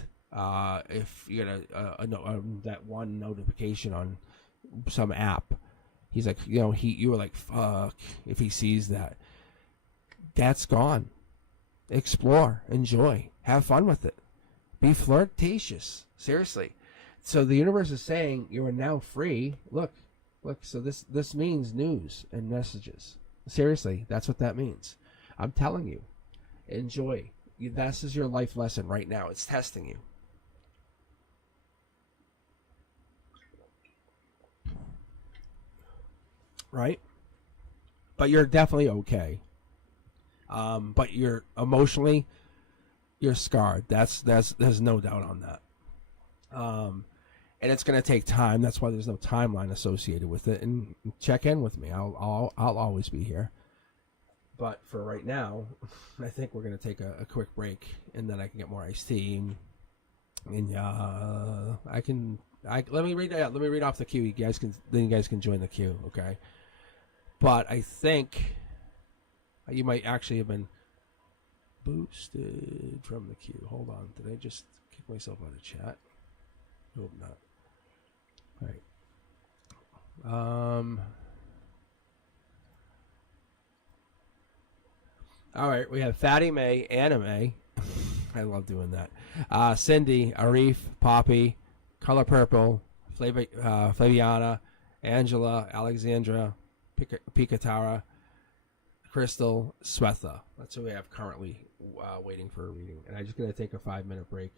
if you get that one notification on some app, he's like, you were like, fuck. If he sees that, that's gone. Explore, enjoy, have fun with it, be flirtatious. Seriously. So the universe is saying you are now free. Look. So this means news and messages. Seriously, that's what that means. I'm telling you, enjoy. This is your life lesson right now. It's testing you. Right? But you're definitely okay. But you're emotionally, you're scarred. There's no doubt on that. And it's going to take time. That's why there's no timeline associated with it. And check in with me. I'll always be here. But for right now, I think we're going to take a quick break, and then I can get more iced tea. And let me read off the queue. You guys can join the queue, okay? But I think you might actually have been boosted from the queue. Hold on. Did I just kick myself out of chat? Hope not. All right. All right, we have Fatty May, Anime. I love doing that. Cindy, Arif, Poppy, Color Purple, Flaviana, Angela, Alexandra, Picatara, Crystal, Swetha. That's who we have currently waiting for a reading. And I'm just going to take a 5-minute break,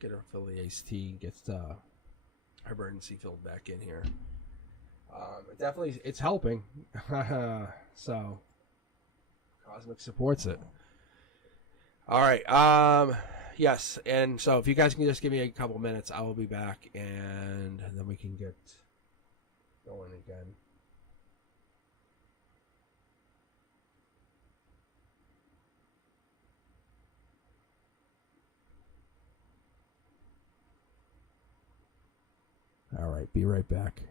get her fill the iced tea, get her emergency filled back in here. Definitely, it's helping. So, Cosmic supports it. All right. Yes, and so if you guys can just give me a couple minutes, I will be back, and then we can get going again. All right, be right back.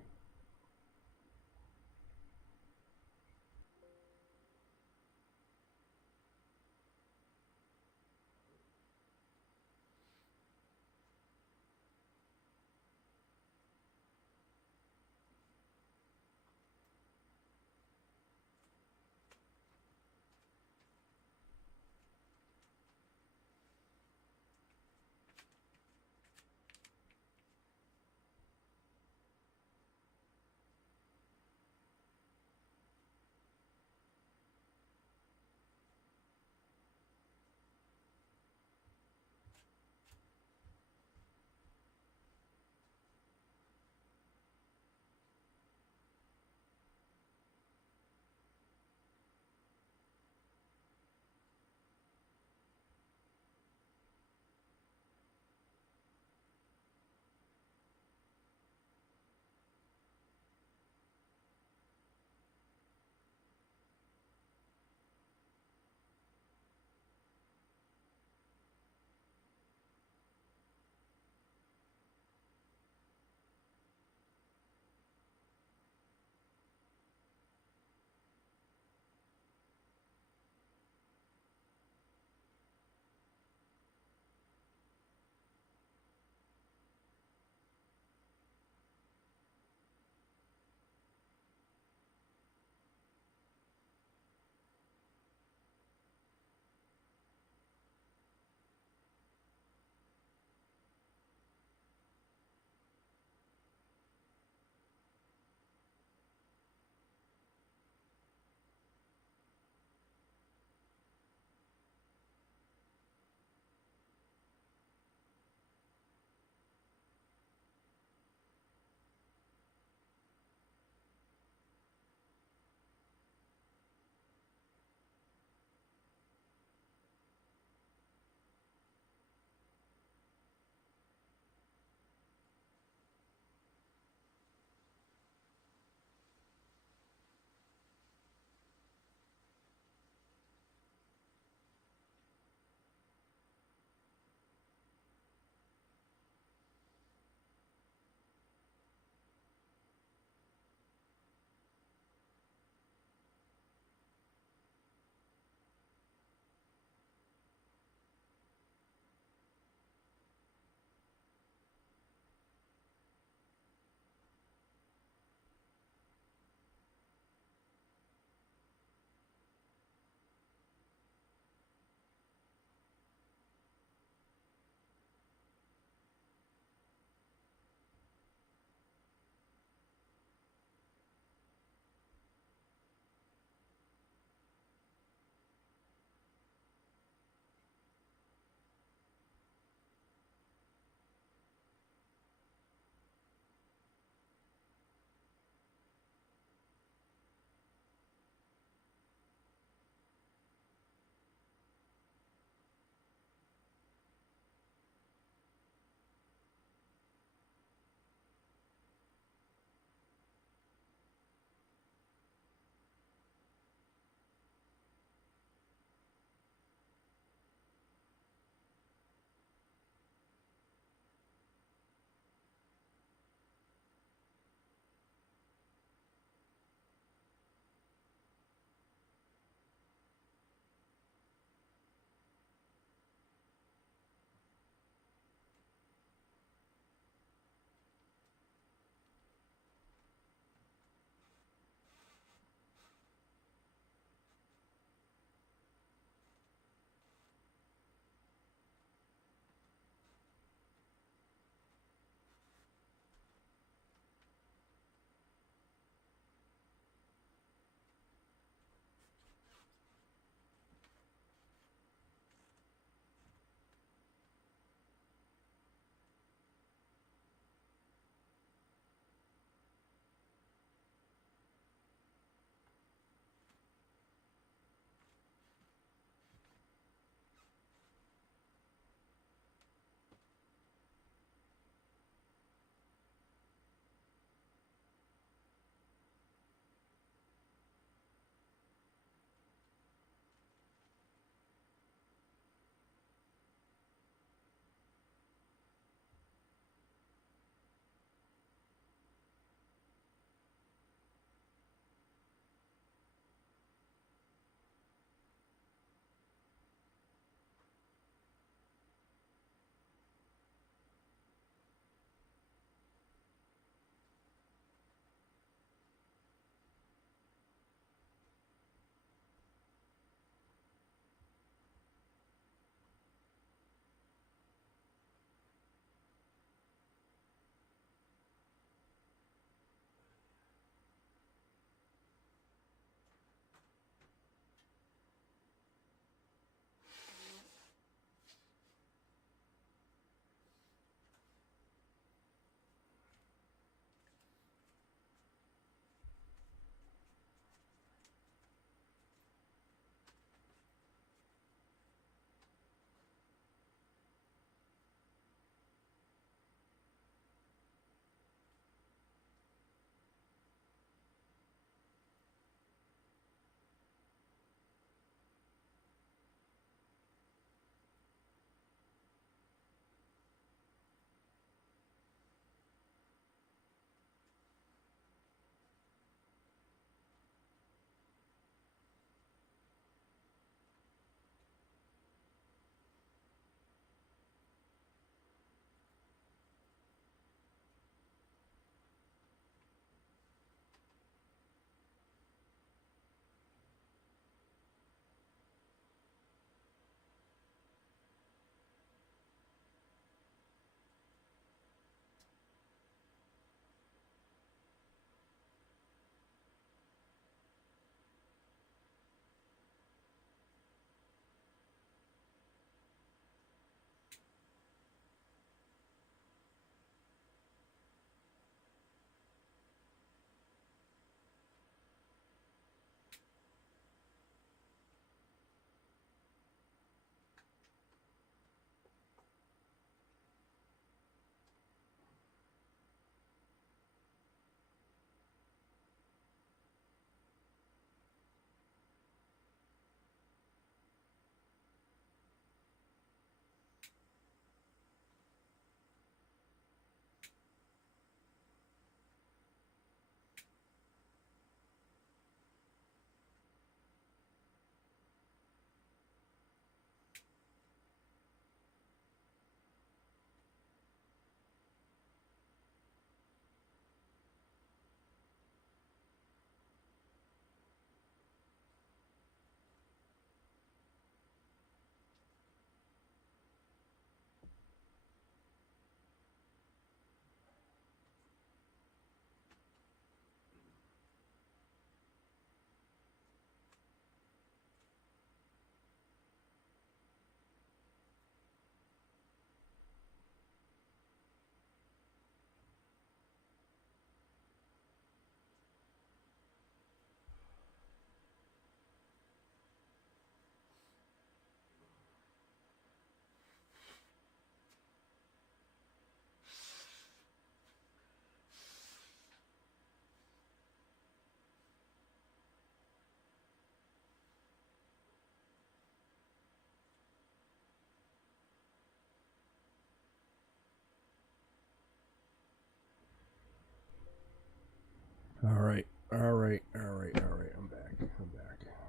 All right. I'm back.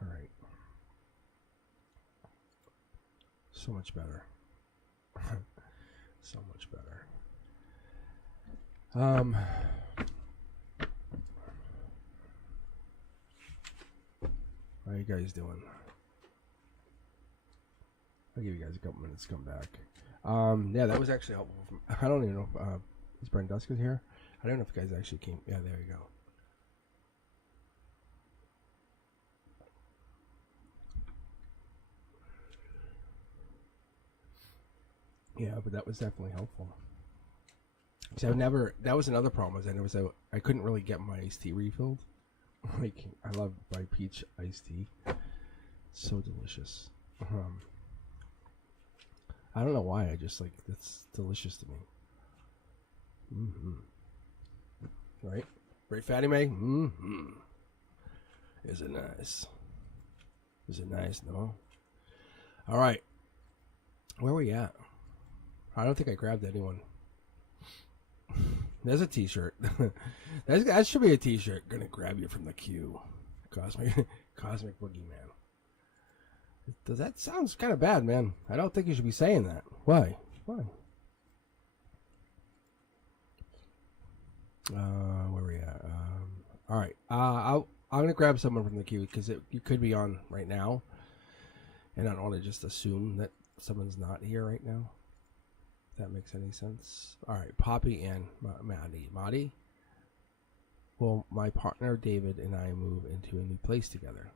All right. So much better. So much better. How you guys doing? I'll give you guys a couple minutes to come back. Yeah, that was actually helpful. I don't even know if is Brent Dusk here. I don't know if you guys actually came. Yeah, there you go. Yeah, but that was definitely helpful. So that was another problem. I couldn't really get my iced tea refilled. Like, I love my peach iced tea. It's so delicious. I don't know why. I just like, it's delicious to me. Right? Right, Fatty May? Is it nice? Is it nice? No? All right. Where are we at? I don't think I grabbed anyone. There's a t-shirt. That should be a t-shirt. Gonna grab you from the queue. Cosmic Boogeyman. That sounds kind of bad, man. I don't think you should be saying that. Why? Where are we at? All right. I'm gonna grab someone from the queue because you could be on right now, and I don't want to just assume that someone's not here right now. If that makes any sense. All right, Poppy and Maddie. Well, my partner David and I move into a new place together.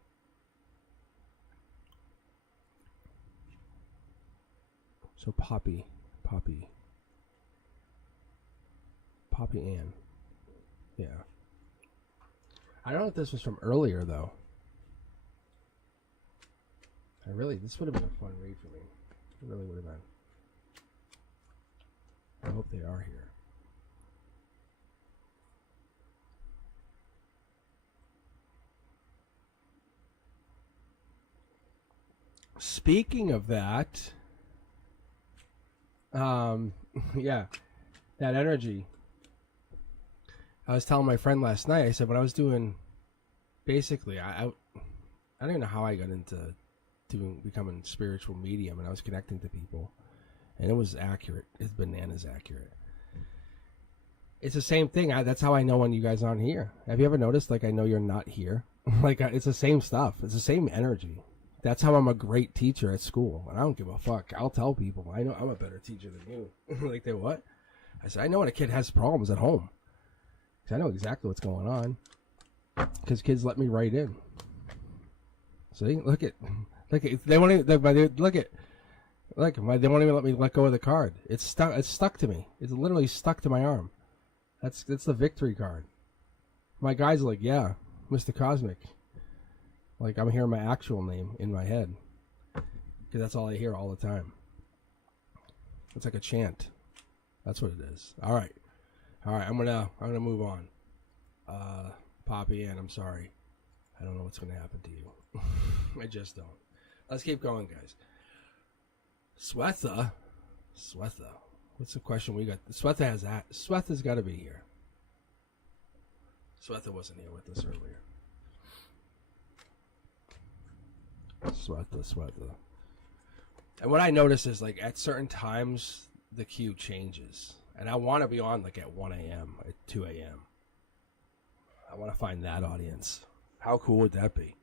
So Poppy Ann. Yeah. I don't know if this was from earlier though. This would have been a fun read for me. It really would have been. I hope they are here. Speaking of that, yeah, that energy. I was telling my friend last night, I said when I was doing, basically, I don't even know how I got into becoming spiritual medium, and I was connecting to people. And it was accurate. It's bananas accurate. It's the same thing. That's how I know when you guys aren't here. Have you ever noticed, like, I know you're not here? Like, it's the same stuff. It's the same energy. That's how I'm a great teacher at school. And I don't give a fuck. I'll tell people. I know I'm a better teacher than you. Like, they what? I said, I know when a kid has problems at home. Because I know exactly what's going on. Because kids let me write in. See? Look at. They won't even. Look at. Like, they won't even let me let go of the card. It's stuck to me. It's literally stuck to my arm. That's the victory card. My guy's like, yeah, Mr. Cosmic. Like, I'm hearing my actual name in my head. Because that's all I hear all the time. It's like a chant. That's what it is. All right, I'm gonna move on. Poppy Ann, I'm sorry. I don't know what's gonna happen to you. I just don't. Let's keep going, guys. Swetha. What's the question we got? Swetha has that. Swetha's got to be here. Swetha wasn't here with us earlier. Swetha. And what I notice is, like, at certain times, the queue changes. And I want to be on, like, at 1 a.m., at 2 a.m. I want to find that audience. How cool would that be?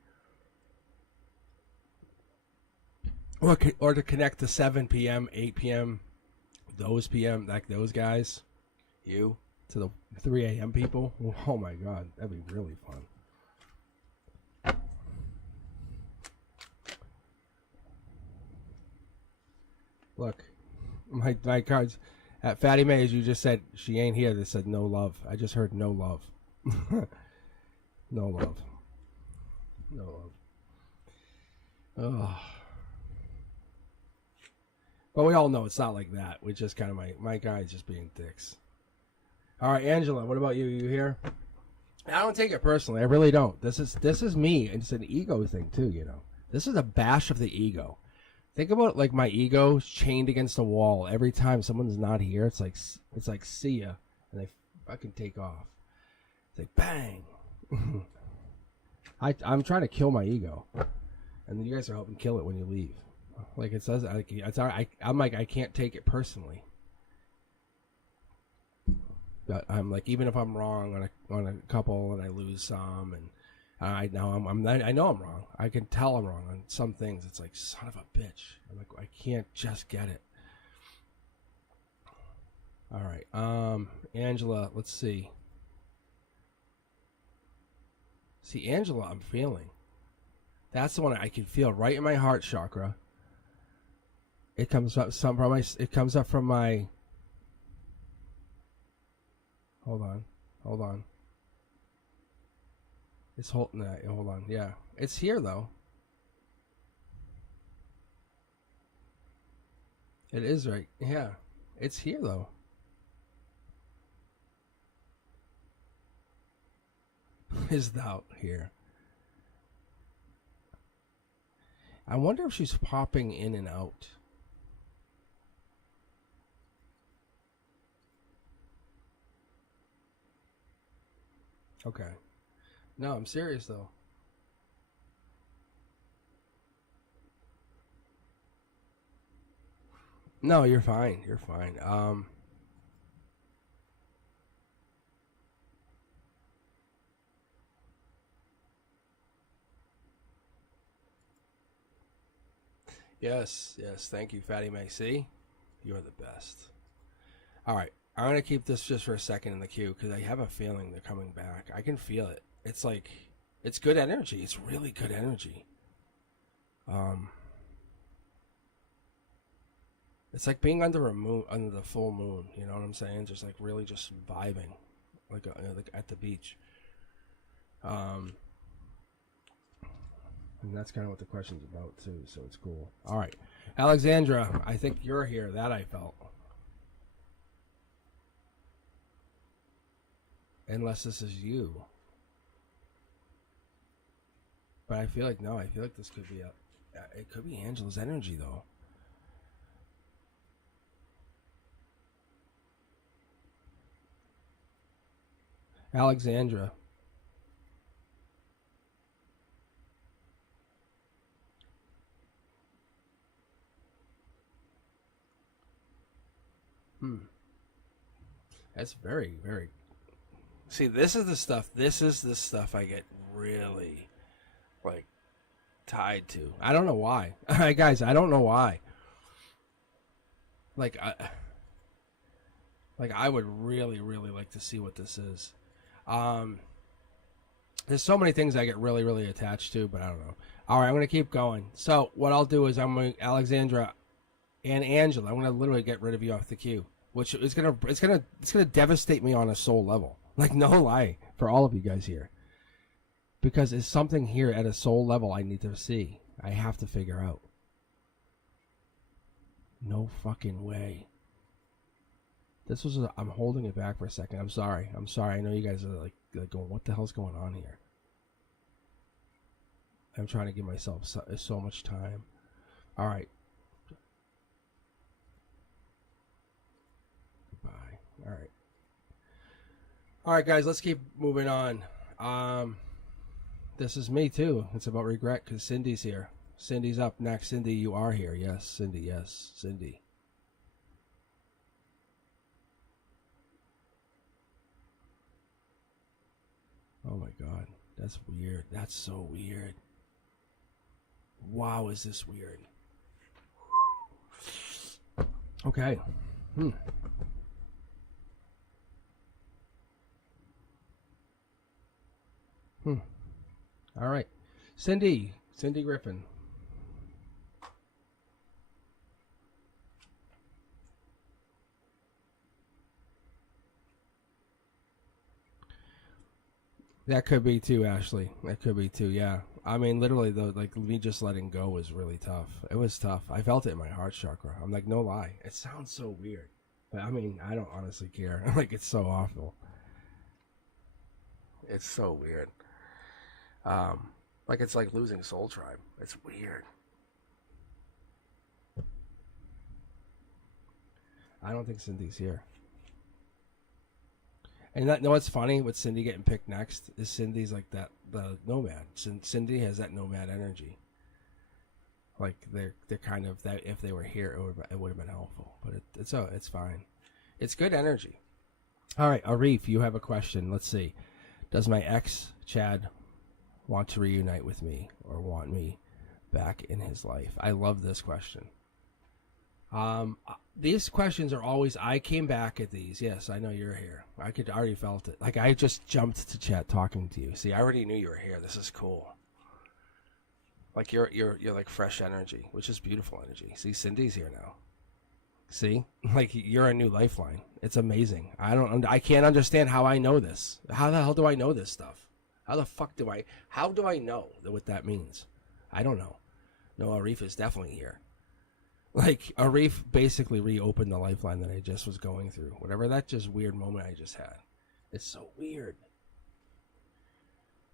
Or to connect to 7 p.m., 8 p.m., those p.m., like those guys, you, to the 3 a.m. people. Oh my God, that'd be really fun. Look, my cards at Fatty May, as you just said, she ain't here. They said no love. I just heard no love. No love. Oh. But we all know it's not like that. We're just kind of my guys just being dicks. All right, Angela, what about you? You here? I don't take it personally. I really don't. This is me. It's an ego thing too, you know. This is a bash of the ego. Think about, like, my ego chained against the wall. Every time someone's not here, it's like see ya, and they fucking take off. It's like bang. I'm trying to kill my ego, and you guys are helping kill it when you leave. Like it says, I'm like I can't take it personally. But I'm like, even if I'm wrong on a couple and I lose some, and I know I know I'm wrong. I can tell I'm wrong on some things. It's like, son of a bitch. I'm like, I can't just get it. All right, Angela. Let's see. See, Angela, I'm feeling. That's the one I can feel right in my heart chakra. It comes up It comes up from my. Hold on. It's holding that. Hold on. Yeah, it's here though. It is right. Yeah, it's here though. Is thou here? I wonder if she's popping in and out. Okay. No, I'm serious though. No, you're fine. You're fine. Yes. Thank you, Fatty May. See, you're the best. All right, I'm gonna keep this just for a second in the queue because I have a feeling they're coming back. I can feel it. It's like it's good energy. It's really good energy. It's like being under a moon, under the full moon. You know what I'm saying? Just like really just vibing, like at the beach. Um, and that's kind of what the question's about too. So it's cool. All right, Alexandra, I think you're here. That I felt. Unless this is you. But I feel like no. I feel like this could be a. It could be Angela's energy though. Alexandra. That's very, very. See, this is the stuff. This is the stuff I get really, like, tied to. I don't know why, guys. I don't know why. Like, I would really, really like to see what this is. There's so many things I get really, really attached to, but I don't know. All right, I'm gonna keep going. So what I'll do is I'm going to Alexandra and Angela. I'm gonna literally get rid of you off the queue, which is gonna devastate me on a soul level. Like no lie for all of you guys here, because it's something here at a soul level I need to see. I have to figure out. No fucking way. This was I'm holding it back for a second. I'm sorry. I know you guys are like going, what the hell's going on here? I'm trying to give myself so much time. All right. Goodbye. All right. All right, guys. Let's keep moving on. This is me too. It's about regret because Cindy's here. Cindy's up next. Cindy, you are here. Yes, Cindy. Yes, Cindy. Oh my God, that's weird. That's so weird. Wow, is this weird? Okay. All right. Cindy Griffin. That could be too, Ashley. That could be too, yeah. I mean, literally, though, like, me just letting go was really tough. It was tough. I felt it in my heart chakra. I'm like, no lie. It sounds so weird. But, I mean, I don't honestly care. Like, it's so awful. It's so weird. Like, it's like losing Soul Tribe. It's weird. I don't think Cindy's here. And that, know what's funny with Cindy getting picked next is Cindy's like the nomad. Cindy has that nomad energy. Like they're kind of that. If they were here, it would have been helpful. But it's fine. It's good energy. All right, Arif, you have a question. Let's see. Does my ex Chad want to reunite with me or want me back in his life? I love this question. These questions are always, I came back at these. Yes, I know you're here. I already felt it. Like I just jumped to chat talking to you. See, I already knew you were here. This is cool. Like you're like fresh energy, which is beautiful energy. See, Cindy's here now. See, like you're a new lifeline. It's amazing. I can't understand how I know this. How the hell do I know this stuff? How do I know what that means? I don't know. No, Arif is definitely here. Like, Arif basically reopened the lifeline that I just was going through. Whatever that just weird moment I just had. It's so weird.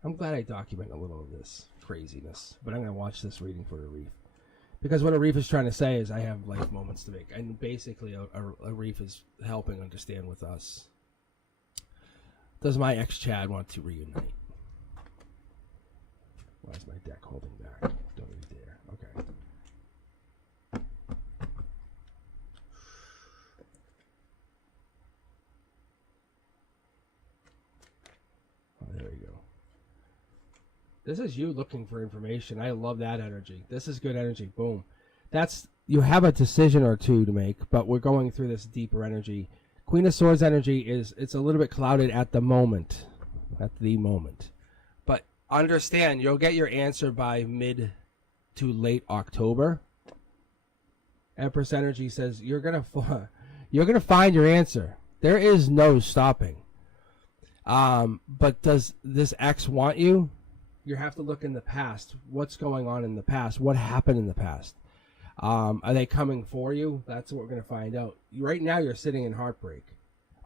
I'm glad I document a little of this craziness. But I'm going to watch this reading for Arif. Because what Arif is trying to say is I have life moments to make. And basically, Arif is helping understand with us. Does my ex-Chad want to reunite? Why is my deck holding back? Don't you dare. Okay. There you go. This is you looking for information. I love that energy. This is good energy. Boom. You have a decision or two to make, but we're going through this deeper energy. Queen of Swords energy it's a little bit clouded at the moment. But understand, you'll get your answer by mid to late October. Empress energy says you're gonna find your answer. There is no stopping. But does this ex want you? You have to look in the past. What's going on in the past? What happened in the past? Are they coming for you? That's what we're going to find out. Right now, you're sitting in heartbreak.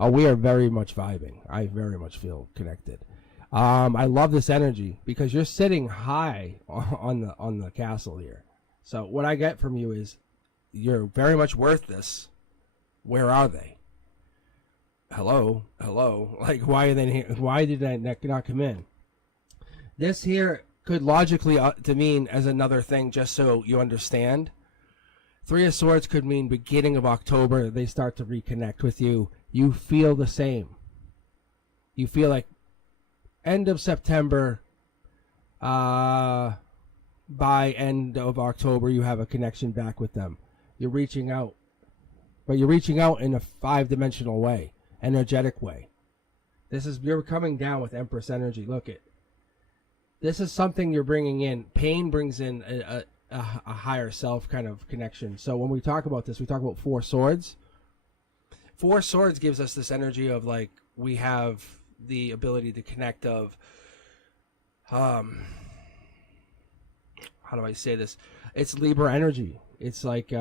We are very much vibing. I very much feel connected. I love this energy because you're sitting high on the castle here. So what I get from you is you're very much worth this. Where are they? Hello. Like, why are they here? Why did I not come in? This here could logically to mean as another thing, just so you understand. Three of Swords could mean beginning of October. They start to reconnect with you. You feel the same. You feel like end of September, by end of October, you have a connection back with them. You're reaching out. But you're reaching out in a 5-dimensional way. Energetic way. You're coming down with Empress energy. Look it. This is something you're bringing in. Pain brings in a higher self kind of connection. So when we talk about this, we talk about 4 swords. 4 swords gives us this energy of like we have the ability to connect of how do I say this? It's Libra energy. It's like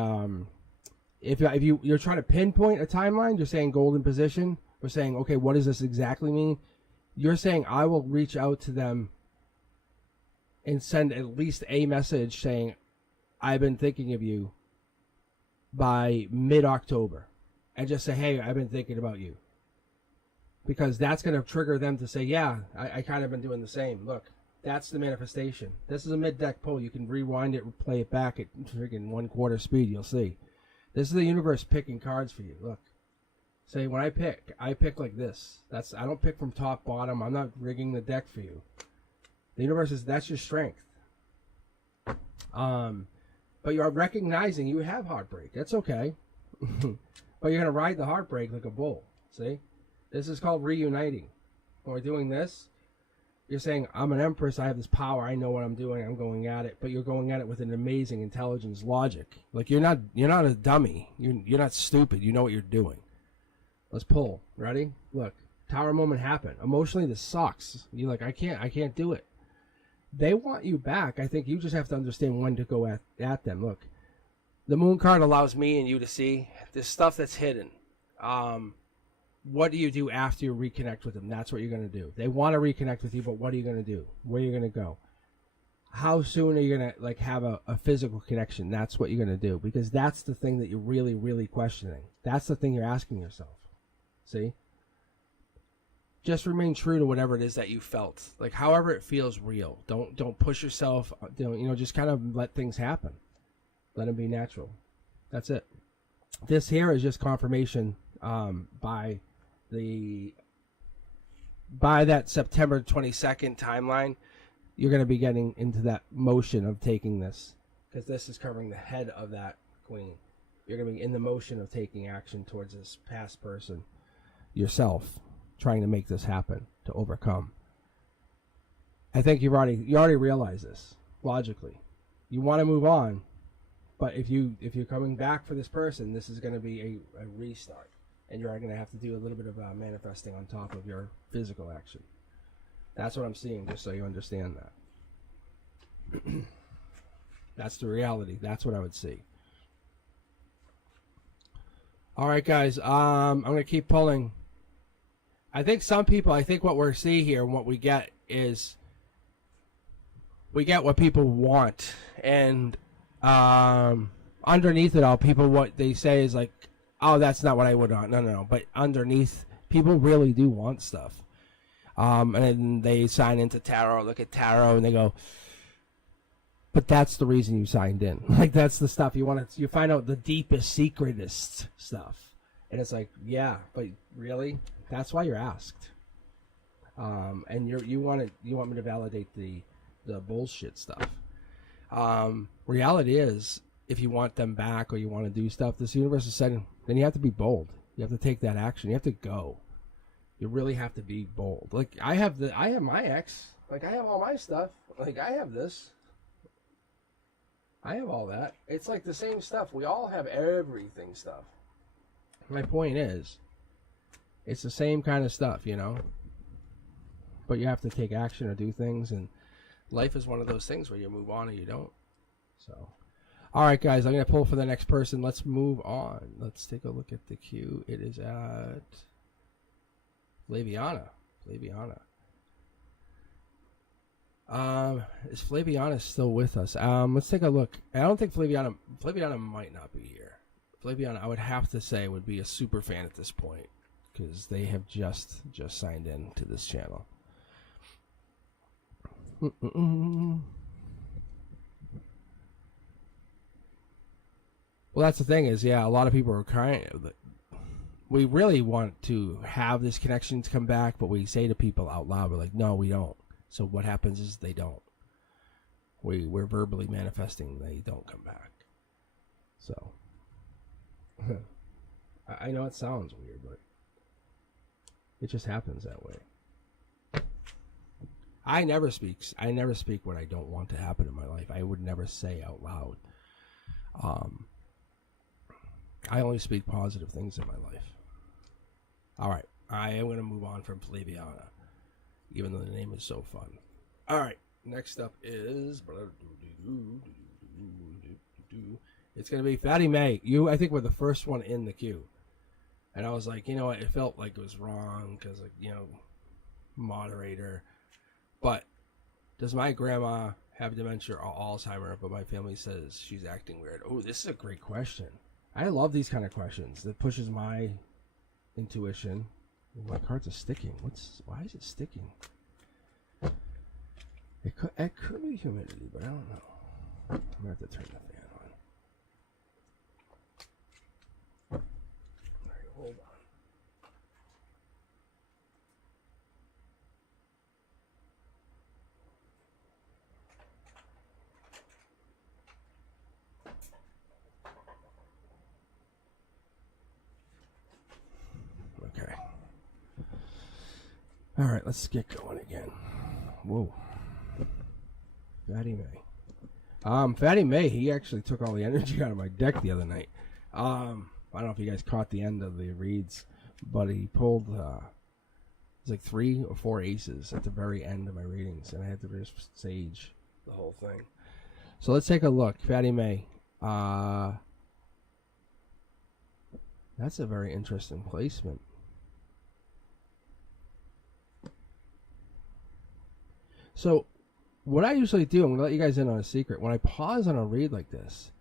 if you're trying to pinpoint a timeline, you're saying golden position. We're saying, okay, what does this exactly mean? You're saying I will reach out to them and send at least a message saying, I've been thinking of you by mid-October. And just say, hey, I've been thinking about you. Because that's going to trigger them to say, yeah, I kind of been doing the same. Look, that's the manifestation. This is a mid-deck pull. You can rewind it, play it back at freaking 1/4 speed. You'll see. This is the universe picking cards for you. Look. Say, when I pick like this. I don't pick from top, bottom. I'm not rigging the deck for you. The universe that's your strength. But you're recognizing you have heartbreak. That's okay. But you're going to ride the heartbreak like a bull. See? This is called reuniting. When we're doing this, you're saying, I'm an empress. I have this power. I know what I'm doing. I'm going at it. But you're going at it with an amazing intelligence, logic. Like you're not a dummy. You're not stupid. You know what you're doing. Let's pull. Ready? Look. Tower moment happened. Emotionally, this sucks. You're like, I can't do it. They want you back. I think you just have to understand when to go at them. Look, the moon card allows me and you to see this stuff that's hidden. What do you do after you reconnect with them? That's what you're going to do. They want to reconnect with you, but what are you going to do? Where are you going to go? How soon are you going to like have a physical connection? That's what you're going to do, because that's the thing that you're really, really questioning. That's the thing you're asking yourself. See? just remain true to whatever it is that you felt. Like, however it feels real. Don't push yourself. Just kind of let things happen. Let them be natural. That's it. This here is just confirmation by that September 22nd timeline. You're going to be getting into that motion of taking this, because this is covering the head of that queen. You're going to be in the motion of taking action towards this past person, yourself, trying to make this happen, to overcome. I think you already realize this logically. You want to move on, but if you're coming back for this person, this is going to be a restart, and you're going to have to do a little bit of manifesting on top of your physical action. That's what I'm seeing, just so you understand that. That's the reality. That's what I would see. All right, guys. I'm going to keep pulling. I think what we're seeing here and what we get is we get what people want. And underneath it all, people, what they say is like, oh, that's not what I would want. No. But underneath, people really do want stuff. And then they sign into tarot, look at tarot, and they go, but that's the reason you signed in. Like, that's the stuff you want to, you find out the deepest, secretest stuff. And it's like, yeah, but really? That's why you're asked. And you want me to validate the bullshit stuff. Reality is, if you want them back or you want to do stuff, this universe is saying, then you have to be bold. You have to take that action. You have to go. You really have to be bold. Like, I have my ex. Like, I have all my stuff. Like, I have this. I have all that. It's like the same stuff. We all have everything stuff. My point is, it's the same kind of stuff, But you have to take action or do things, and life is one of those things where you move on or you don't. So, all right, guys, I'm going to pull for the next person. Let's move on. Let's take a look at the queue. It is at Flaviana. Is Flaviana still with us? Let's take a look. I don't think Flaviana might not be here. Flaviana, I would have to say, would be a super fan at this point, because they have just signed in to this channel. Well, that's the thing is, yeah, a lot of people are crying. We really want to have this connection to come back, but we say to people out loud, we're like, no, we don't. So what happens is they don't. We're verbally manifesting they don't come back. So I know it sounds weird, but it just happens that way. I never speak what I don't want to happen in my life. I would never say out loud. I only speak positive things in my life. All right, I am going to move on from Flaviana, even though the name is so fun. All right, next up is, it's going to be Fatty May. You, I think, were the first one in the queue. And I was like, it felt like it was wrong because, moderator. But does my grandma have dementia or Alzheimer, but my family says she's acting weird? Oh, this is a great question. I love these kind of questions. That pushes my intuition. My cards are sticking. Why is it sticking? It could be humidity, but I don't know. I'm gonna have to turn the fan on. All right, hold on. Okay. All right, let's get going again. Whoa. Fatty May. Fatty May, he actually took all the energy out of my deck the other night. I don't know if you guys caught the end of the reads, but he pulled, it was like 3 or 4 aces at the very end of my readings, and I had to just sage the whole thing. So let's take a look. Fatty May. That's a very interesting placement. So what I usually do, I'm going to let you guys in on a secret. When I pause on a read like this,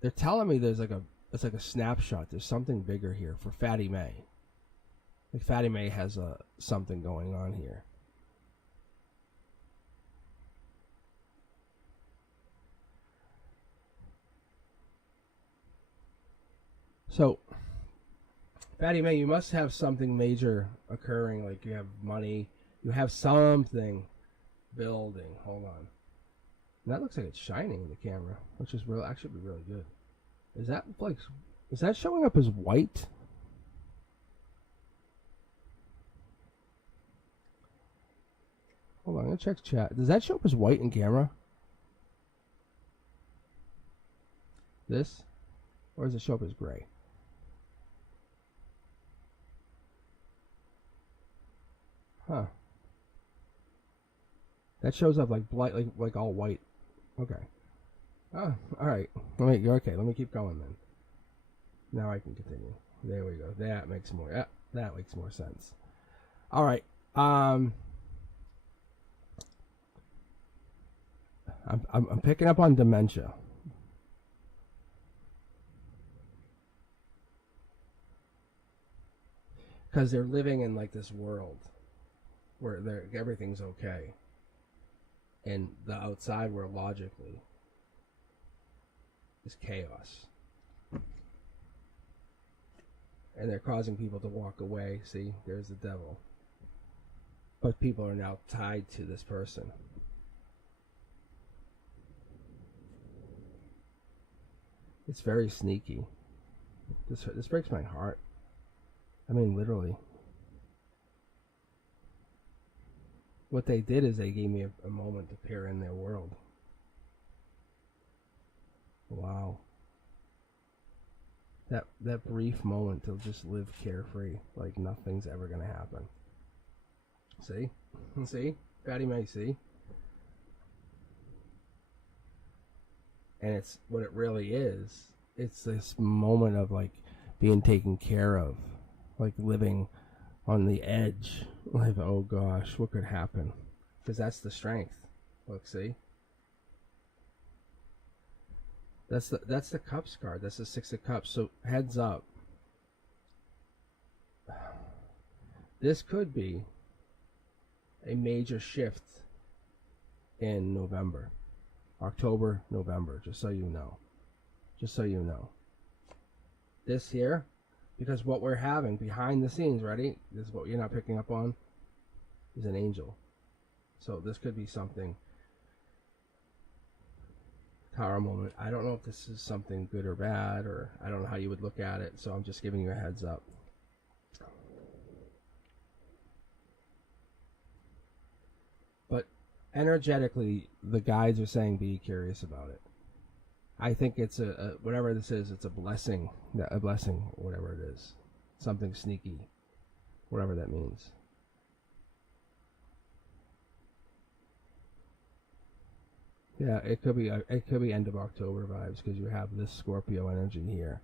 they're telling me it's like a snapshot. There's something bigger here for Fatty May. Like Fatty May has something going on here. So, Fatty May, you must have something major occurring. Like you have money, you have something building. Hold on. And that looks like it's shining in the camera, which is actually be really good. Is that showing up as white? Hold on, I'm gonna check chat. Does that show up as white in camera? This? Or does it show up as gray? Huh. That shows up like all white. Okay. Oh, all right. Let me keep going then. Now I can continue. There we go. That makes more. Yeah, that makes more sense. All right. I'm picking up on dementia. Because they're living in like this world where everything's okay. And the outside world logically is chaos. And they're causing people to walk away. See, there's the devil. But people are now tied to this person. It's very sneaky. This breaks my heart. I mean, literally. What they did is they gave me a moment to peer in their world. Wow. That brief moment to just live carefree, like nothing's ever gonna happen. See? See? Fatty May, see? And it's what it really is. It's this moment of like being taken care of, like living on the edge, like, oh gosh, what could happen? Because that's the strength. Look, see? That's the Cups card. That's the Six of Cups. So heads up. This could be a major shift in November. October, November, just so you know. Just so you know. This here, because what we're having behind the scenes, ready? This is what you're not picking up on, is an angel. So this could be something. Tower moment. I don't know if this is something good or bad, or I don't know how you would look at it, so I'm just giving you a heads up. But energetically, the guides are saying be curious about it. I think it's a whatever this is, it's a blessing, whatever it is. Something sneaky, whatever that means. Yeah, it could be end of October vibes, because you have this Scorpio energy here.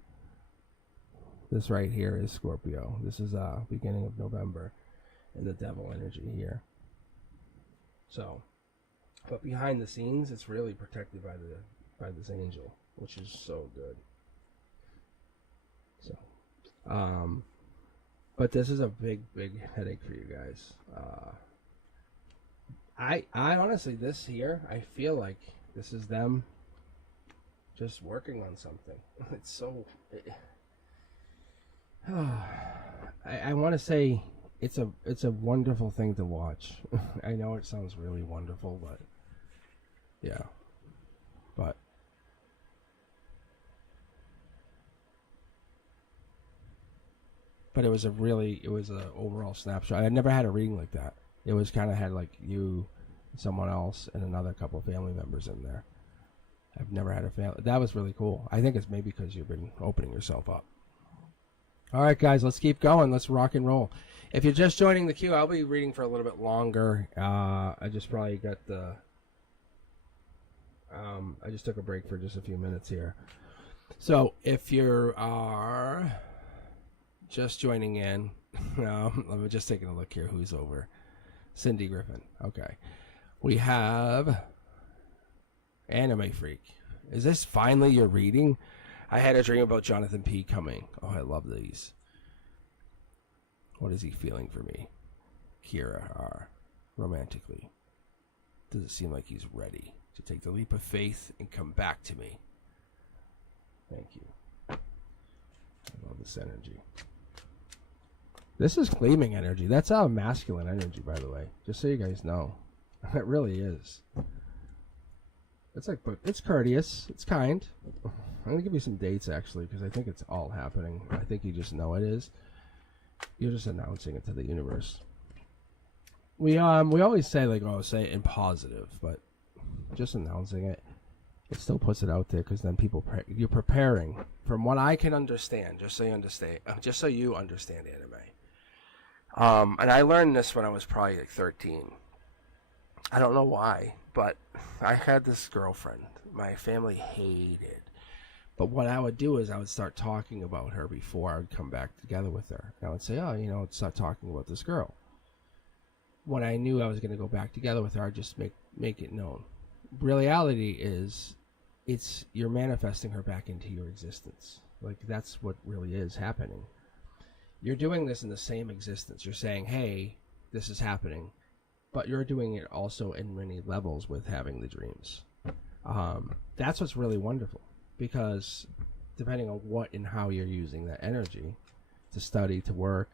This right here is Scorpio. This is beginning of November, and the devil energy here. So, but behind the scenes, it's really protected by this angel, which is so good. So, but this is a big headache for you guys. I honestly, this here, I feel like this is them just working on something. It's so... I want to say it's a wonderful thing to watch. I know it sounds really wonderful, but... Yeah. But... But it was a overall snapshot. I never had a reading like that. It was kind of had like you, someone else, and another couple of family members in there. I've never had a family. That was really cool. I think it's maybe because you've been opening yourself up. All right, guys, let's keep going. Let's rock and roll. If you're just joining the queue, I'll be reading for a little bit longer. I just probably got the... I just took a break for just a few minutes here. So if you are just joining in, let me just taking a look here. Who's over? Cindy Griffin. Okay. We have Anime Freak. Is this finally your reading? I had a dream about Jonathan P. coming. Oh, I love these. What is he feeling for me? Kira, romantically. Does it seem like he's ready to take the leap of faith and come back to me? Thank you. I love this energy. This is claiming energy. That's our masculine energy, by the way. Just so you guys know. It really is. It's like, but it's courteous. It's kind. I'm going to give you some dates, actually, because I think it's all happening. I think you just know it is. You're just announcing it to the universe. We always say, like, oh, say it in positive, but just announcing it, it still puts it out there, because then people, you're preparing. From what I can understand, just so you understand anime. And I learned this when I was probably like 13. I don't know why, but I had this girlfriend my family hated. But what I would do is I would start talking about her before I would come back together with her. And I would say, oh, I'd start talking about this girl. When I knew I was going to go back together with her, I'd just make it known. Reality is, you're manifesting her back into your existence. Like, that's what really is happening. You're doing this in the same existence. You're saying, hey, this is happening. But you're doing it also in many levels with having the dreams. That's what's really wonderful. Because depending on what and how you're using that energy to study, to work,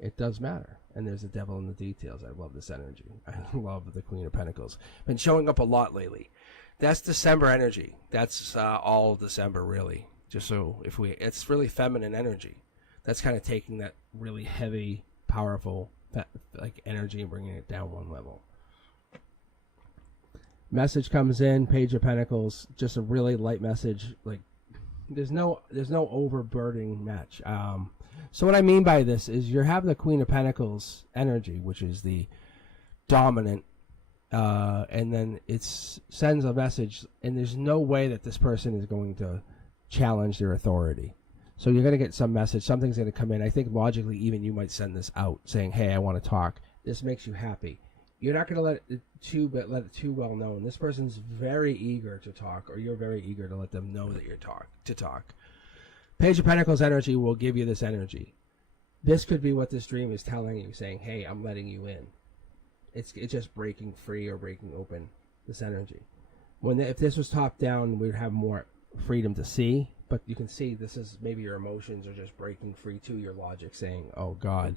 it does matter. And there's a devil in the details. I love this energy. I love the Queen of Pentacles. Been showing up a lot lately. That's December energy. That's all December, really. Just so it's really feminine energy. That's kind of taking that really heavy, powerful, like energy and bringing it down one level. Message comes in, Page of Pentacles, just a really light message. Like, there's no overburdening match. So what I mean by this is you're having the Queen of Pentacles energy, which is the dominant, and then it sends a message, and there's no way that this person is going to challenge their authority. So you're going to get some message, something's going to come in. I think logically even you might send this out saying, hey, I want to talk. This makes you happy. You're not going to let it too well known. This person's very eager to talk, or you're very eager to let them know that you're to talk. Page of Pentacles energy will give you this energy. This could be what this dream is telling you, saying, hey, I'm letting you in. It's just breaking free or breaking open this energy. If this was top down, we'd have more freedom to see, but you can see this is maybe your emotions are just breaking free to your logic, saying, oh God,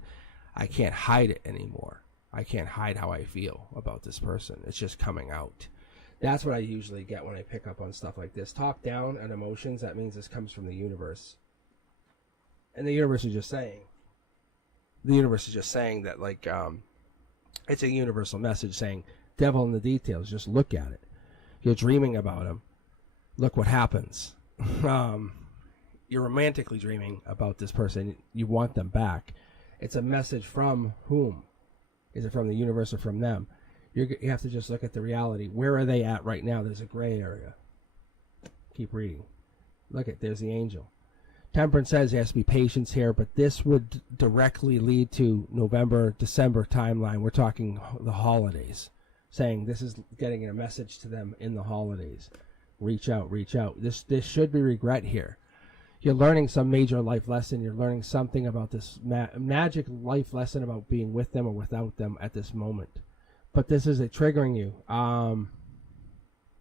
I can't hide it anymore. I can't hide how I feel about this person. It's just coming out. That's what I usually get when I pick up on stuff like this. Top down and emotions, that means this comes from the universe. And the universe is just saying that, like, it's a universal message saying, devil in the details, just look at it. You're dreaming about him. Look what happens. You're romantically dreaming about this person. You want them back. It's a message from whom? Is it from the universe or from them? You have to just look at the reality. Where are they at right now? There's a gray area. Keep reading. Look at, there's the angel. Temperance says there has to be patience here, but this would directly lead to November, December timeline. We're talking the holidays, saying this is getting a message to them in the holidays. Reach out, reach out. This should be regret here. You're learning some major life lesson. You're learning something about this magic life lesson about being with them or without them at this moment. But this is triggering you.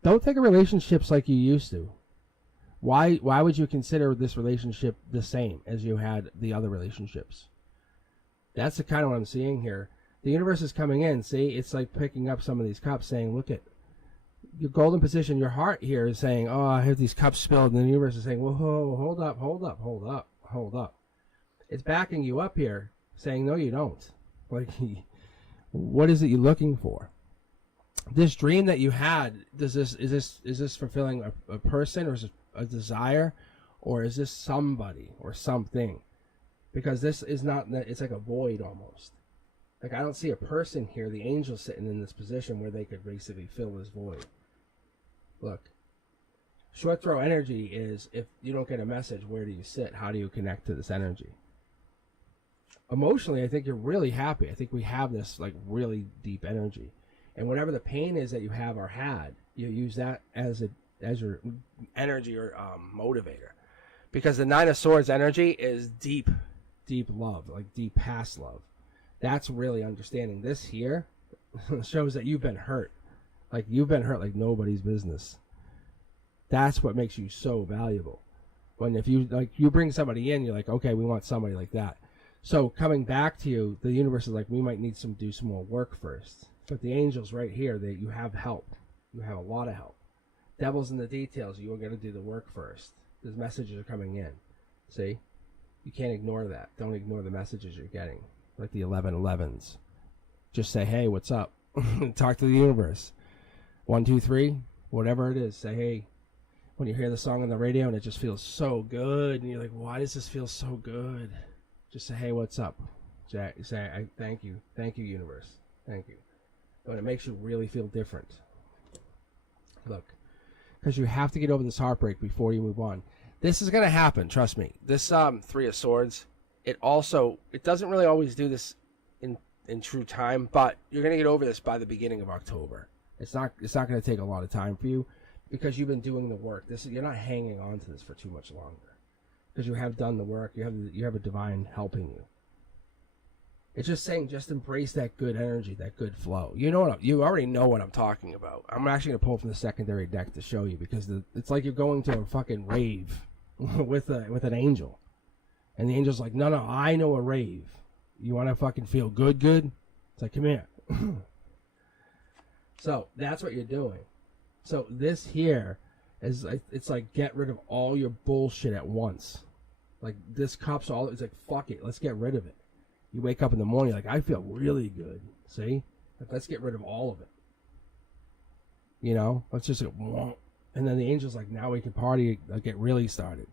Don't think of relationships like you used to. Why would you consider this relationship the same as you had the other relationships? That's the kind of what I'm seeing here. The universe is coming in. See, it's like picking up some of these cups saying, look at your golden position. Your heart here is saying, oh, I have these cups spilled. And the universe is saying, whoa, hold up, hold up, hold up, hold up. It's backing you up here saying, no, you don't. Like, what is it you're looking for? This dream that you had, is this fulfilling a person, or is it a desire, or is this somebody or something? Because this is not, it's like a void almost. Like, I don't see a person here, the angel sitting in this position where they could basically fill this void. Look, short throw energy is, if you don't get a message, where do you sit? How do you connect to this energy? Emotionally, I think you're really happy. I think we have this like really deep energy. And whatever the pain is that you have or had, you use that as your energy or motivator. Because the Nine of Swords energy is deep. deep love, like deep past love. That's really understanding. This here shows that you've been hurt. Like you've been hurt like nobody's business. That's what makes you so valuable. When if you like you bring somebody in, you're like, okay, we want somebody like that. So coming back to you, the universe is like, we might need do some more work first. But the angels right here, you have help. You have a lot of help. Devil's in the details. You are going to do the work first. These messages are coming in. See? You can't ignore that. Don't ignore the messages you're getting. Like the 1111s. Just say, hey, what's up? Talk to the universe. 1, 2, 3, whatever it is. Say, hey. When you hear the song on the radio and it just feels so good, and you're like, why does this feel so good? Just say, hey, what's up? Say, thank you, universe, thank you. But it makes you really feel different. Look, because you have to get over this heartbreak before you move on. This is going to happen, trust me. This 3 of Swords, it doesn't really always do this in true time, but you're going to get over this by the beginning of October. It's not going to take a lot of time for you. Because you've been doing the work. You're not hanging on to this for too much longer. Because you have done the work. You have a divine helping you. It's just saying, just embrace that good energy, that good flow. You already know what I'm talking about. I'm actually going to pull from the secondary deck to show you, because it's like you're going to a fucking rave with an angel. And the angel's like, no, I know a rave. You want to fucking feel good? It's like, come here. So that's what you're doing. So this here is, it's like, get rid of all your bullshit at once. Like, this cup's it's like, fuck it, let's get rid of it. You wake up in the morning, like, I feel really good. See? Like, let's get rid of all of it. You know? Let's just go, and then the angel's like, now we can party, get really started.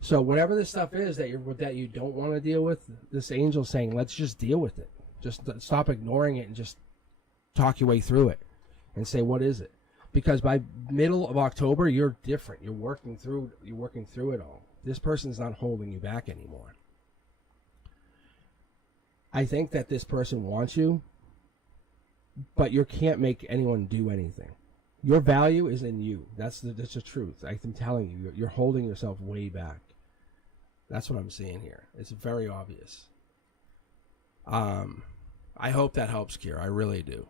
So whatever this stuff is that you don't want to deal with, this angel's saying, let's just deal with it. Just stop ignoring it and just talk your way through it. And say, what is it? Because by middle of October, you're different. You're working through it all. This person's not holding you back anymore. I think that this person wants you, but you can't make anyone do anything. Your value is in you. That's the truth. I'm telling you, you're holding yourself way back. That's what I'm seeing here. It's very obvious. I hope that helps, Kira. I really do.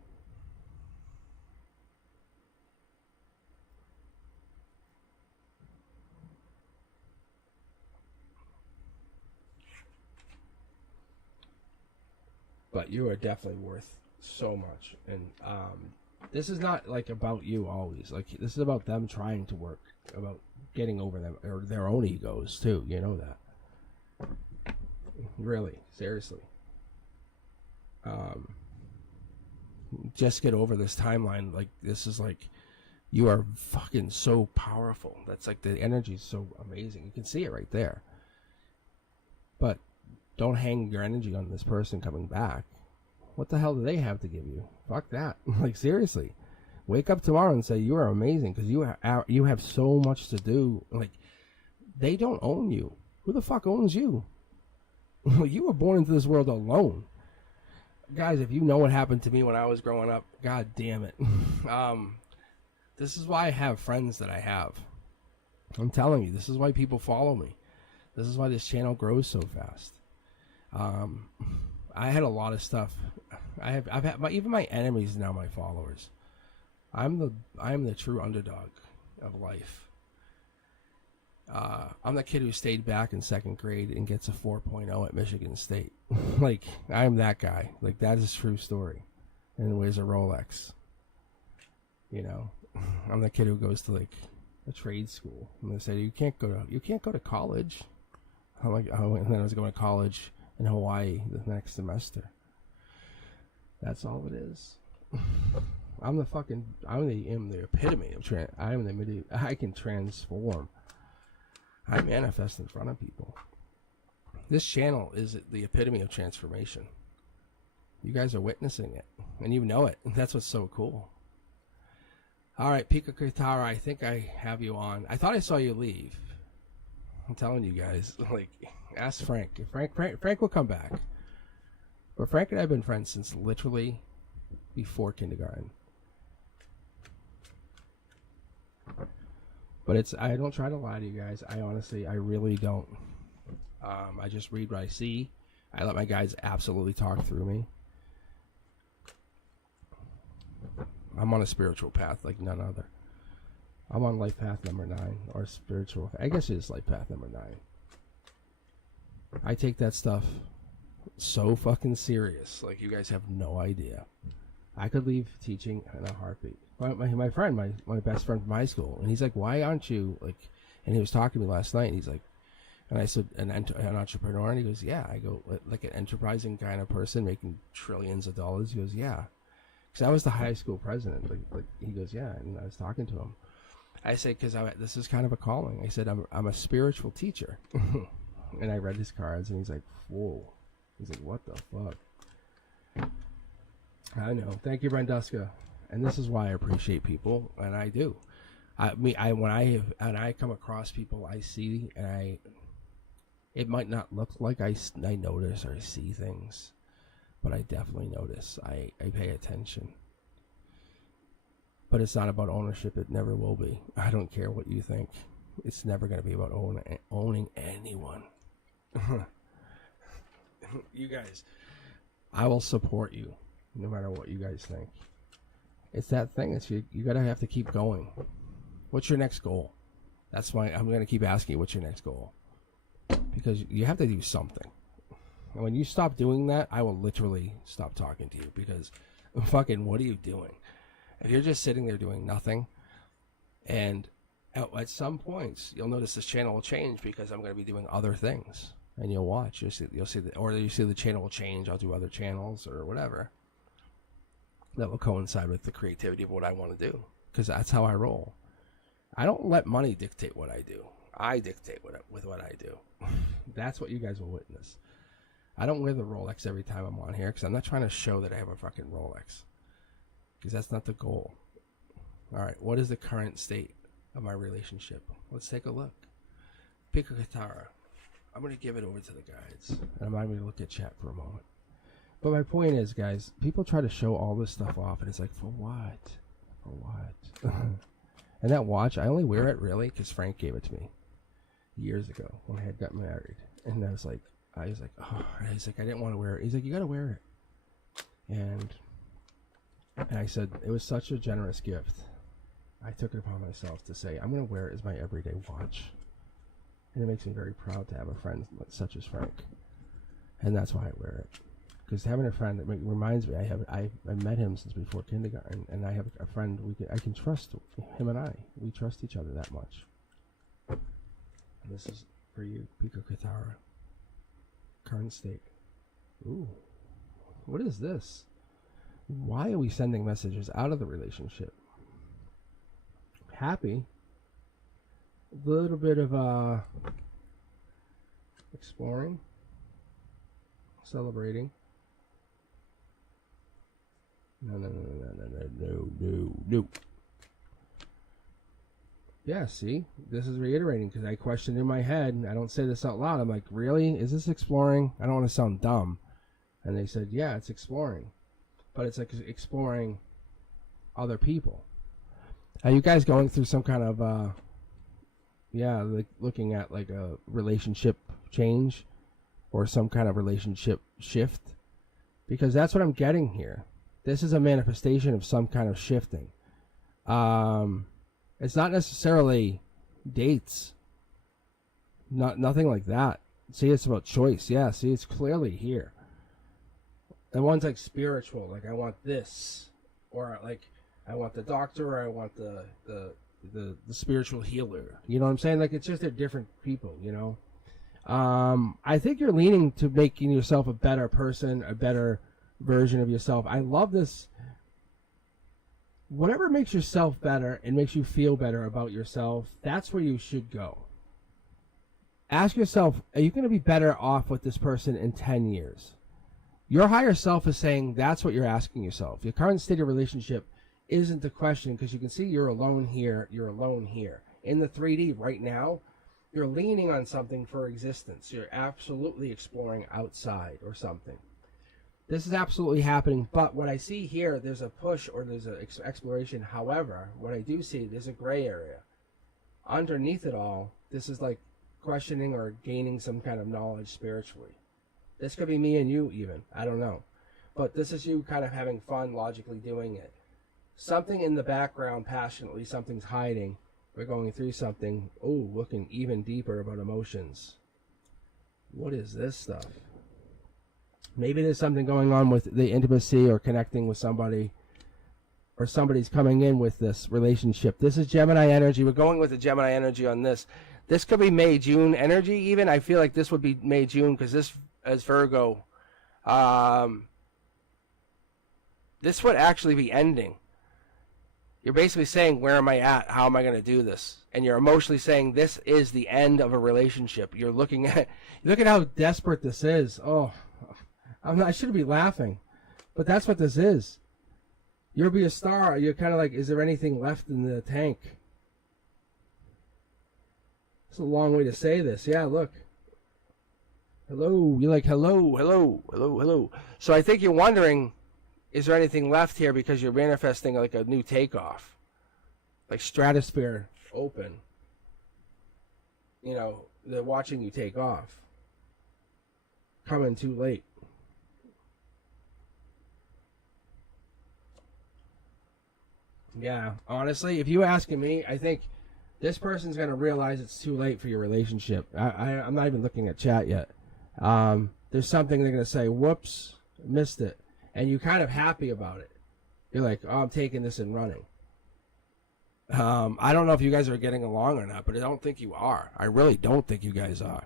But you are definitely worth so much. And this is not like about you always. Like, this is about them trying to work, about getting over them or their own egos too. You know that. Really, seriously. Just get over this timeline. Like, this is like, you are fucking so powerful. That's like, the energy is so amazing. You can see it right there. But don't hang your energy on this person coming back. What the hell do they have to give you? Fuck that. Like, seriously. Wake up tomorrow and say, you are amazing, because you have so much to do. Like, they don't own you. Who the fuck owns you? You were born into this world alone. Guys, if you know what happened to me when I was growing up, god damn it. This is why I have friends that I have. I'm telling you, this is why people follow me. This is why this channel grows so fast. I had a lot of stuff. I've had even my enemies now my followers. I'm the true underdog of life. I'm the kid who stayed back in 2nd grade and gets a 4.0 at Michigan State. Like, I'm that guy. Like, that is a true story. And wears a Rolex. You know, I'm the kid who goes to like a trade school, and they say you can't go to college. I'm like, oh, and then I was going to college in Hawaii the next semester. That's all it is. I'm the epitome of I can transform. I manifest in front of people. This channel is the epitome of transformation. You guys are witnessing it, and you know it. That's what's so cool. All right, Pika Kitara, I think I have you on. I thought I saw you leave. I'm telling you guys, like, ask Frank. Frank will come back. But Frank and I have been friends since literally before kindergarten. But I don't try to lie to you guys. I honestly, I really don't. I just read what I see. I let my guides absolutely talk through me. I'm on a spiritual path like none other. I'm on life path number 9, or spiritual. I guess it is life path number 9. I take that stuff so fucking serious. Like, you guys have no idea. I could leave teaching in a heartbeat. My friend, my best friend from high school, and he's like, why aren't you, like, and he was talking to me last night, and he's like, and I said, an entrepreneur, and he goes, yeah. I go, like an enterprising kind of person making trillions of dollars. He goes, yeah. Because I was the high school president. Like he goes, yeah, and I was talking to him. I said, because this is kind of a calling. I said, I'm a spiritual teacher. And I read his cards, and he's like, whoa. He's like, what the fuck? I know. Thank you, Brenduska. And this is why I appreciate people, and I do. When I come across people, I see, and it might not look like I notice or see things, but I definitely notice. I pay attention. But it's not about ownership. It never will be. I don't care what you think. It's never going to be about owning anyone. You guys, I will support you no matter what you guys think. It's that thing. It's you gotta have to keep going. What's your next goal? That's why I'm gonna keep asking you, what's your next goal? Because you have to do something. And when you stop doing that, I will literally stop talking to you, because fucking what are you doing? If you're just sitting there doing nothing, and at some points you'll notice this channel will change, because I'm gonna be doing other things. And you'll watch, you'll see the channel will change. I'll do other channels or whatever that will coincide with the creativity of what I want to do, because that's how I roll. I don't let money dictate what I do. I dictate with what I do. That's what you guys will witness. I don't wear the Rolex every time I'm on here, because I'm not trying to show that I have a fucking Rolex, because that's not the goal. All right, what is the current state of my relationship? Let's take a look. Pico Katara. I'm going to give it over to the guides, and I'm not going to look at chat for a moment. But my point is, guys, people try to show all this stuff off, and it's like, for what? For what? And that watch, I only wear it, really, because Frank gave it to me years ago when I had got married. And I was like, oh, he's like, I didn't want to wear it. He's like, you got to wear it. And I said, it was such a generous gift. I took it upon myself to say, I'm going to wear it as my everyday watch. And it makes me very proud to have a friend such as Frank. And that's why I wear it. Because having a friend, it reminds me, I met him since before kindergarten, and I have a friend I can trust. Him and I, we trust each other that much. And this is for you, Pico Katara. Current state. Ooh, what is this? Why are we sending messages out of the relationship? Happy. A little bit of exploring, celebrating. No. Yeah, see, this is reiterating, because I questioned in my head. I don't say this out loud. I'm like, really? Is this exploring? I don't want to sound dumb. And they said, yeah, it's exploring, but it's like exploring other people. Are you guys going through some kind of like looking at like a relationship change or some kind of relationship shift? Because that's what I'm getting here. This is a manifestation of some kind of shifting. It's not necessarily dates. Nothing like that. See, it's about choice. Yeah, see, it's clearly here. And one's like spiritual, like I want this, or like I want the doctor, or I want the spiritual healer. You know what I'm saying? Like, it's just they're different people, you know? I think you're leaning to making yourself a better person, a better version of yourself. I love this. Whatever makes yourself better and makes you feel better about yourself, that's where you should go. Ask yourself, are you going to be better off with this person in 10 years? Your higher self is saying that's what you're asking yourself. Your current state of relationship isn't the question, because you can see you're alone here, you're alone here. In the 3D right now, you're leaning on something for existence. You're absolutely exploring outside or something. This is absolutely happening, but what I see here, there's a push or there's an exploration. However, what I do see, there's a gray area. Underneath it all, this is like questioning or gaining some kind of knowledge spiritually. This could be me and you even. I don't know. But this is you kind of having fun logically doing it. Something in the background passionately, something's hiding. We're going through something. Oh, looking even deeper about emotions. What is this stuff? Maybe there's something going on with the intimacy or connecting with somebody, or somebody's coming in with this relationship. This is Gemini energy. We're going with the Gemini energy on this. This could be May, June energy even. I feel like this would be May, June, because this is Virgo. This would actually be ending. You're basically saying, where am I at? How am I going to do this? And you're emotionally saying, this is the end of a relationship. You're looking at, look at how desperate this is. Oh, I shouldn't be laughing, but that's what this is. You'll be a star. You're kind of like, is there anything left in the tank? It's a long way to say this. Yeah, look. Hello. You're like, hello, hello, hello, hello. So I think you're wondering, is there anything left here, because you're manifesting like a new takeoff, like stratosphere open. You know, they're watching you take off. Coming too late. Yeah, honestly, if you're asking me, I think this person's going to realize it's too late for your relationship. I'm not even looking at chat yet. There's something they're going to say, whoops, missed it. And you're kind of happy about it. You're like, oh, I'm taking this and running. I don't know if you guys are getting along or not, but I don't think you are. I really don't think you guys are.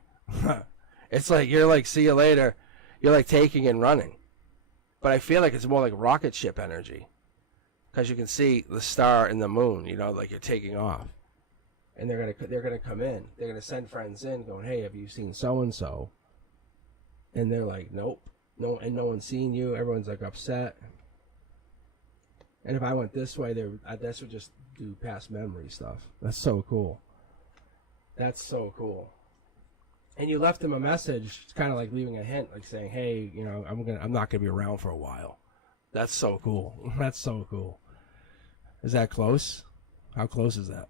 It's like, you're like, see you later. You're like taking and running. But I feel like it's more like rocket ship energy. Because you can see the star and the moon, you know, like you're taking off. And they're gonna come in. They're gonna send friends in going, hey, have you seen so-and-so? And they're like, nope. No, and no one's seen you. Everyone's like upset. And if I went this way, this would just do past memory stuff. That's so cool. That's so cool. And you left them a message, it's kind of like leaving a hint, like saying, hey, you know, I'm not gonna be around for a while. That's so cool. That's so cool. Is that close? How close is that?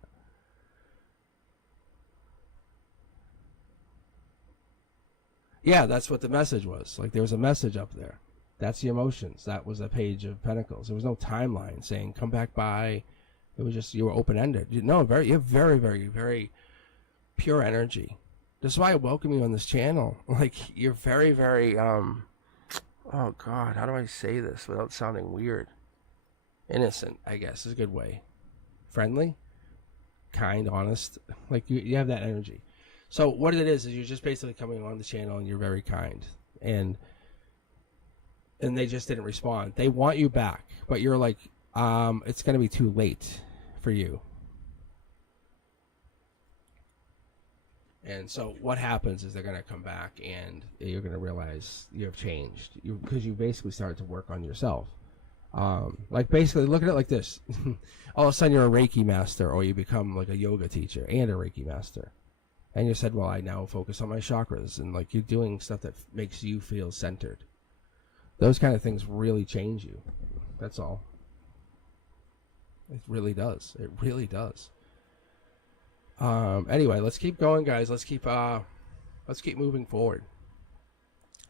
Yeah, that's what the message was. Like, there was a message up there. That's the emotions. That was a page of Pentacles. There was no timeline saying, come back by. It was just, you were open-ended. You have very, very, very pure energy. That's why I welcome you on this channel. Like, you're very, very, oh God, how do I say this without sounding weird? Innocent, I guess, is a good way. Friendly, kind, honest. Like, you have that energy. So what it is you're just basically coming on the channel and you're very kind. And they just didn't respond. They want you back, but you're like, it's going to be too late for you. And so what happens is they're going to come back and you're going to realize you have changed. Because you basically started to work on yourself. Like, basically, look at it like this. All of a sudden, you're a Reiki master, or you become like a yoga teacher and a Reiki master. And you said, well, I now focus on my chakras. And, like, you're doing stuff that makes you feel centered. Those kind of things really change you. That's all. It really does. It really does. Anyway, let's keep going, guys. Let's keep moving forward.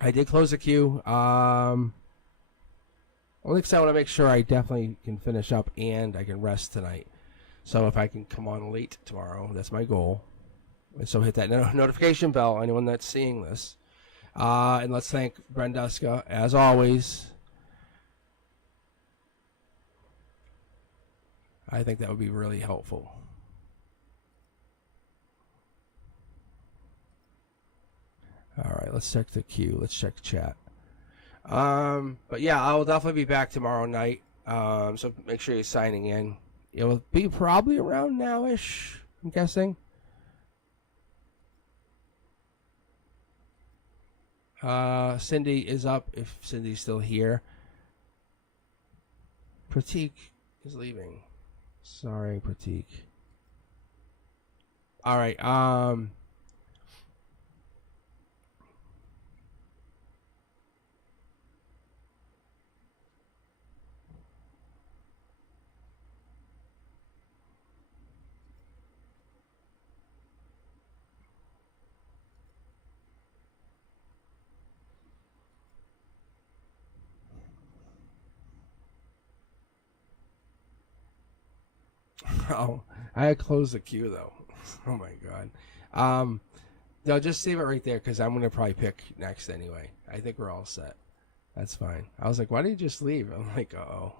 I did close the queue. Only because I want to make sure I definitely can finish up and I can rest tonight. So if I can come on late tomorrow, that's my goal. And so hit that notification bell, anyone that's seeing this. And let's thank Brenduska, as always. I think that would be really helpful. All right, let's check the queue. Let's check chat. But yeah, I will definitely be back tomorrow night. So make sure you're signing in. It will be probably around now-ish, I'm guessing. Cindy is up, if Cindy's still here. Pratik is leaving. Sorry, Pratik. All right, Oh, I had closed the queue though. Oh my god. No, just save it right there because I'm gonna probably pick next anyway. I think we're all set. That's fine. I was like, why did you just leave? I'm like, oh.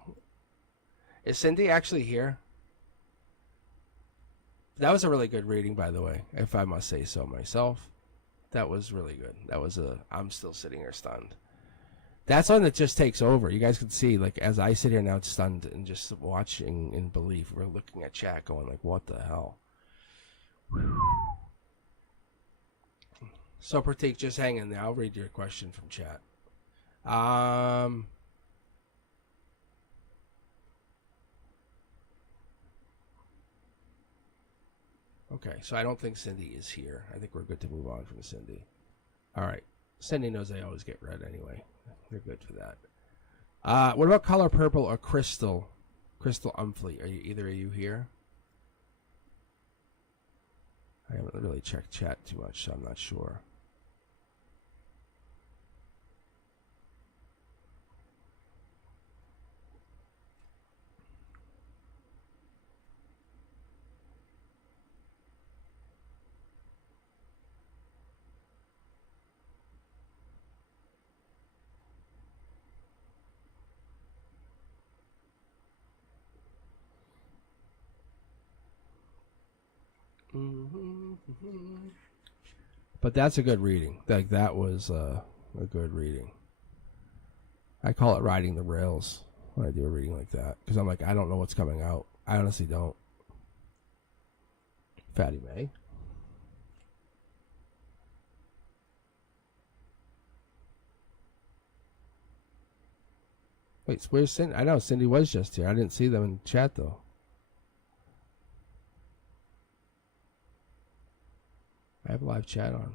Is Cindy actually here? That was a really good reading, by the way, if I must say so myself. That was really good. I'm still sitting here stunned. That's one that just takes over. You guys can see, like, as I sit here now stunned and just watching in belief, we're looking at chat going like, what the hell? Whew. So, Pratik, just hang in there. I'll read your question from chat. Okay, so I don't think Cindy is here. I think we're good to move on from Cindy. All right. Cindy knows I always get red anyway. We're good for that. What about color purple or crystal? Crystal Umfleet. Are you here? I haven't really checked chat too much, so I'm not sure. But that's a good reading. Like, that was a good reading. I call it riding the rails when I do a reading like that because I'm like, I don't know what's coming out. I honestly don't. Fatty May. Wait, where's Cindy? I know Cindy was just here. I didn't see them in chat though. I have live chat on.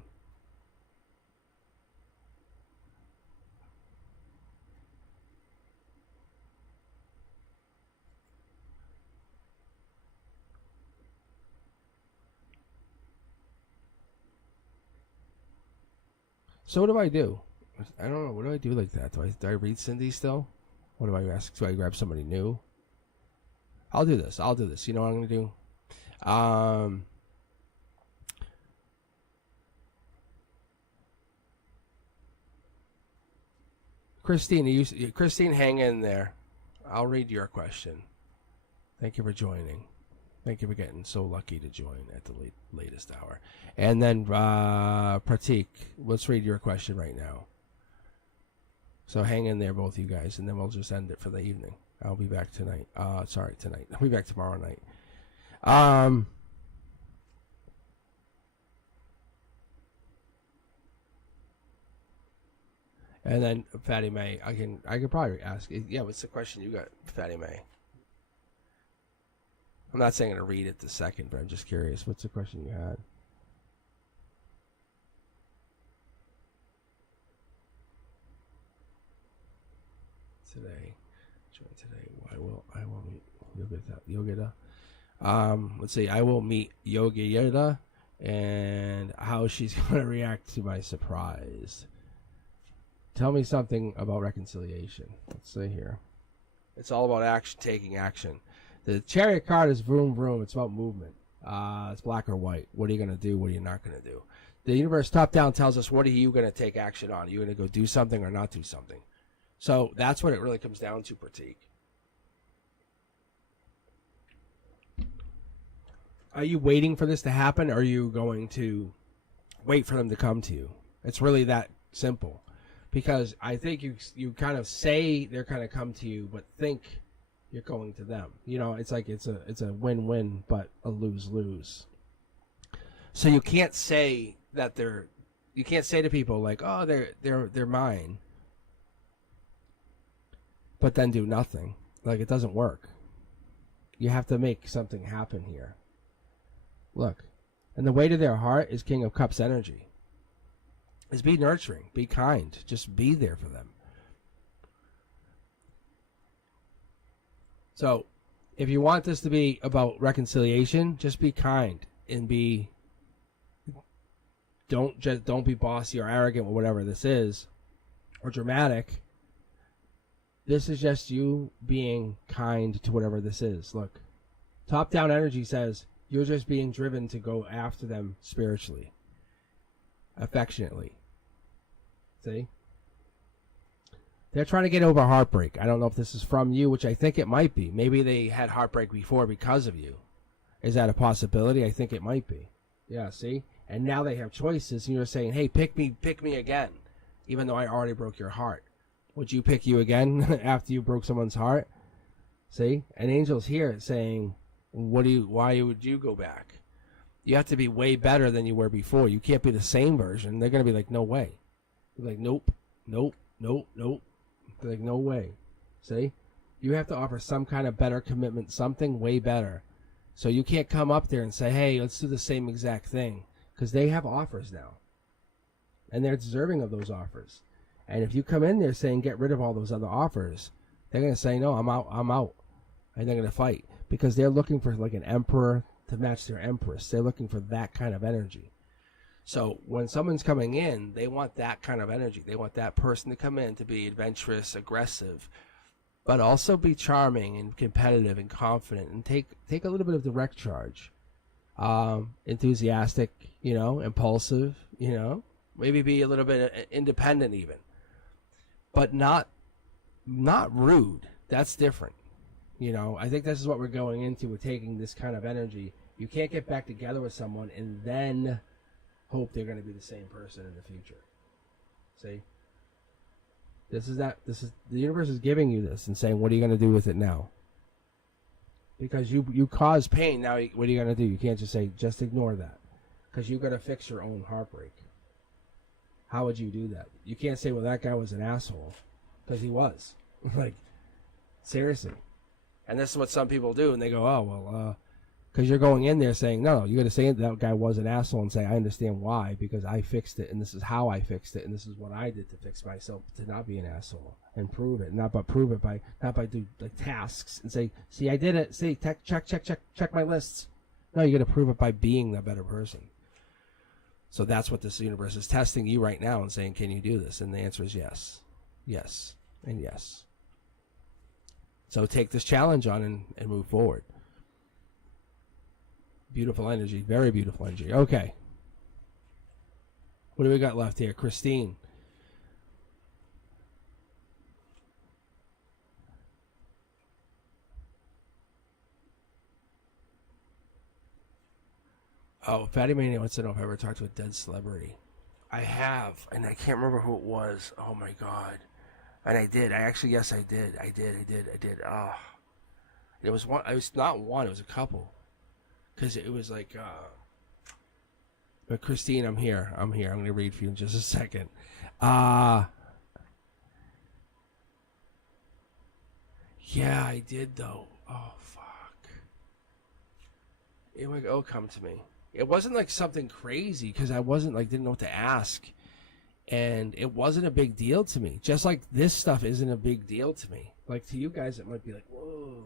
So what do I do? I don't know. What do I do like that? Do I read Cindy still? What do I ask? Do I grab somebody new? I'll do this. You know what I'm going to do? Christine, hang in there. I'll read your question. Thank you for joining. Thank you for getting so lucky to join at the latest hour. And then Pratik, let's read your question right now. So hang in there, both you guys, and then we'll just end it for the evening. I'll be back tonight. Tonight. I'll be back tomorrow night. And then Fatty May, I can probably ask. Yeah, what's the question you got, Fatty May? I'm not saying to read it the second, but I'm just curious. What's the question you had? Today. I will meet Yogita. Let's see. I will meet Yogita and how she's going to react to my surprise. Tell me something about reconciliation. Let's see here. It's all about action, taking action. The Chariot card is vroom vroom. It's about movement. It's black or white. What are you going to do? What are you not going to do? The universe top down tells us, what are you going to take action on? Are you going to go do something or not do something? So that's what it really comes down to, Pratik. Are you waiting for this to happen, or are you going to wait for them to come to you? It's really that simple. Because I think you kind of say they're going to come to you, but think you're going to them. You know, it's like it's a win-win, but a lose-lose. So you can't say that you can't say to people like, oh, they're mine, but then do nothing. Like, it doesn't work. You have to make something happen here. Look, and the weight of their heart is King of Cups energy. Is be nurturing, be kind, just be there for them. So, if you want this to be about reconciliation, just be kind and don't be bossy or arrogant or whatever this is, or dramatic. This is just you being kind to whatever this is. Look, Top-down energy says you're just being driven to go after them spiritually, affectionately. See? They're trying to get over heartbreak. I don't know if this is from you, which I think it might be. Maybe they had heartbreak before because of you. Is that a possibility? I think it might be. Yeah, see? And now they have choices, and you're saying, hey, pick me again, even though I already broke your heart. Would you pick you again after you broke someone's heart? See? An angel's here saying, why would you go back? You have to be way better than you were before. You can't be the same version. They're going to be like, no way. You're like, nope. They're like, no way. See? You have to offer some kind of better commitment, something way better. So you can't come up there and say, hey, let's do the same exact thing. Because they have offers now. And they're deserving of those offers. And if you come in there saying, get rid of all those other offers, they're going to say, no, I'm out. And they're going to fight. Because they're looking for like an emperor to match their empress. They're looking for that kind of energy. So when someone's coming in, they want that kind of energy. They want that person to come in to be adventurous, aggressive, but also be charming and competitive and confident and take a little bit of direct charge. Enthusiastic, impulsive, maybe be a little bit independent even. But not rude. That's different. I think this is what we're going into with taking this kind of energy. You can't get back together with someone and then hope they're going to be the same person in the future. See? The universe is giving you this and saying, what are you going to do with it now? Because you cause pain. Now, what are you going to do? You can't just say, just ignore that. Because you've got to fix your own heartbreak. How would you do that? You can't say, well, that guy was an asshole. Because he was. Like, seriously. And this is what some people do. And they go, oh, well, because you're going in there saying, no, you got to say that guy was an asshole and say, I understand why, because I fixed it, and this is how I fixed it, and this is what I did to fix myself to not be an asshole, and prove it, not by do like tasks and say, see, I did it, see, check my lists. No, you got to prove it by being the better person. So that's what this universe is testing you right now and saying, can you do this? And the answer is yes, and yes. So take this challenge on and move forward. Beautiful energy. Very beautiful energy. Okay. What do we got left here? Christine. Oh, Fatty Mania wants to know if I ever talked to a dead celebrity. I have, and I can't remember who it was. Oh, my God. And I did. Yes, I did. I did. Oh. It was one. It was not one. It was a couple. Because it was like, but Christine, I'm here. I'm going to read for you in just a second. Yeah, I did though. Oh, fuck. It would come to me. It wasn't like something crazy because I wasn't like, didn't know what to ask. And it wasn't a big deal to me. Just like this stuff isn't a big deal to me. Like to you guys, it might be like, whoa.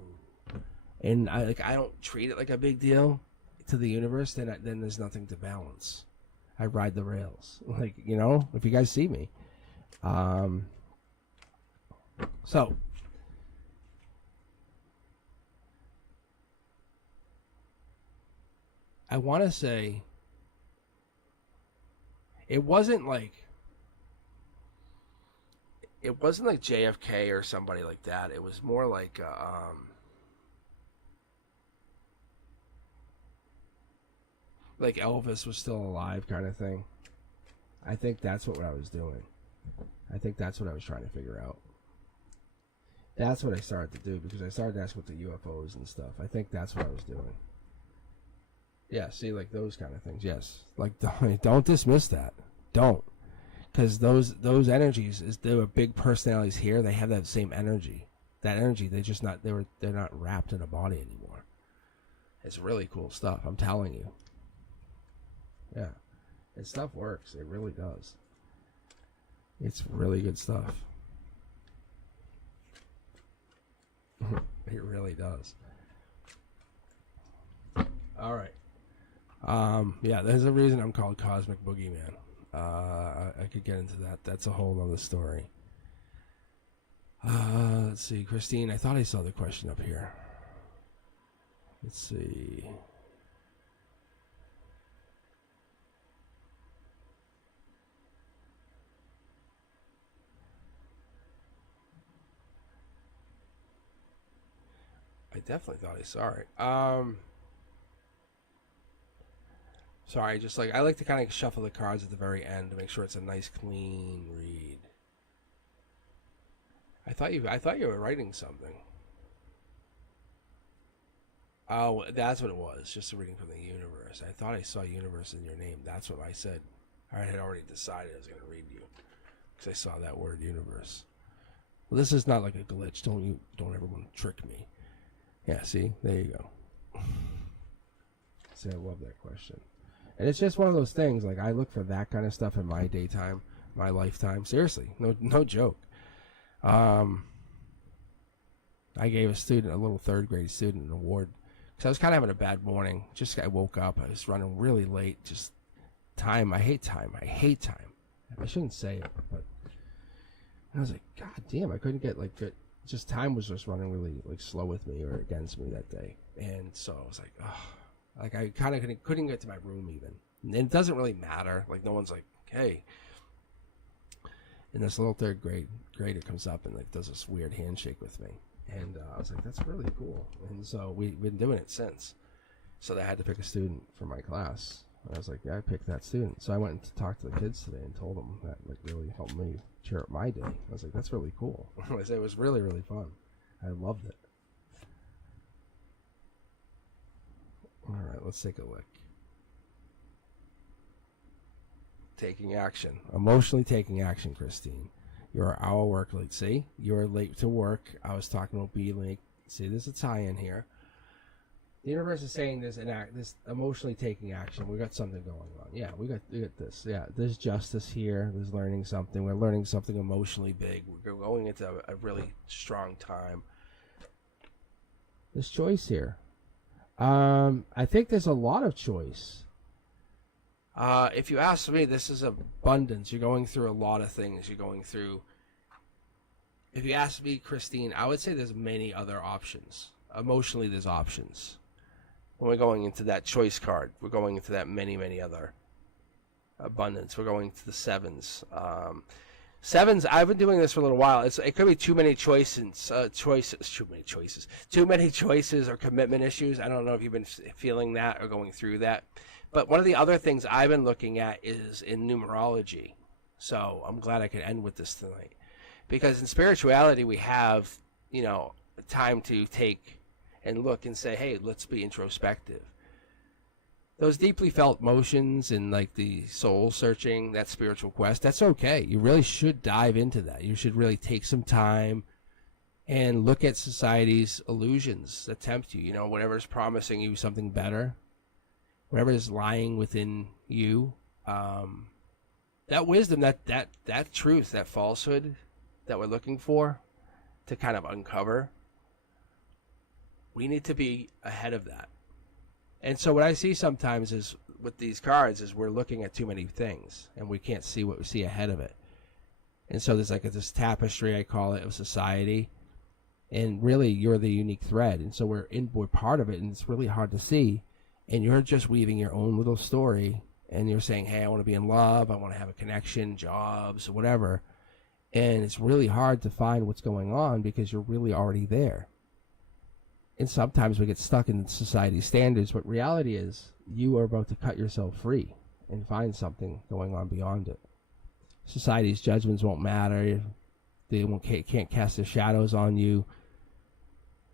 And I don't treat it like a big deal to the universe, then there's nothing to balance. I ride the rails. Like, if you guys see me. So I want to say it wasn't like JFK or somebody like that. It was more like Elvis was still alive kind of thing. I think that's what I was doing. I think that's what I was trying to figure out. That's what I started to do because I started asking with the UFOs and stuff. I think that's what I was doing. Yeah, see, like those kind of things. Yes, like don't dismiss that. Don't, because those energies there were big personalities here. They have that same energy. That energy, they're not wrapped in a body anymore. It's really cool stuff. I'm telling you. Yeah, and stuff works. It really does. It's really good stuff. It really does. All right. Yeah, there's a reason I'm called Cosmic Boogeyman. I could get into that. That's a whole other story. Let's see, Christine. I thought I saw the question up here. Let's see. I definitely thought I saw it. Sorry, just like I like to kind of shuffle the cards at the very end to make sure it's a nice, clean read. I thought you were writing something. Oh, that's what it was. Just a reading from the universe. I thought I saw universe in your name. That's what I said. I had already decided I was going to read you because I saw that word universe. Well, this is not like a glitch. Don't ever want to trick me. Yeah, see? There you go. See, I love that question. And it's just one of those things, like I look for that kind of stuff in my daytime, my lifetime. Seriously, no joke. I gave a little third grade student, an award because I was kind of having a bad morning. Just I woke up, I was running really late. Just time, I hate time. I shouldn't say it, but I was like, God damn, I couldn't get like good. Just time was just running really like slow with me or against me that day, and so I was like, oh. Like I kind of couldn't get to my room even. And it doesn't really matter. Like no one's like, hey. And this little third grader comes up and like does this weird handshake with me, and I was like, that's really cool. And so we've been doing it since. So I had to pick a student for my class. And I was like, yeah, I picked that student. So I went to talk to the kids today and told them that like really helped me cheer up my day. I was like, that's really cool. I said it was really, really fun. I loved it. All right, let's take a look. Taking action. Emotionally taking action, Christine. You're an hour work late. See? You're late to work. I was talking about being late. See, there's a tie-in here. The universe is saying there's this emotionally taking action. We got something going on. Yeah, we got this. Yeah, there's justice here. There's learning something. We're learning something emotionally big. We're going into a really strong time. There's choice here. I think there's a lot of choice. If you ask me, this is abundance. You're going through a lot of things. You're going through. If you ask me, Christine, I would say there's many other options. Emotionally, there's options. When we're going into that choice card, we're going into that many other abundance. We're going to the sevens. Sevens, I've been doing this for a little while. It could be too many choices or commitment issues. I don't know if you've been feeling that or going through that. But one of the other things I've been looking at is in numerology. So I'm glad I could end with this tonight. Because in spirituality, we have, time to take and look and say, hey, let's be introspective. Those deeply felt emotions and like the soul searching, that spiritual quest, that's okay. You really should dive into that. You should really take some time and look at society's illusions that tempt you. Whatever's promising you something better, whatever is lying within you, that wisdom, that truth, that falsehood that we're looking for to kind of uncover, we need to be ahead of that. And so what I see sometimes is with these cards is we're looking at too many things and we can't see what we see ahead of it. And so there's like this tapestry, I call it, of society. And really you're the unique thread. And so we're part of it, and it's really hard to see. And you're just weaving your own little story, and you're saying, hey, I want to be in love, I want to have a connection, jobs, whatever. And it's really hard to find what's going on because you're really already there. And sometimes we get stuck in society's standards, but reality is you are about to cut yourself free and find something going on beyond it. Society's judgments won't matter. They can't cast their shadows on you.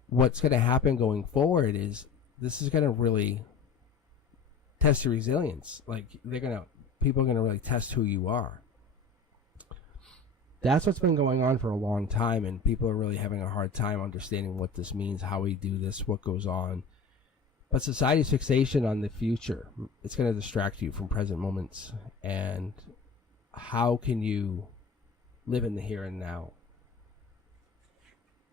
What's going to happen going forward is this is going to really test your resilience. Like people are going to really test who you are. That's what's been going on for a long time, and people are really having a hard time understanding what this means, how we do this, what goes on. But society's fixation on the future, it's going to distract you from present moments. And how can you live in the here and now?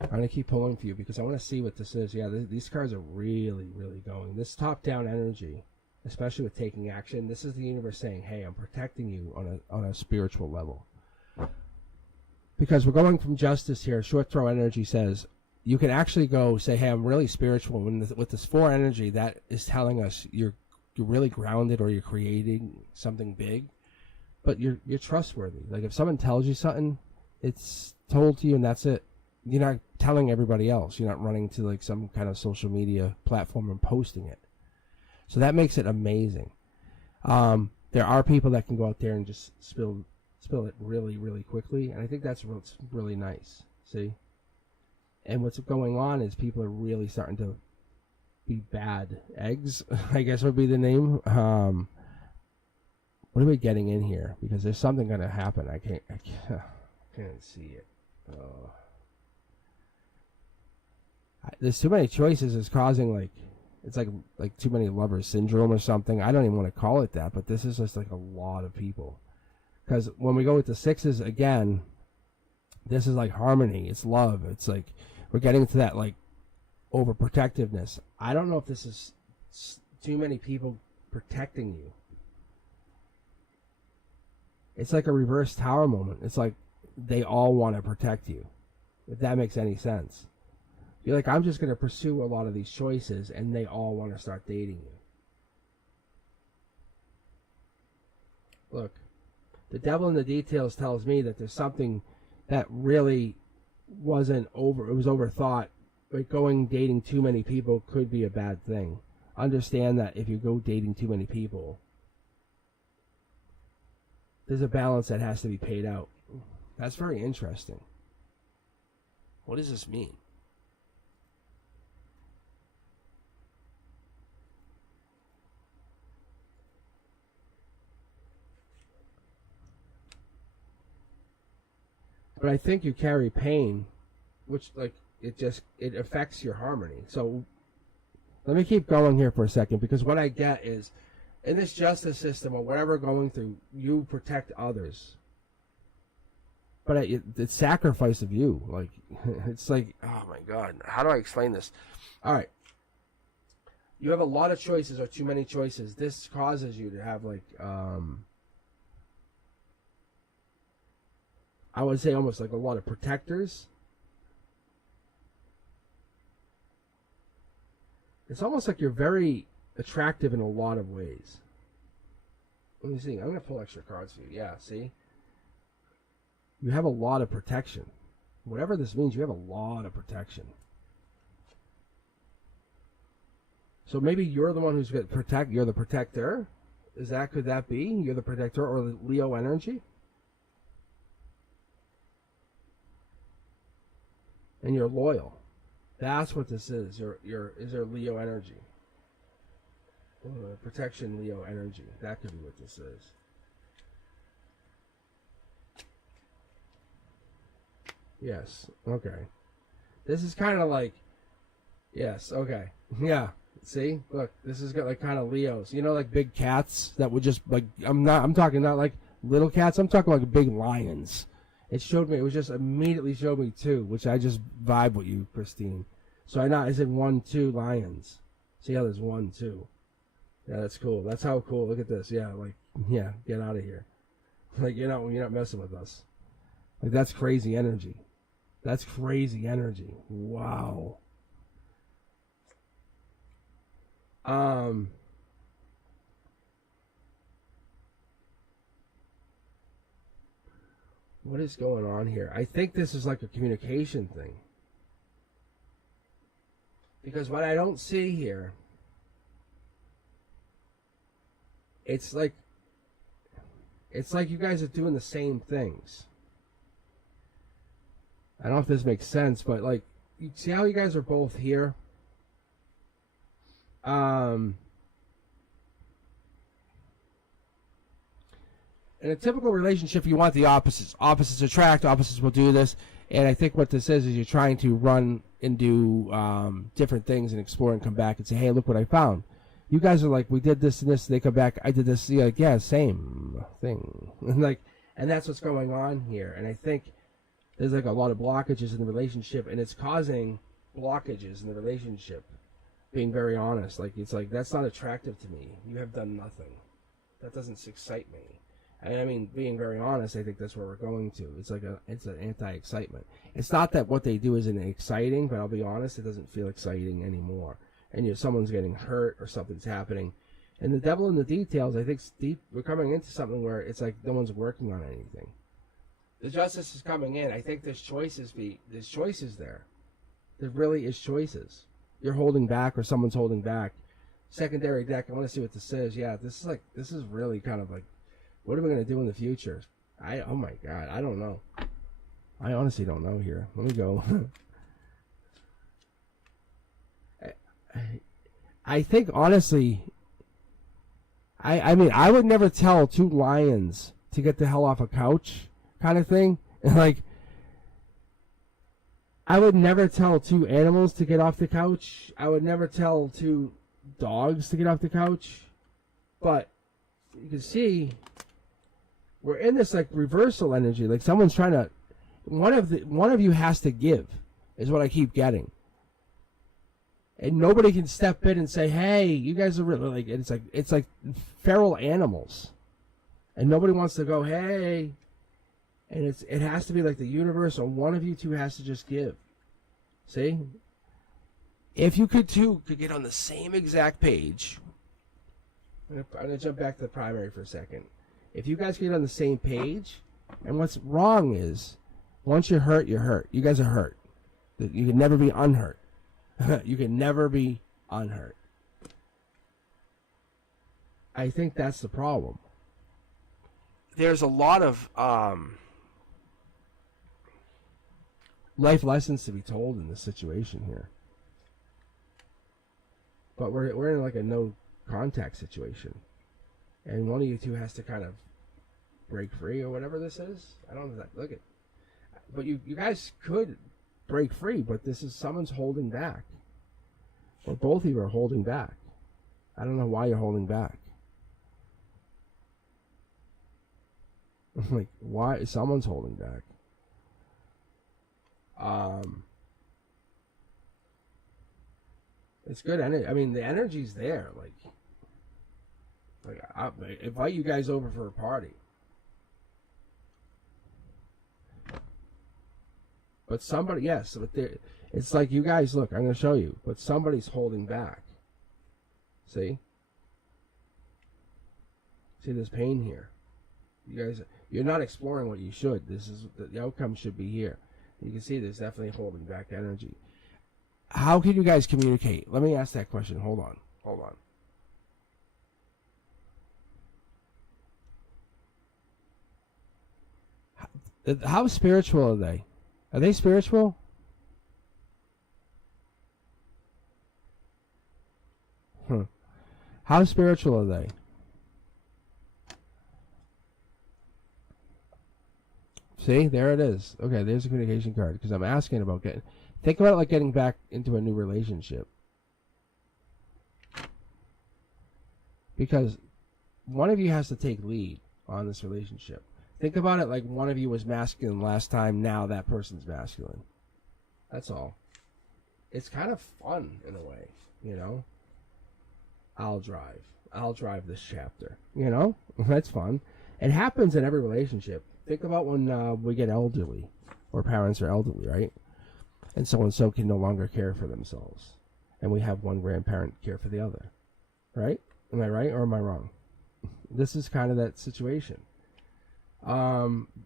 I'm going to keep pulling for you because I want to see what this is. Yeah, these cards are really, really going. This top-down energy, especially with taking action, this is the universe saying, hey, I'm protecting you on a spiritual level. Because we're going from justice here. Short throw energy says, you can actually go say, hey, I'm really spiritual. With this 4 energy, that is telling us you're really grounded, or you're creating something big, but you're trustworthy. Like if someone tells you something, it's told to you and that's it. You're not telling everybody else. You're not running to like some kind of social media platform and posting it. So that makes it amazing. There are people that can go out there and just spill it really, really quickly, and I think that's what's really nice. See? And what's going on is people are really starting to be bad eggs, I guess would be the name. What are we getting in here? Because there's something going to happen. I can't see it. There's too many choices. It's causing it's like too many lovers syndrome or something. I don't even want to call it that, but this is just like a lot of people. Because when we go with the 6s again, this is like harmony. It's love. It's like we're getting to that like overprotectiveness. I don't know if this is too many people protecting you. It's like a reverse tower moment. It's like they all want to protect you, if that makes any sense. You're like, I'm just going to pursue a lot of these choices, and they all want to start dating you. Look, the devil in the details tells me that there's something that really wasn't over. It was overthought. But dating too many people could be a bad thing. Understand that if you go dating too many people, there's a balance that has to be paid out. That's very interesting. What does this mean? But I think you carry pain, which it affects your harmony. So let me keep going here for a second, because what I get is, in this justice system or whatever we're going through, you protect others. But it's sacrifice of you. Like, it's like, oh my God, how do I explain this? All right. You have a lot of choices or too many choices. This causes you to have I would say almost like a lot of protectors. It's almost like you're very attractive in a lot of ways. Let me see. I'm going to pull extra cards for you. Yeah, see? You have a lot of protection. Whatever this means, you have a lot of protection. So maybe you're the one who's going to protect. You're the protector. Could that be? You're the protector, or the Leo energy? And you're loyal. That's what this is. Is there Leo energy? Protection, Leo energy. That could be what this is. Yes. Okay. This is kind of like. Yes. Okay. Yeah. See, look. This is got like kind of Leos. You know, like big cats that would just like. I'm talking not like little cats. I'm talking like big lions. It showed me. It was just immediately showed me 2, which I just vibe with you, Christine. So I said 1, 2 lions. See how there's 1, 2. Yeah, that's cool. That's how cool. Look at this. Yeah, get out of here. Like you're not messing with us. Like that's crazy energy. That's crazy energy. Wow. What is going on here? I think this is like a communication thing. Because what I don't see here, it's like you guys are doing the same things. I don't know if this makes sense, but like, you see how you guys are both here? In a typical relationship, you want the opposites. Opposites attract. Opposites will do this. And I think what this is you're trying to run and do different things and explore and come back and say, hey, look what I found. You guys are like, we did this and this. And they come back, I did this. You're like, yeah, same thing. And that's what's going on here. And I think there's like a lot of blockages in the relationship, and it's causing blockages in the relationship. Being very honest, it's like that's not attractive to me. You have done nothing. That doesn't excite me. And I mean, being very honest, I think that's where we're going to. It's an anti-excitement. It's not that what they do isn't exciting, but I'll be honest, it doesn't feel exciting anymore. And someone's getting hurt or something's happening. And the devil in the details, I think we're coming into something where it's like no one's working on anything. The justice is coming in. I think there's choices there. There really is choices. You're holding back or someone's holding back. Secondary deck, I want to see what this says. Yeah, this is really kind of like, what are we going to do in the future? Oh my God, I don't know. I honestly don't know here. Let me go. I think, honestly, I mean, I would never tell two lions to get the hell off a couch kind of thing. Like, I would never tell two animals to get off the couch. I would never tell two dogs to get off the couch. But you can see we're in this like reversal energy. Like someone's trying to, one of you has to give, is what I keep getting. And nobody can step in and say, "Hey, you guys are really like." It's like feral animals, and nobody wants to go, "Hey." And it has to be like the universe, or one of you two has to just give. See, if you could get on the same exact page. I'm gonna jump back to the primary for a second. If you guys get on the same page, and what's wrong is, once you're hurt, you're hurt. You guys are hurt. You can never be unhurt. You can never be unhurt. I think that's the problem. There's a lot of life lessons to be told in this situation here. But we're in like a no contact situation. And one of you two has to kind of break free or whatever this is. I don't know that. Look at. But you guys could break free, but someone's holding back. Or both of you are holding back. I don't know why you're holding back. Like, why? Someone's holding back. It's good energy. I mean, the energy's there. Like I invite you guys over for a party. But somebody, yes, but it's like you guys, look, I'm going to show you, but somebody's holding back. See? See this pain here. You guys, you're not exploring what you should. The outcome should be here. You can see there's definitely holding back energy. How can you guys communicate? Let me ask that question. Hold on. How spiritual are they? Are they spiritual? How spiritual are they? See, there it is. Okay, there's a communication card. Because I'm asking about think about it like getting back into a new relationship. Because one of you has to take lead on this relationship. Think about it like one of you was masculine last time, now that person's masculine. That's all. It's kind of fun in a way, you know? I'll drive this chapter, you know? That's fun. It happens in every relationship. Think about when we get elderly, or parents are elderly, right? And so can no longer care for themselves. And we have one grandparent care for the other, right? Am I right or am I wrong? This is kind of that situation.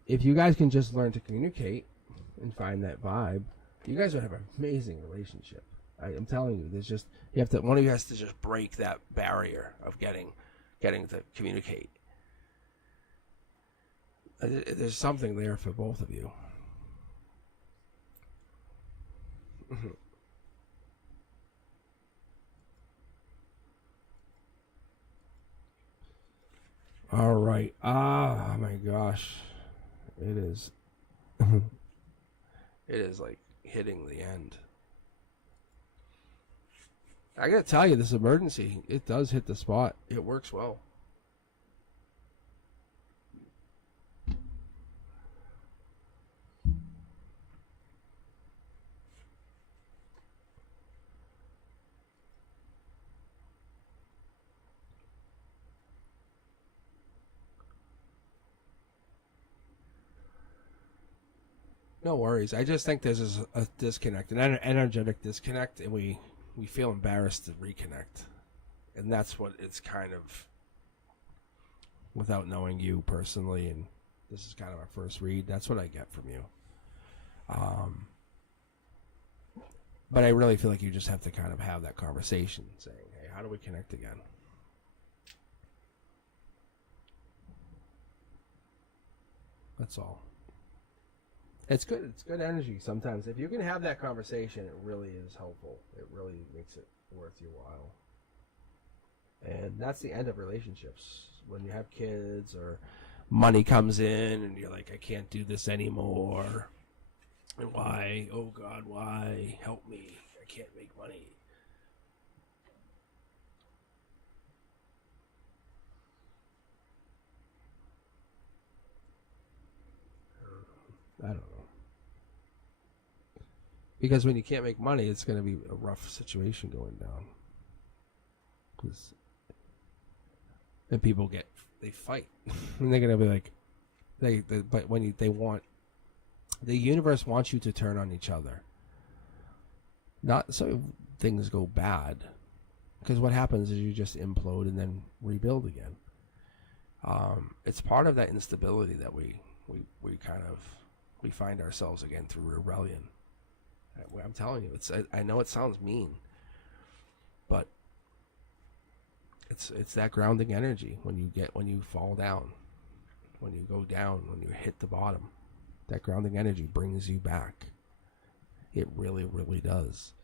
If you guys can just learn to communicate and find that vibe, you guys would have an amazing relationship. I'm telling you, one of you has to just break that barrier of getting to communicate. There's something there for both of you. All right. Oh my gosh. It is. It is like hitting the end. I gotta tell you, this emergency, it does hit the spot. It works well. No worries. I just think there's a disconnect, an energetic disconnect, and we feel embarrassed to reconnect, and that's what it's kind of, without knowing you personally, and this is kind of our first read. That's what I get from you. But I really feel like you just have to kind of have that conversation, saying, "Hey, how do we connect again?" That's all. It's good. It's good energy. Sometimes, if you can have that conversation, it really is helpful. It really makes it worth your while. And that's the end of relationships. When you have kids or money comes in, and you're like, "I can't do this anymore." And why? Oh God, why? Help me. I can't make money. I don't know. Because when you can't make money, it's going to be a rough situation going down. Because then people they fight. And they're going to be like, but when they want, the universe wants you to turn on each other. Not so things go bad. Because what happens is you just implode and then rebuild again. It's part of that instability that we find ourselves again through rebellion. I'm telling you, I know it sounds mean, but it's that grounding energy when you fall down, when you go down, when you hit the bottom. That grounding energy brings you back. It really, really does.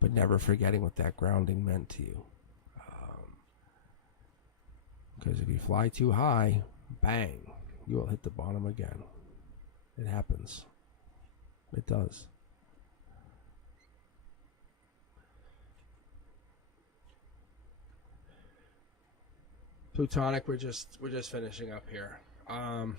But never forgetting what that grounding meant to you. Because if you fly too high, bang, you will hit the bottom again. It happens. It does. Plutonic, we're just finishing up here. I'm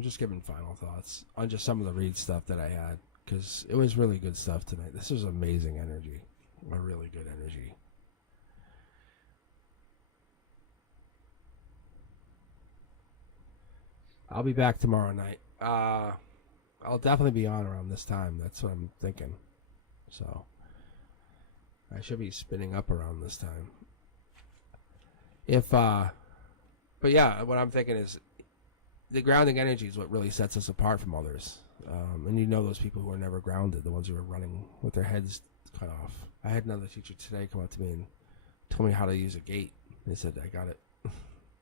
just giving final thoughts on just some of the read stuff that I had, because it was really good stuff tonight. This was amazing energy, a really good energy. I'll be back tomorrow night. I'll definitely be on around this time. That's what I'm thinking. So I should be spinning up around this time. But yeah, what I'm thinking is the grounding energy is what really sets us apart from others. And you know those people who are never grounded, the ones who are running with their heads cut off. I had another teacher today come up to me and told me how to use a gate. They said, "I got it."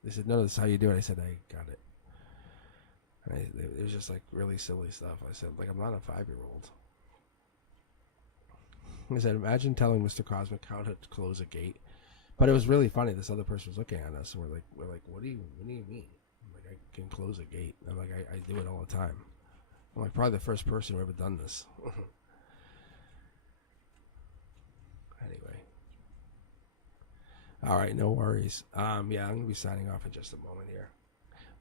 They said, "No, this is how you do it." I said, "I got it." And it was just like really silly stuff. I said, like, I'm not a 5-year-old. I said, imagine telling Mr. Cosmic how to close a gate. But it was really funny. This other person was looking at us, and we're like, what do you mean? I'm like, I can close a gate. I'm like, I do it all the time. I'm like, probably the first person who ever done this. Anyway. All right, no worries. Yeah, I'm gonna be signing off in just a moment here.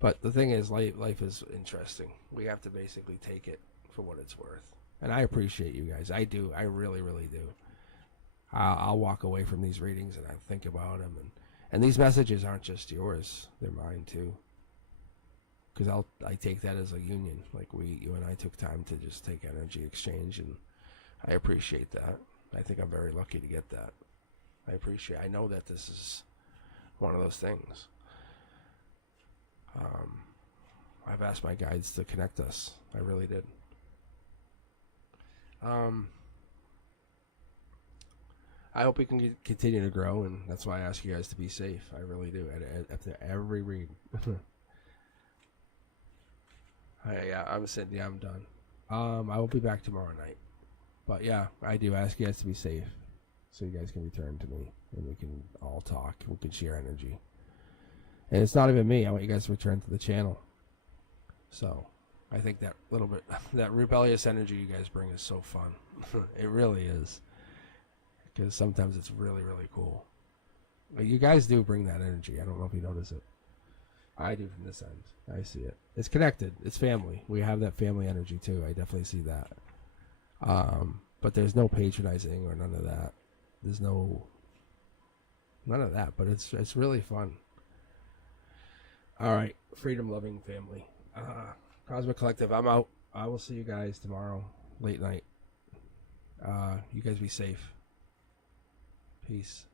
But the thing is, life is interesting. We have to basically take it for what it's worth. And I appreciate you guys. I do. I really, really do. I'll walk away from these readings and I think about them. And these messages aren't just yours. They're mine too. Because I take that as a union. Like you and I took time to just take energy exchange. And I appreciate that. I think I'm very lucky to get that. I know that this is one of those things. I've asked my guides to connect us. I really did. I hope we can continue to grow, and that's why I ask you guys to be safe. I really do. After every read. I'm done. I will be back tomorrow night. But yeah, I do ask you guys to be safe, so you guys can return to me, and we can all talk. We can share energy. And it's not even me. I want you guys to return to the channel. So, I think that little bit, that rebellious energy you guys bring is so fun. It really is. Because sometimes it's really, really cool. But you guys do bring that energy. I don't know if you notice it. I do from this end. I see it. It's connected. It's family. We have that family energy too. I definitely see that. But there's no patronizing or none of that. There's none of that. But it's really fun. All right, freedom-loving family. Cosmic Collective, I'm out. I will see you guys tomorrow, late night. You guys be safe. Peace.